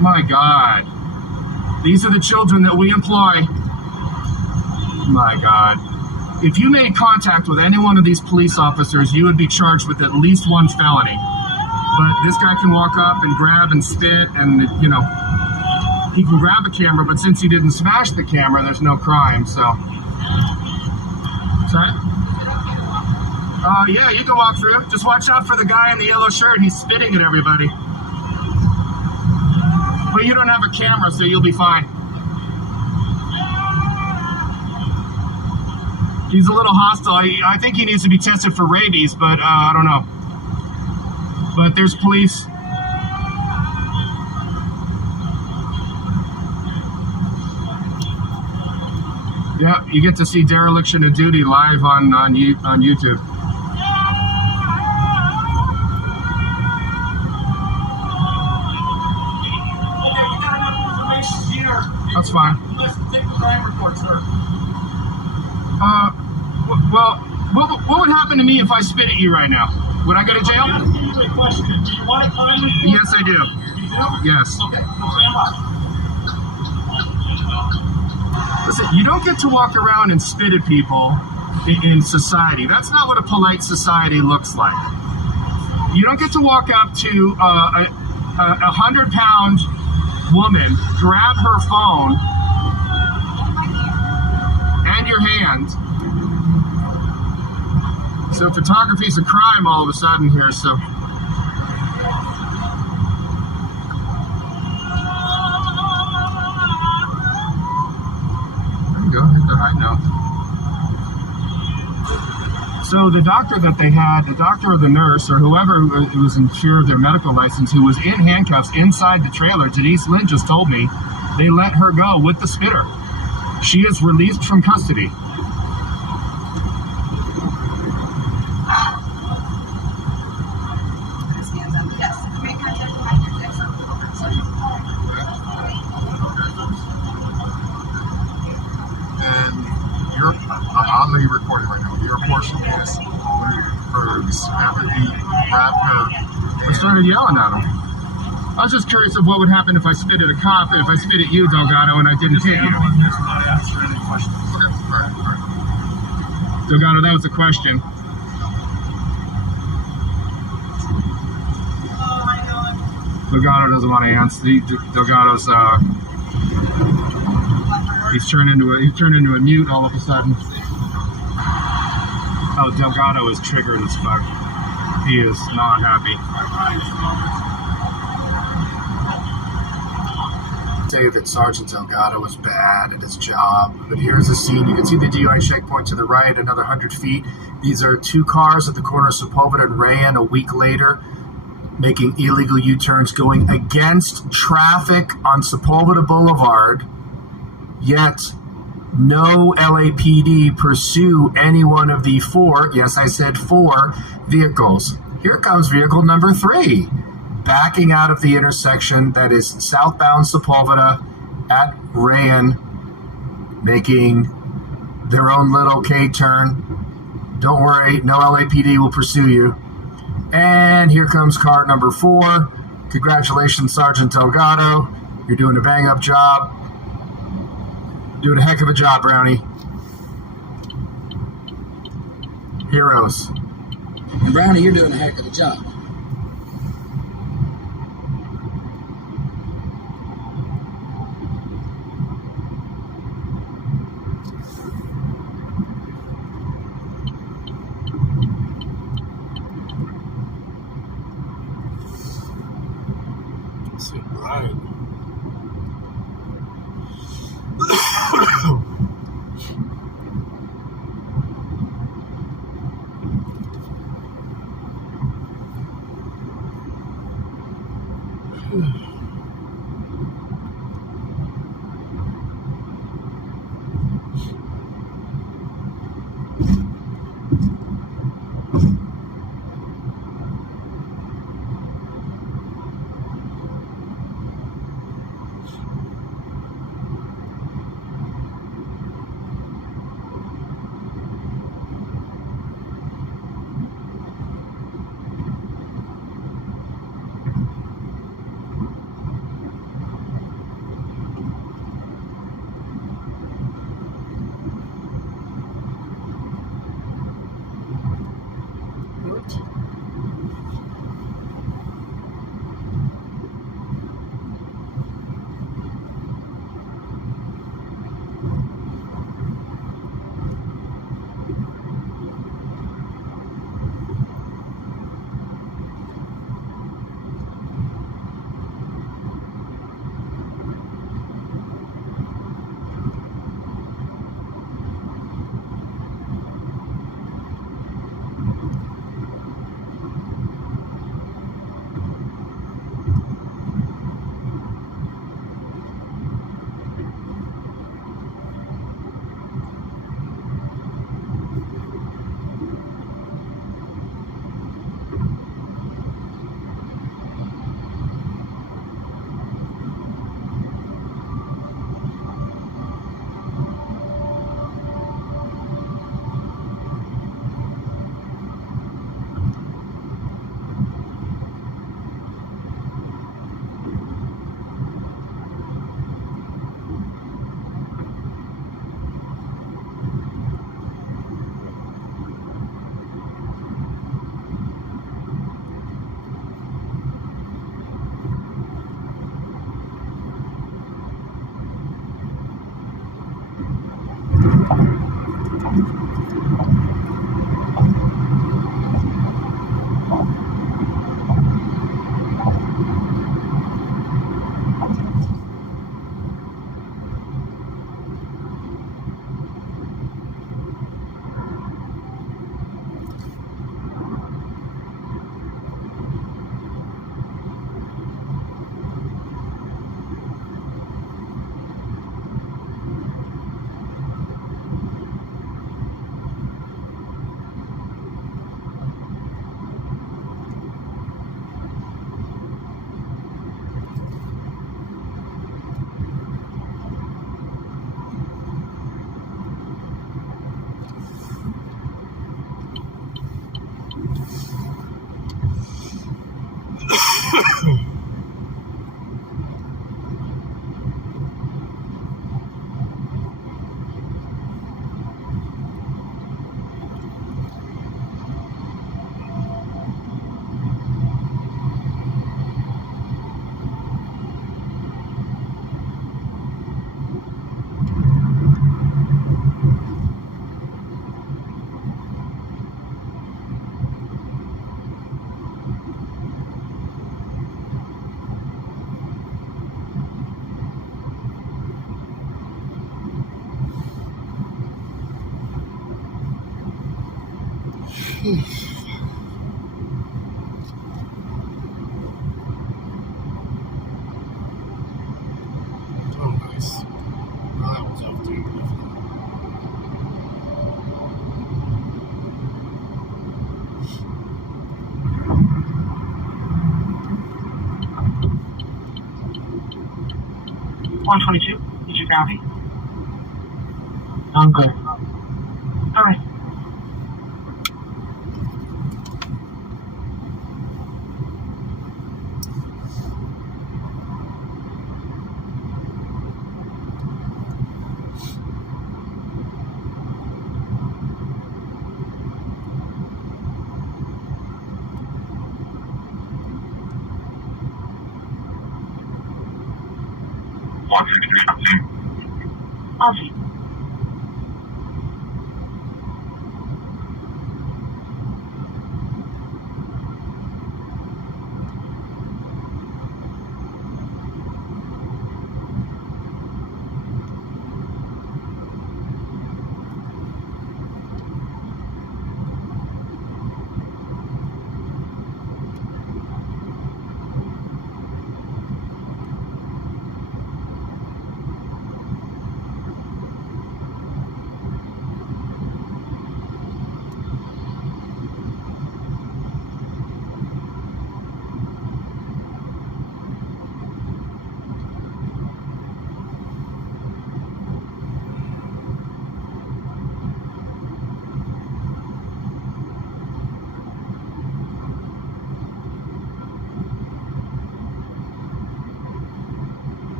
My God. These are the children that we employ. My God. If you made contact with any one of these police officers, you would be charged with at least one felony. But this guy can walk up and grab and spit and, he can grab a camera, but since he didn't smash the camera, there's no crime, so. Sorry? Yeah, you can walk through. Just watch out for the guy in the yellow shirt. He's spitting at everybody. But you don't have a camera, so you'll be fine. He's a little hostile. I think he needs to be tested for rabies, but I don't know. But there's police. Yeah, you get to see dereliction of duty live on YouTube. That's fine. Let's take the crime report, sir. Well, what would happen to me if I spit at you right now? Would I go to jail? I'm asking you a question. Do you want a crime report? Yes, I do. You do? Yes. Okay, stand by. Listen, you don't get to walk around and spit at people in society. That's not what a polite society looks like. You don't get to walk up to a 100-pound woman, grab her phone and your hand. So photography is a crime all of a sudden here, so. go. Hit the high note. So the doctor that they had, the doctor or the nurse or whoever was in fear of their medical license, who was in handcuffs inside the trailer, Denise Lynn just told me, they let her go with the spitter. She is released from custody. I'm going to be recording right now. Your portion is after he grabbed her. I started yelling at him. I was just curious of what would happen if I spit at a cop, if I spit at you, Delgado, and I didn't hit you. Delgado, that was the question. Delgado doesn't want to answer. Delgado's he's turned into a mute all of a sudden. Oh, Delgado is triggered as fuck. He is not happy. Say that Sergeant Delgado was bad at his job, but here's a scene. You can see the DUI checkpoint to the right, another 100 feet. These are two cars at the corner of Sepulveda and Rayan a week later, making illegal U-turns, going against traffic on Sepulveda Boulevard, yet no LAPD pursue any one of the four, yes, I said four, vehicles. Here comes vehicle number 3, backing out of the intersection that is southbound Sepulveda at Rayan, making their own little K-turn. Don't worry, no LAPD will pursue you. And here comes car number 4. Congratulations, Sergeant Delgado. You're doing a bang-up job. Doing a heck of a job, Brownie. Heroes. And Brownie, you're doing a heck of a job. Right. Oh, nice. Well, that was up, dude. 122, did you copy? I'm good. All right. Aussie.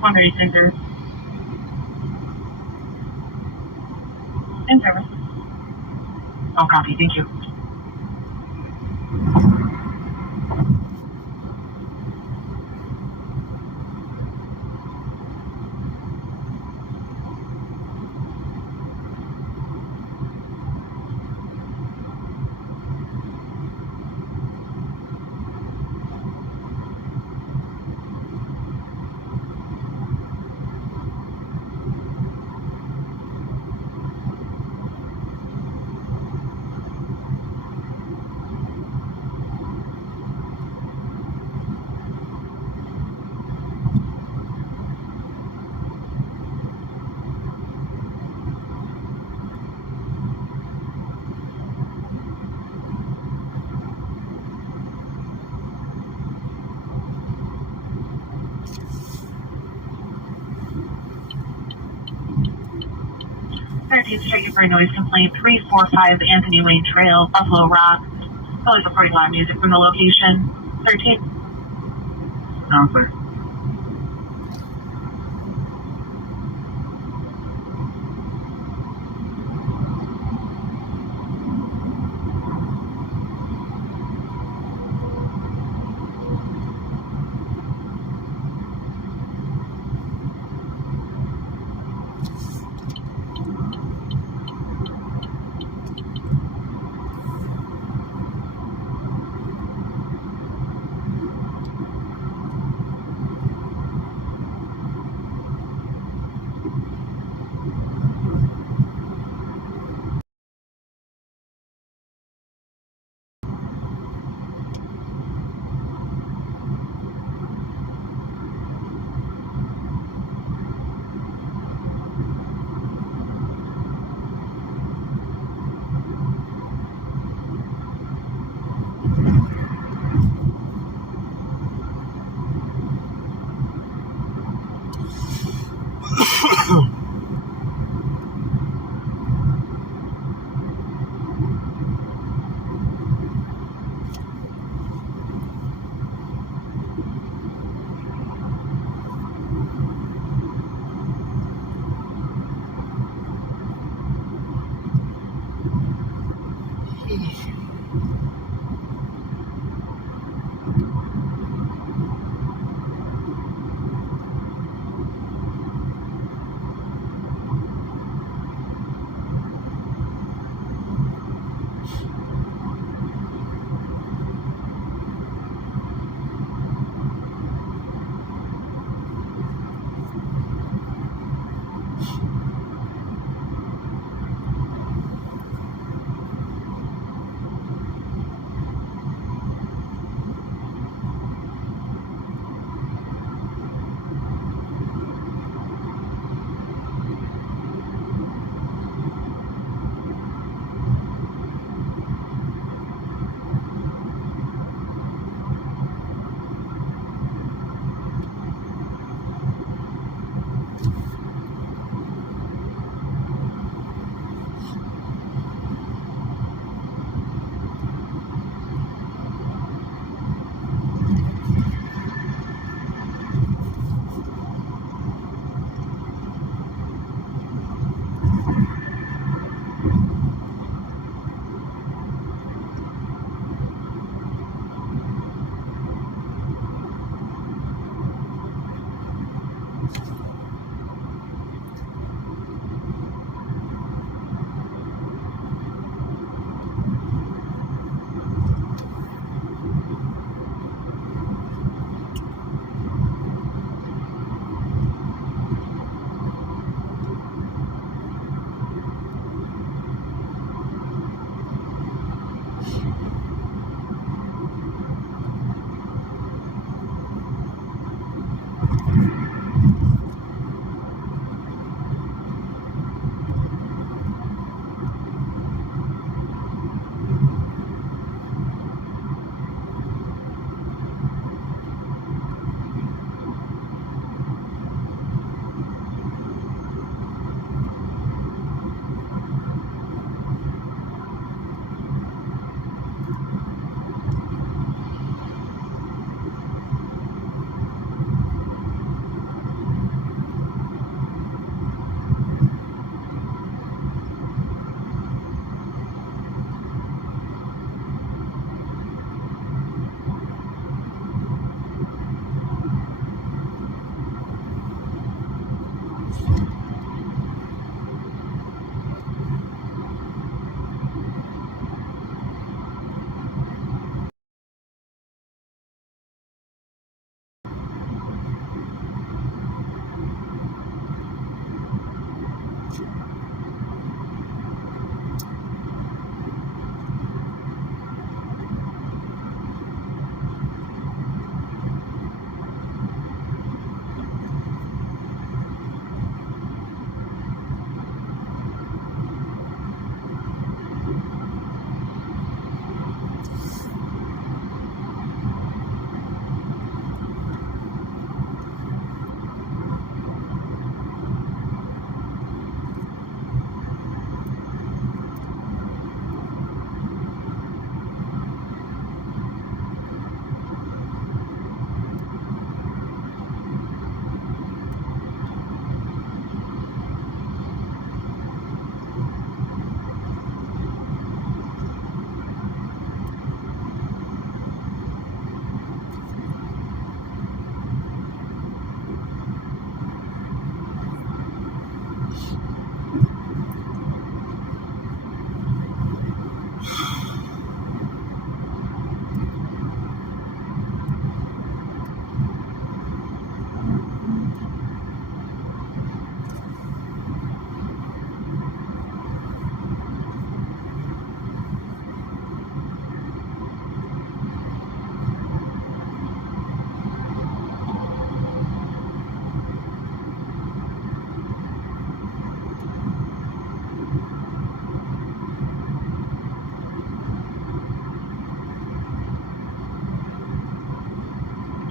Hungary Center. In service. Oh, copy. Thank you. Checking for a noise complaint, 345 Anthony Wayne Trail, Buffalo Rock. Always recording loud music from the location. 13. No, sir.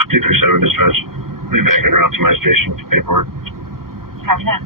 237 dispatch. I'll be back en route to my station with the paperwork. Copy that.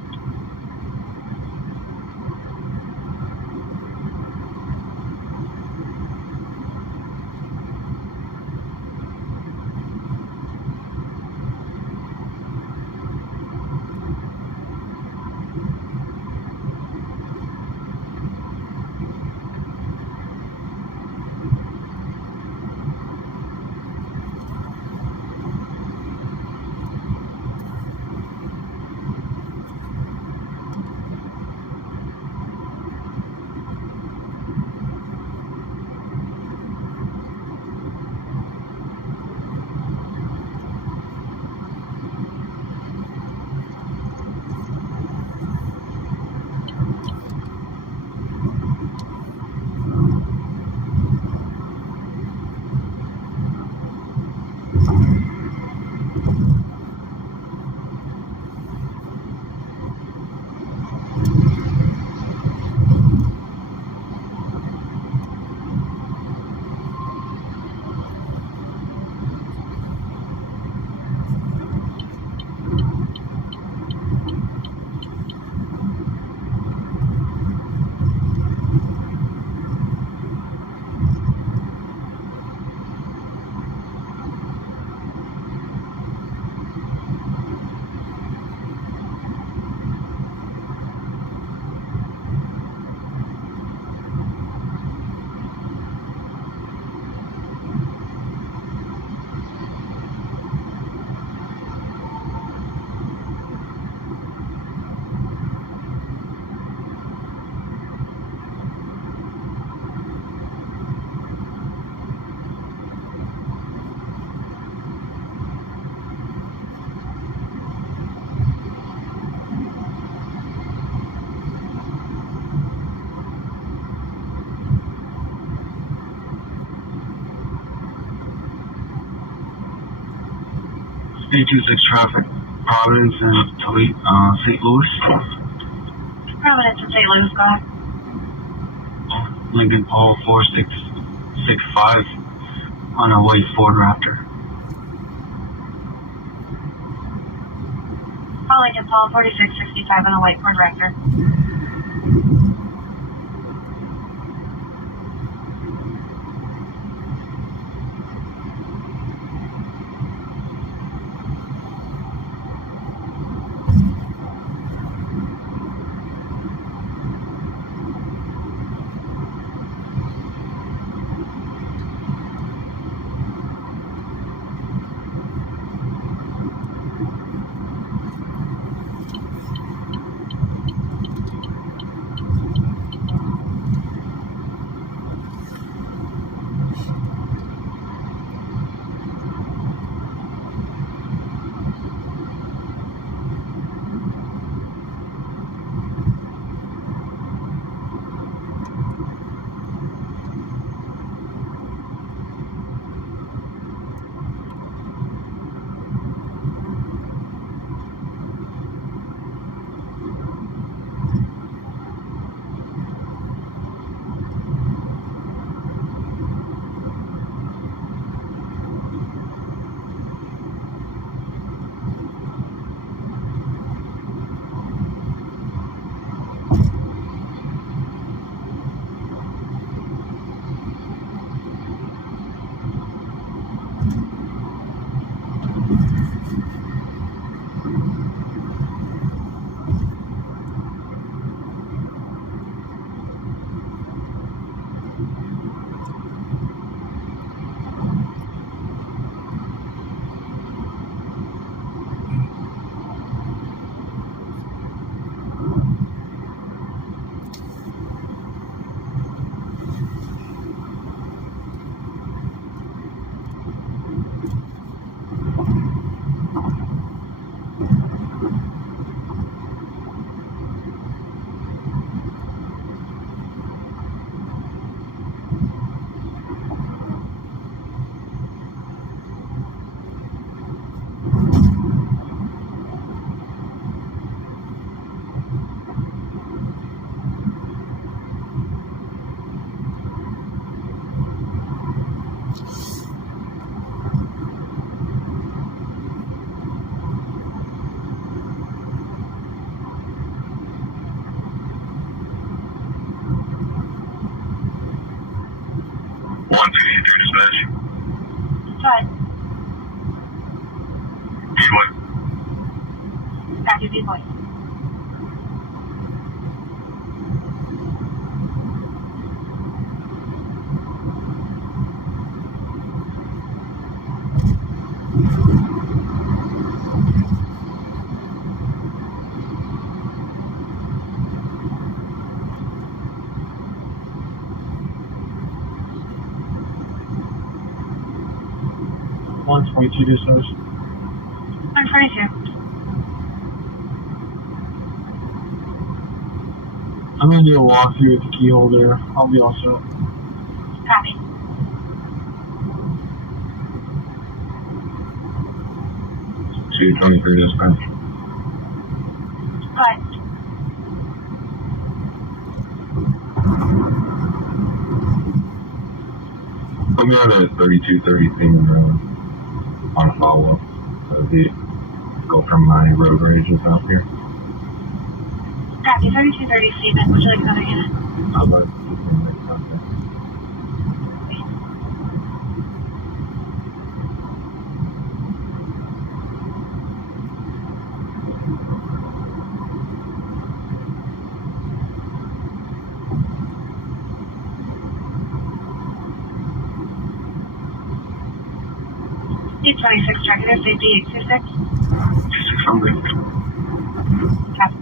826 traffic, Providence and St. Louis. Providence and St. Louis, go ahead. Lincoln Paul 4665 on a white Ford Raptor. Lincoln Paul 4665 on a white Ford Raptor. Viewpoint. One 22 dispatch. 122. I'm gonna do a walkthrough with the keyhole there. I'll be all set. Copy. Two 23 dispatch. Go ahead. Put me on a 3233 on a follow-up. Go from my road rage that's out here. Copy, 3230 Stephen. Would you like another unit? How about just gonna make contact? Need 26 Tractor, safety 826. 2600. Copy.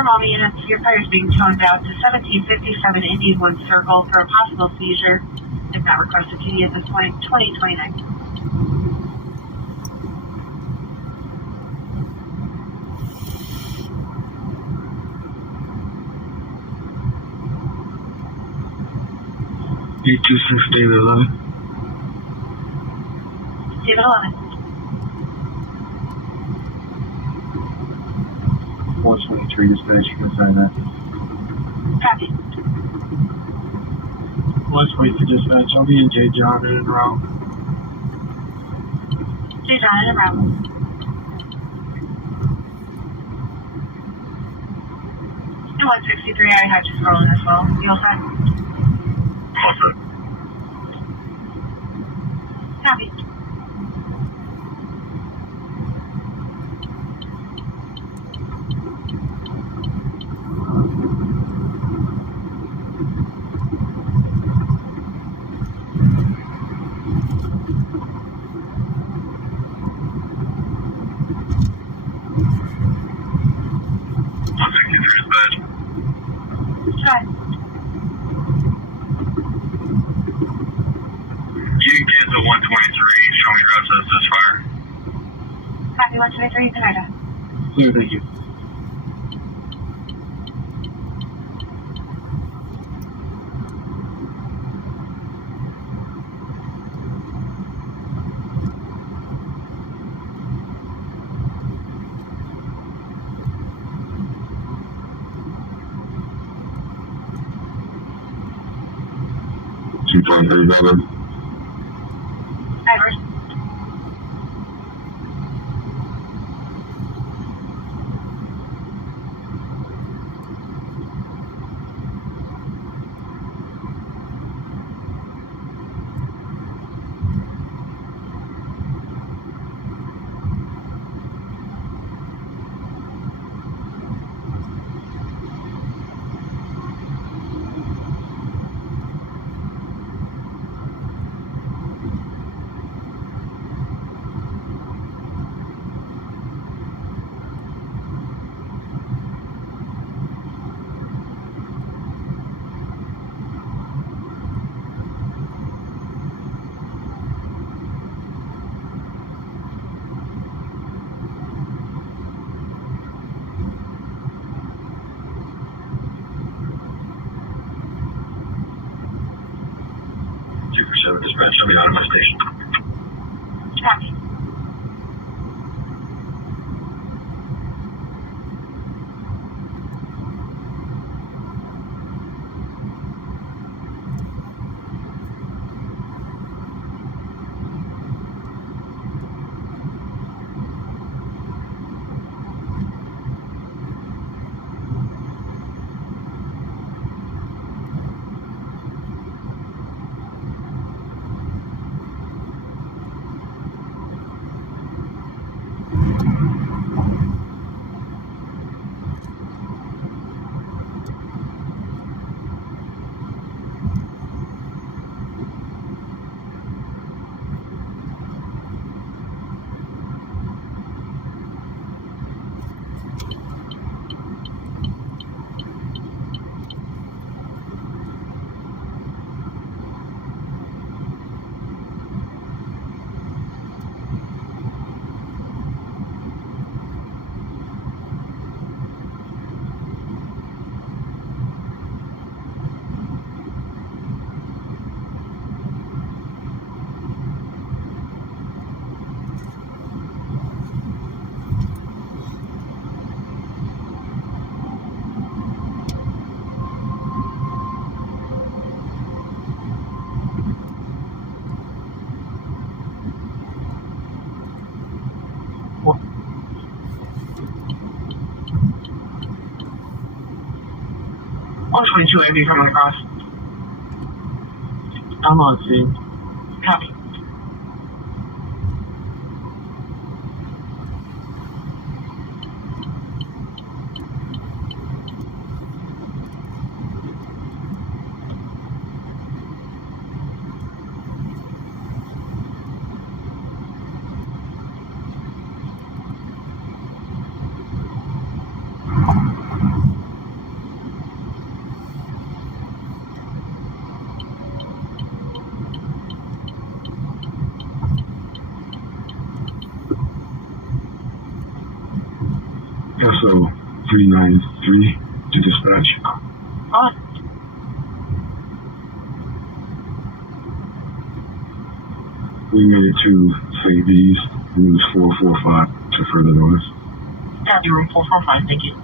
From all the units, your fire is being toned out to 1757 Indian One Circle for a possible seizure. If not requested PD at this point, 2029. U26 David 11. David 11. 123 dispatch, you can sign that. Copy. Let's wait for dispatch. I'll be in J. John in a row. J. John in a row. And 163, I had you scrolling as well. You all set? Offer. Copy. Hi. You can cancel 123. Show me your access this fire. Copy 123, you can hide us. Clear, thank you. Two 237. Edward. Dispatch, I'll be out of my station. Copy. 122 AV coming across. I'm on scene. Copy. SO 393 to dispatch. Alright. We made it to St. V's, room 445 to further notice. Copy, room 445, thank you.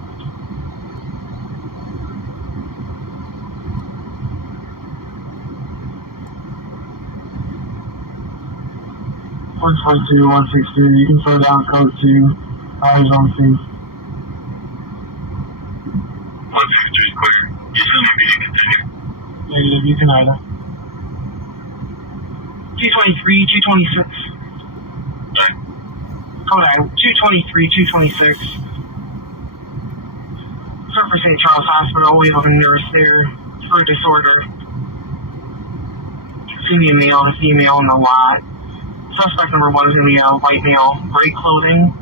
(122, 163). You can slow down code 2. Eyes on scene. 163 clear. You still need to continue. Negative, you can either. 223, 226. Right. Code I, 223, 226. Surfer St. Charles Hospital, we have a nurse there for a disorder. It's going to be a male and a female in the lot. Suspect number 1 is going to be a white male, gray clothing.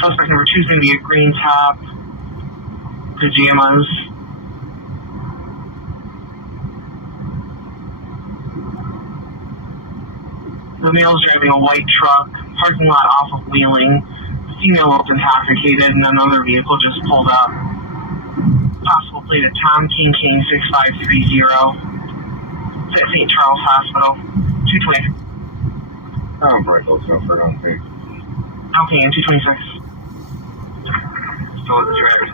Suspect number 2 is going to be a green top, pajamas. The male is driving a white truck, parking lot off of Wheeling. The female was intoxicated and another vehicle just pulled up. Possible plate of Tom King 6530. It's at St. Charles Hospital. 220. I'm right, let's go for it on scene. Okay, and 226. Still at the track.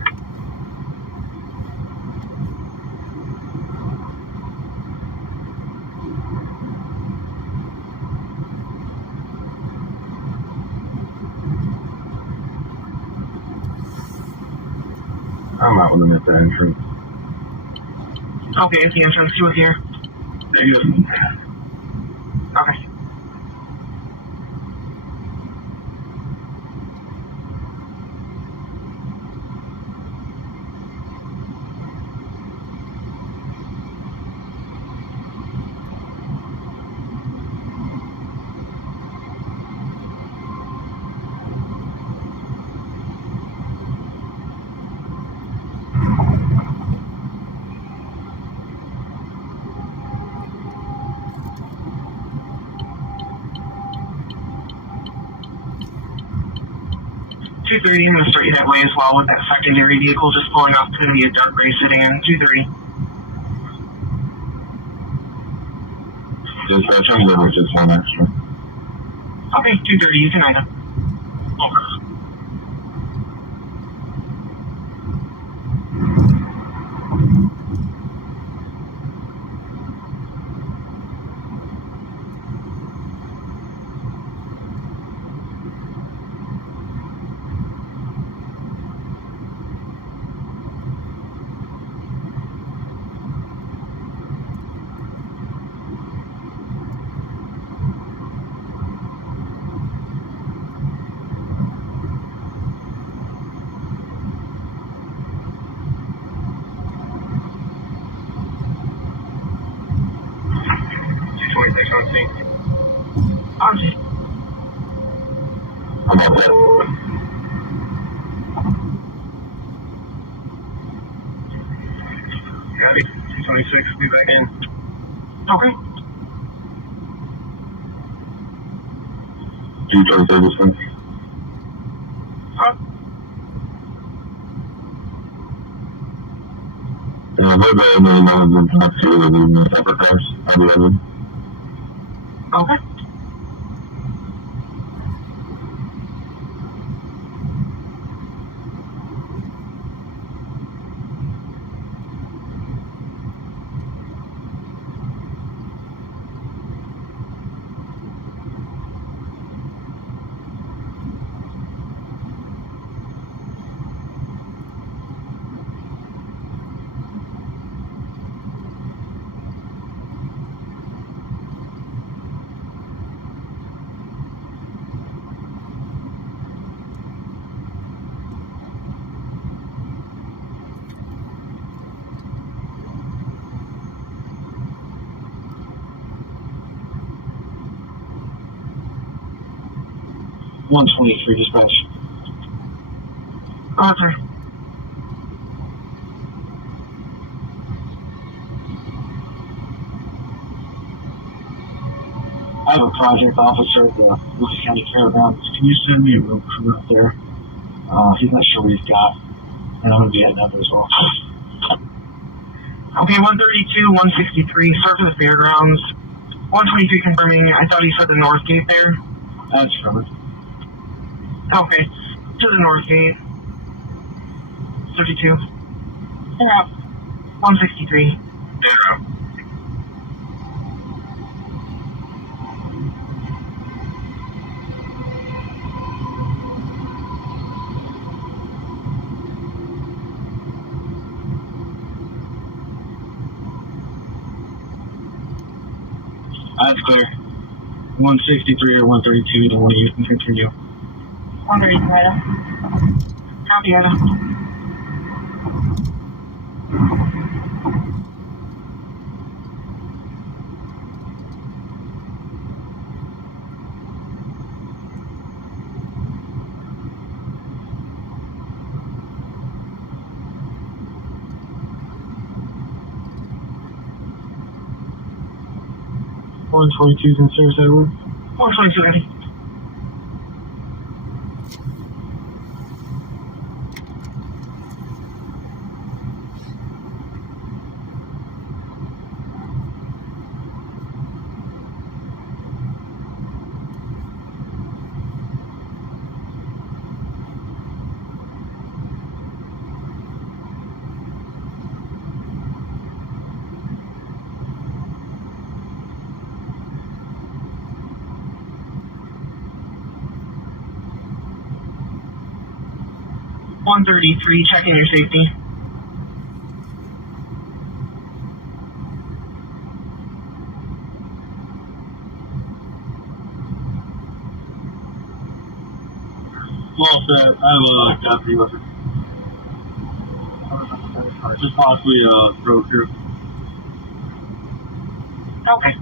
I'm out with him at the entrance. Okay, at the entrance, you were here. Negative. Okay. I'm going to start you that way as well with that secondary vehicle just pulling off. It's going to be a dark gray sedan. 230. Dispatch, I'm good with just one extra. Okay, 230, you can either. Okay. Okay. I'm all set. Got it. 226, be back in. Okay. 226. Yeah, we're very many miles in taxi with the separate cars. I'll be ready. Okay. 123 dispatch. Roger. I have a project officer at the Lucas County Fairgrounds. Can you send me a road crew up there? He's not sure what he's got, and I'm going to be heading up as well. Okay, 132, 163, start to the fairgrounds. 123 confirming, I thought he said the north gate there. That's covered. Okay, to the north gate. 32. They're out. 163. They're out. That's clear. 163 or 132, the one you can continue. 133, Ida. Copy, Ida. One 122's in service, Edward. 122, ready. .133, checking your safety. Well set. I have a copy with it. Just possibly a road crew. Okay.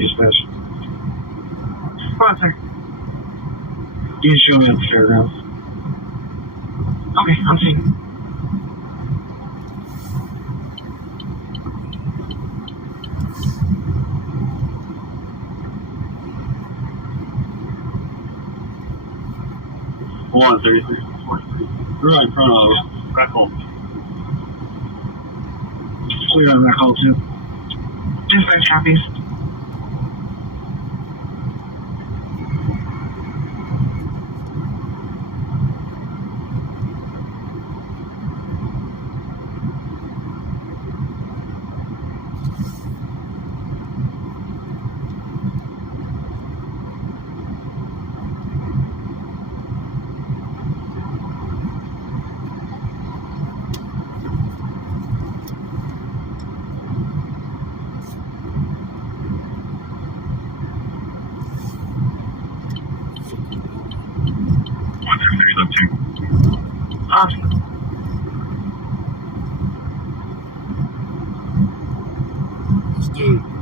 Dispatch. Roger. You can show me at the fairgrounds. Okay, I'm seeing. One 33. Right in front of us. Back home. Clear on that call too. Dispatch copies. 502. Copy. Let's do it.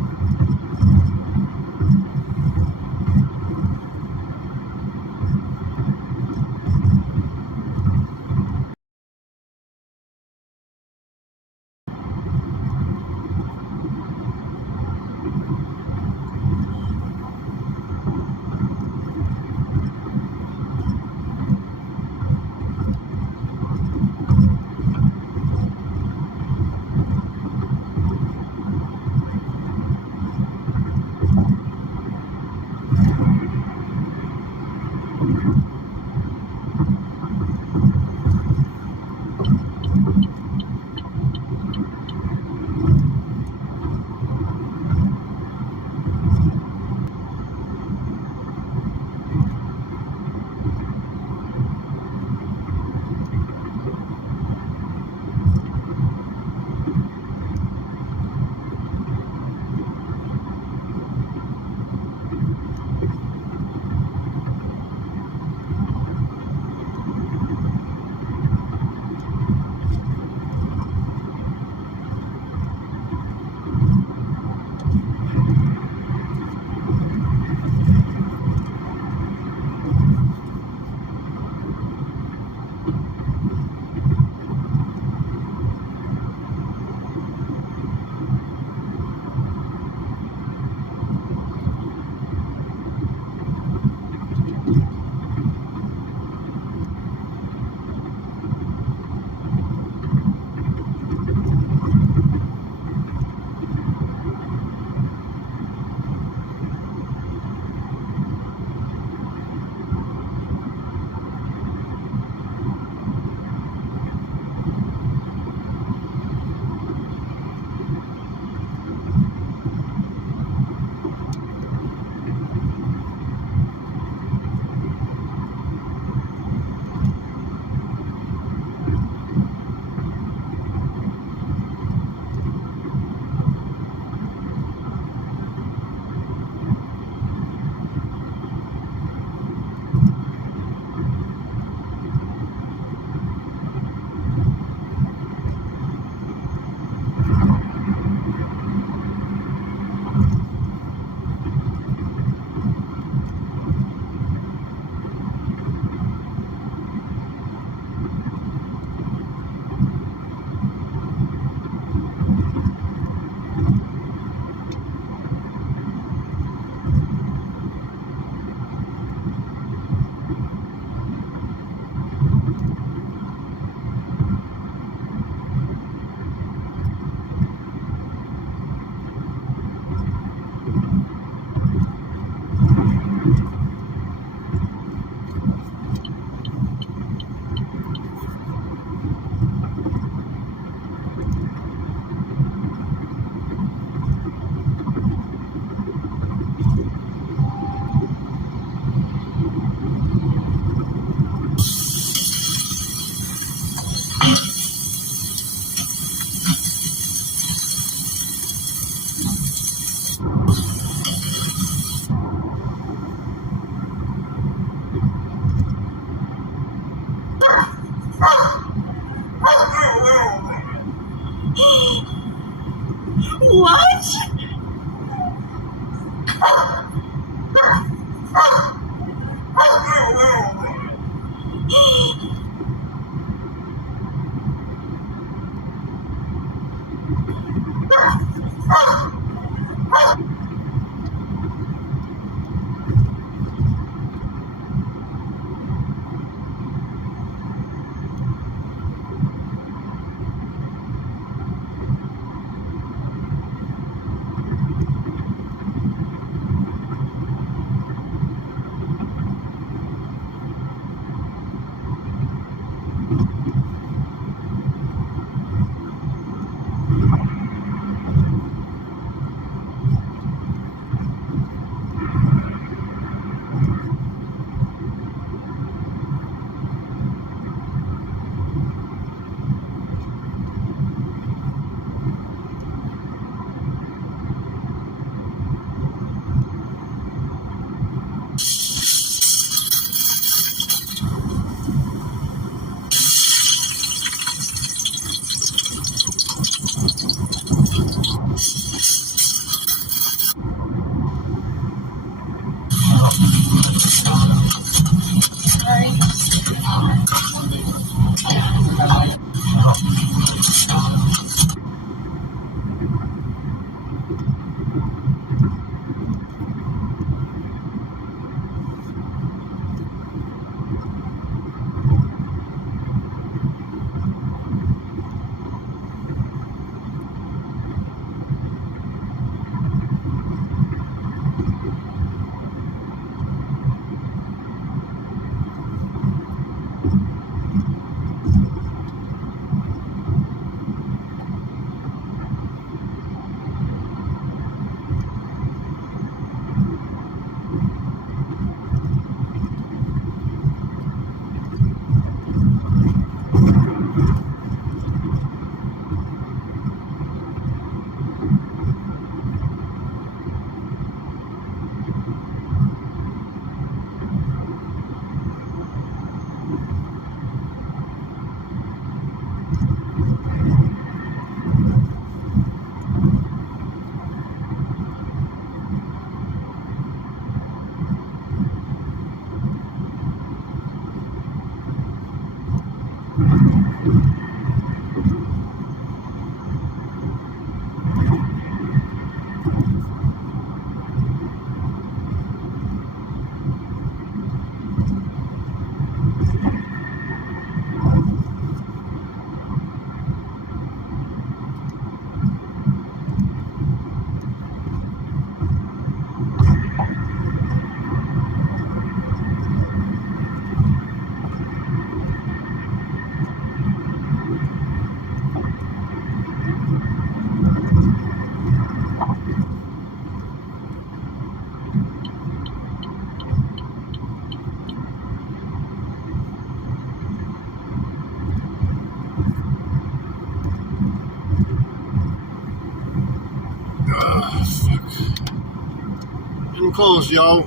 Getting close, yo.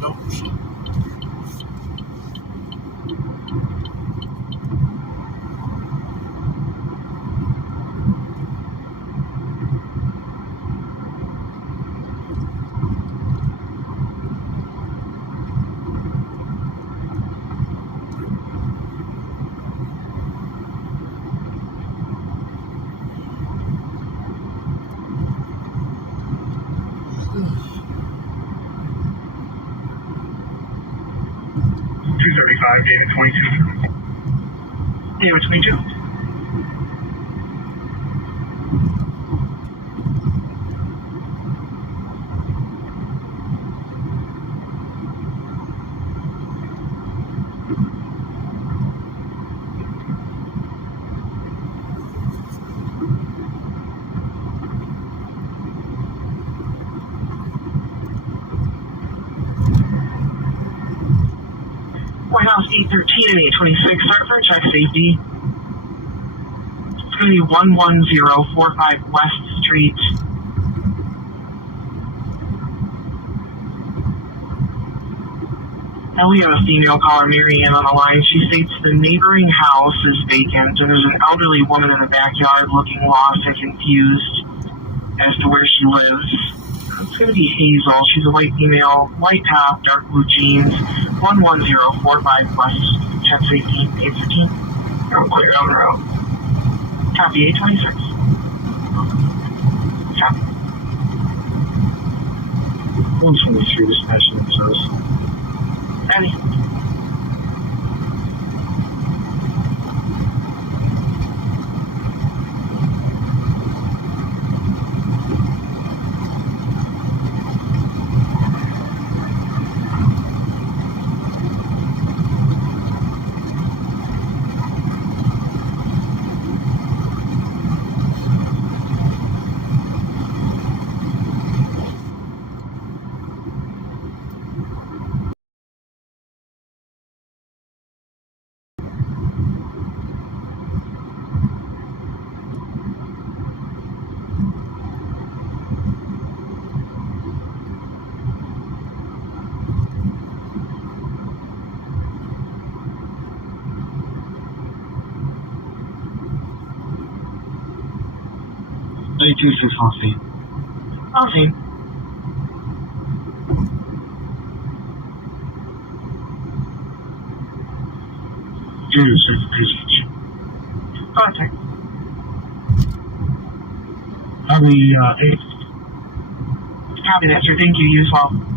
Nope. David 22. David 22. White House 813 and 826, start for check safety. It's going to be 11045 West Street. Now we have a female caller, Mary Ann, on the line. She states the neighboring house is vacant and there's an elderly woman in the backyard looking lost and confused as to where she lives. It's going to be Hazel. She's a white female, white top, dark blue jeans, 11045 West, check safety, 815. You're clear on the road. Copy, 826. Copy. 123 dispatching service. Ready. On scene. On scene. Contact. Copy, 8. Copy that, sir. Thank you. You as well.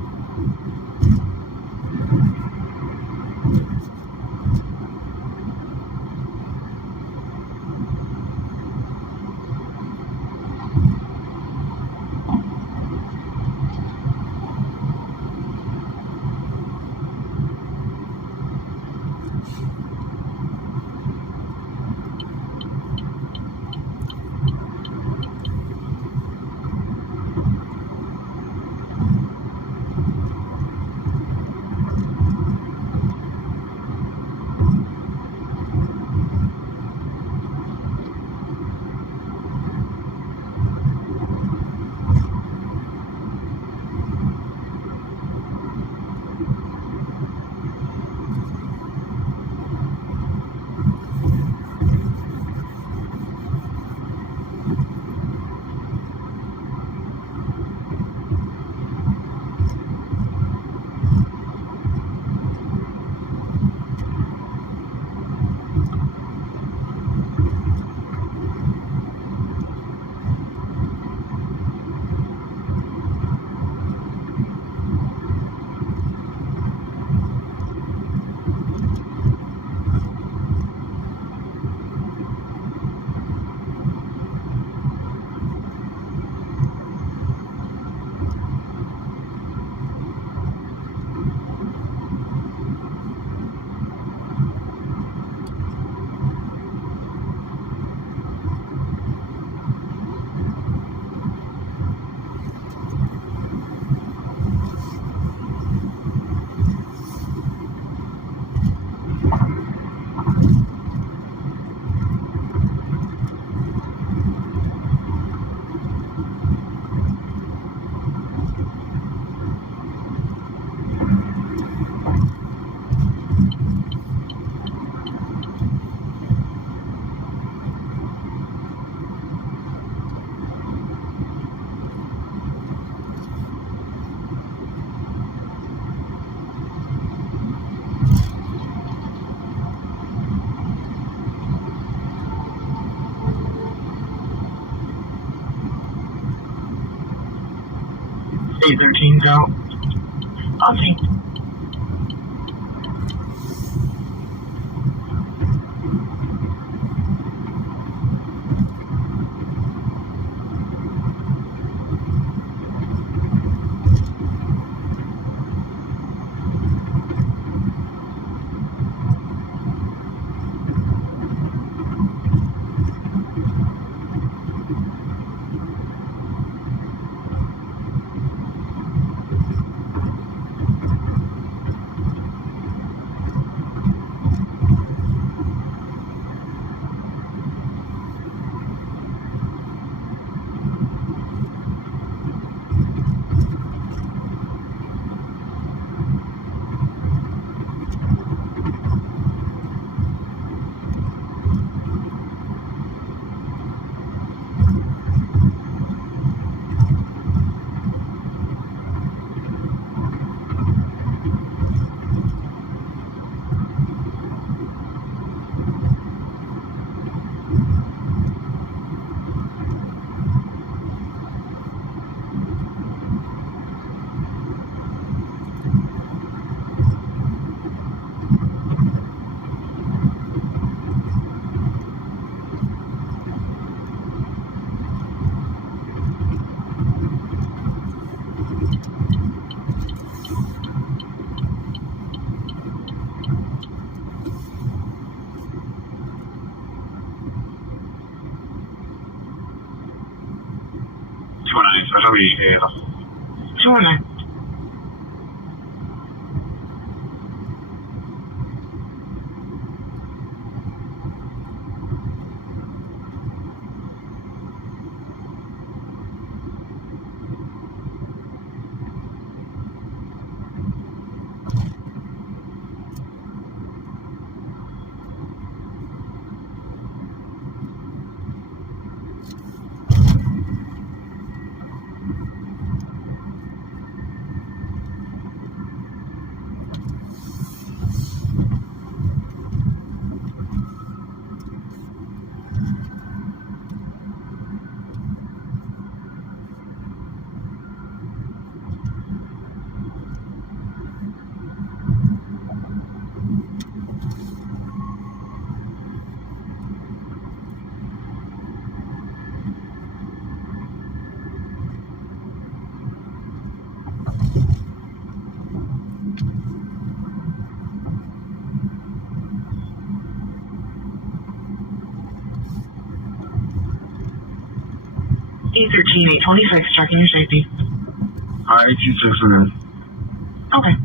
A13's out. Okay. Sure, man. 813-826, checking your safety. Alright, 826 for this. Okay.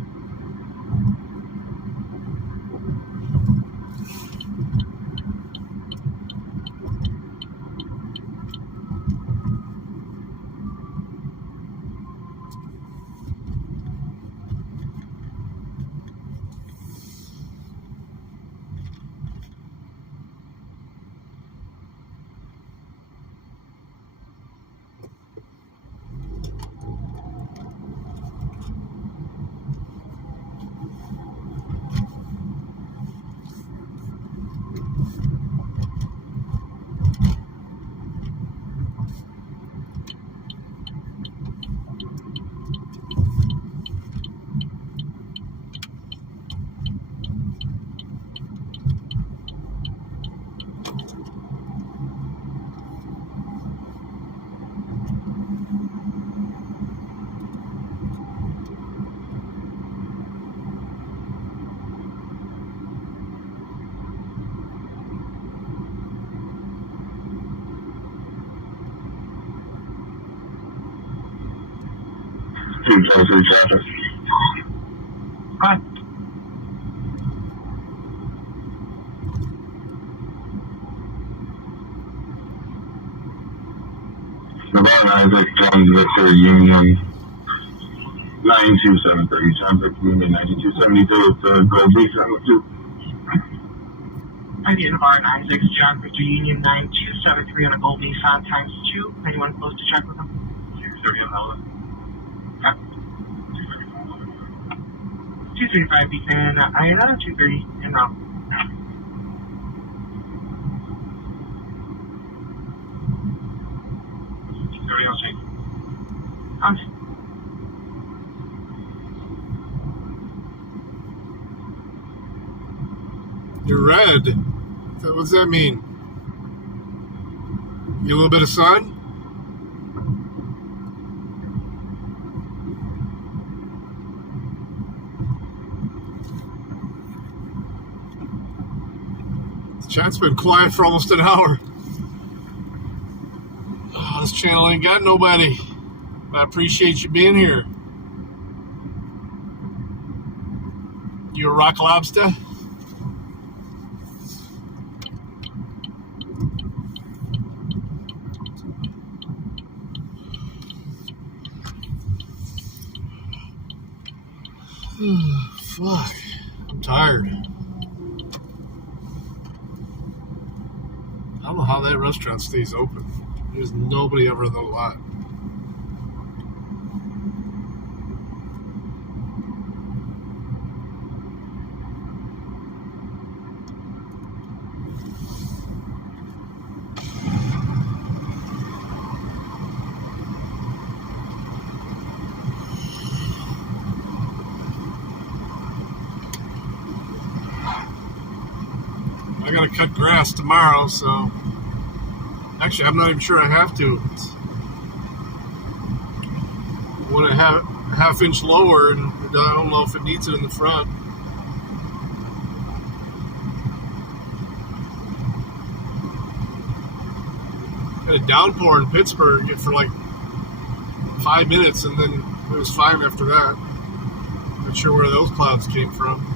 City traffic. Hi. About Isaac Jones, Victor Union 92730. John Victor Union 9272. It's Gold Beach number 2. ID of our 96, John Victor Union 9273 on a Gold Nissan times 2. Anyone close to check with them? 630 on Helen. 235 Beacon, Iona, 230 en route. You're red. What does that mean? You a little bit of sun? Chat's been quiet for almost an hour. Oh, this channel ain't got nobody. I appreciate you being here. You a rock lobster? Fuck. I'm tired. I don't know how that restaurant stays open. There's nobody ever in the lot. I gotta cut grass tomorrow, so actually I'm not even sure I have to. I want to have a half-inch lower, and I don't know if it needs it in the front. Had a downpour in Pittsburgh for like 5 minutes, and then it was fine after that. Not sure where those clouds came from.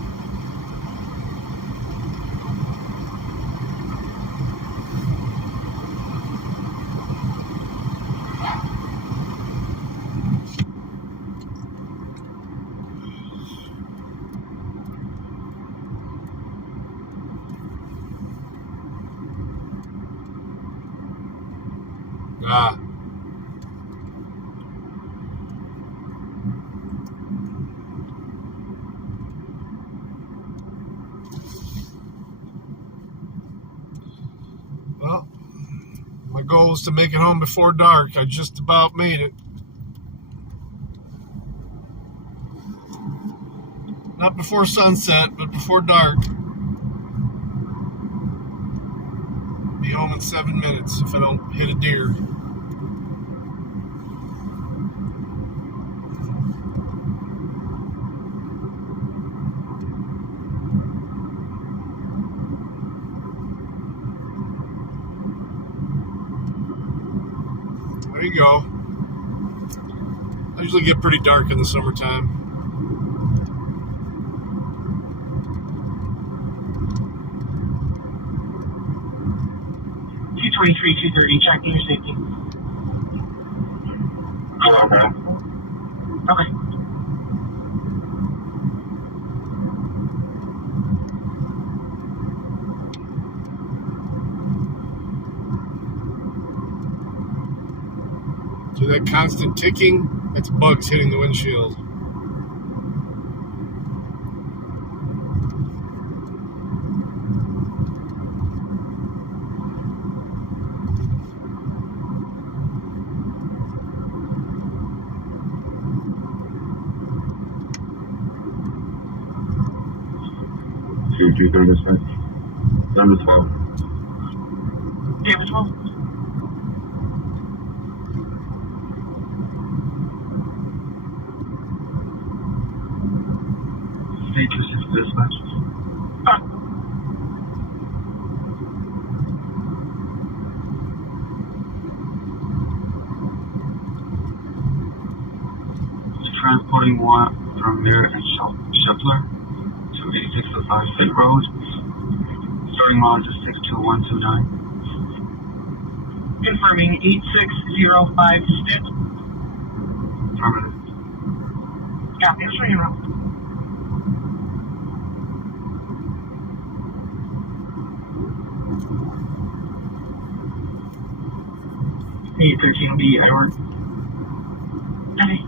Ah. Well, my goal is to make it home before dark. I just about made it. Not before sunset, but before dark. Be home in 7 minutes if I don't hit a deer. There you go. I usually get pretty dark in the summertime. $223-230, checking your safety. Okay. So that constant ticking, that's bugs hitting the windshield. Two 230 down to 12. David 12. State 260 dispatch. Transporting one from Mirror and Scheffler to 8605 State Road. Starting mileage is 62129. Confirming 8605 Stitt. Affirmative. Copy, just ring around. Hey, 13B, Edward. Okay.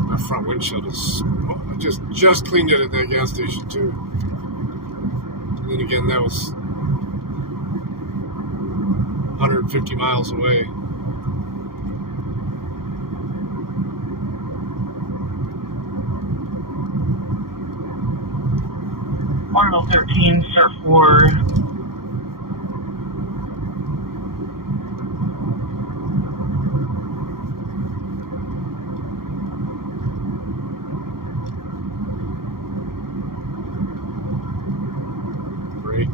My front windshield is... I just cleaned it at that gas station, too. And then again, that was 150 miles away. Arnold 13, start for break.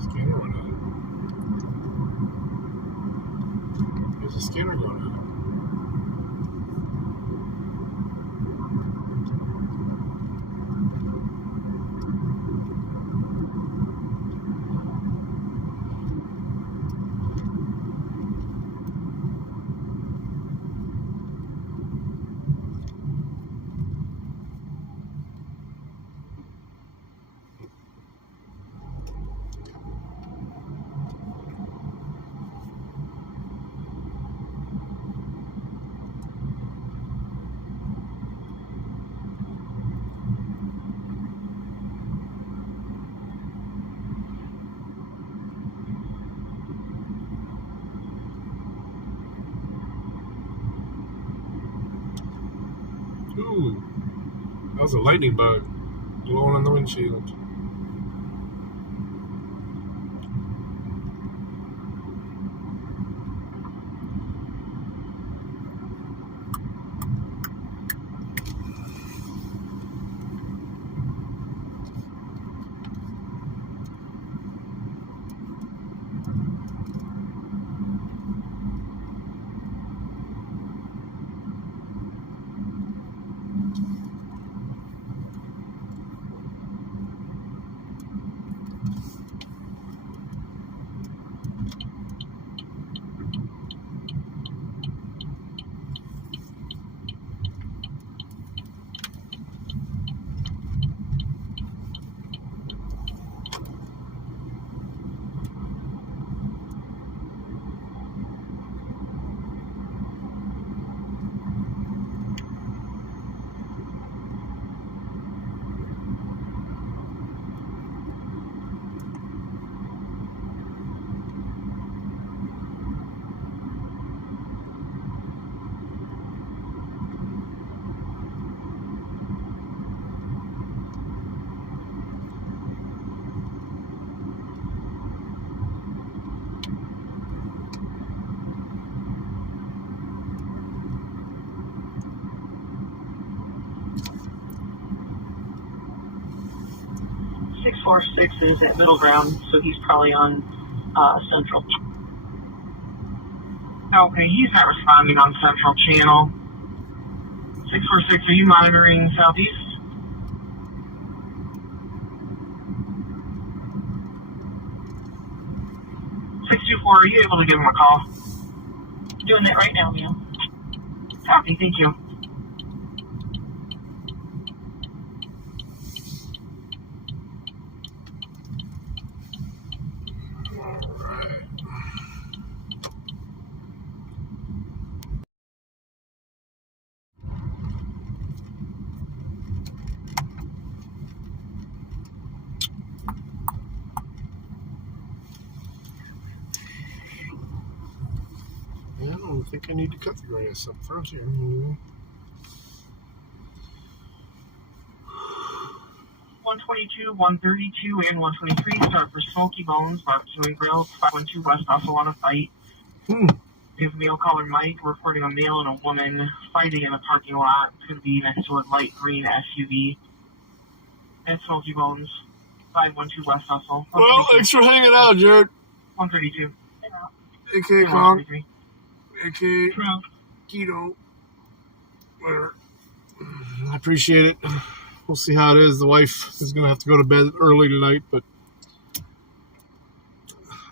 Scanner went out. There's a scanner going out. Ooh, that was a lightning bug blowing on the windshield. 646 is at Middle Ground, so he's probably on Central. Okay, he's not responding on Central Channel. 646, are you monitoring Southeast? 624, are you able to give him a call? Doing that right now, ma'am. Copy, thank you. I don't think I need to cut the grass up front here. 122, 132, and 123 start for Smoky Bones, Barbecue and Grill, 512 West, also on a fight. We have male caller Mike reporting a male and a woman fighting in a parking lot. It's going to be next to a light green SUV. And Smoky Bones, 512 West Hustle. Well, thanks for hanging out, Jared. 132. AK Kong. AK Keto. Whatever. I appreciate it. We'll see how it is. The wife is going to have to go to bed early tonight, but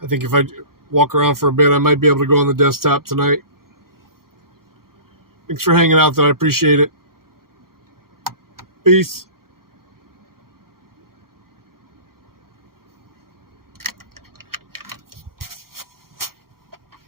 I think if I walk around for a bit, I might be able to go on the desktop tonight. Thanks for hanging out, though. I appreciate it. Peace.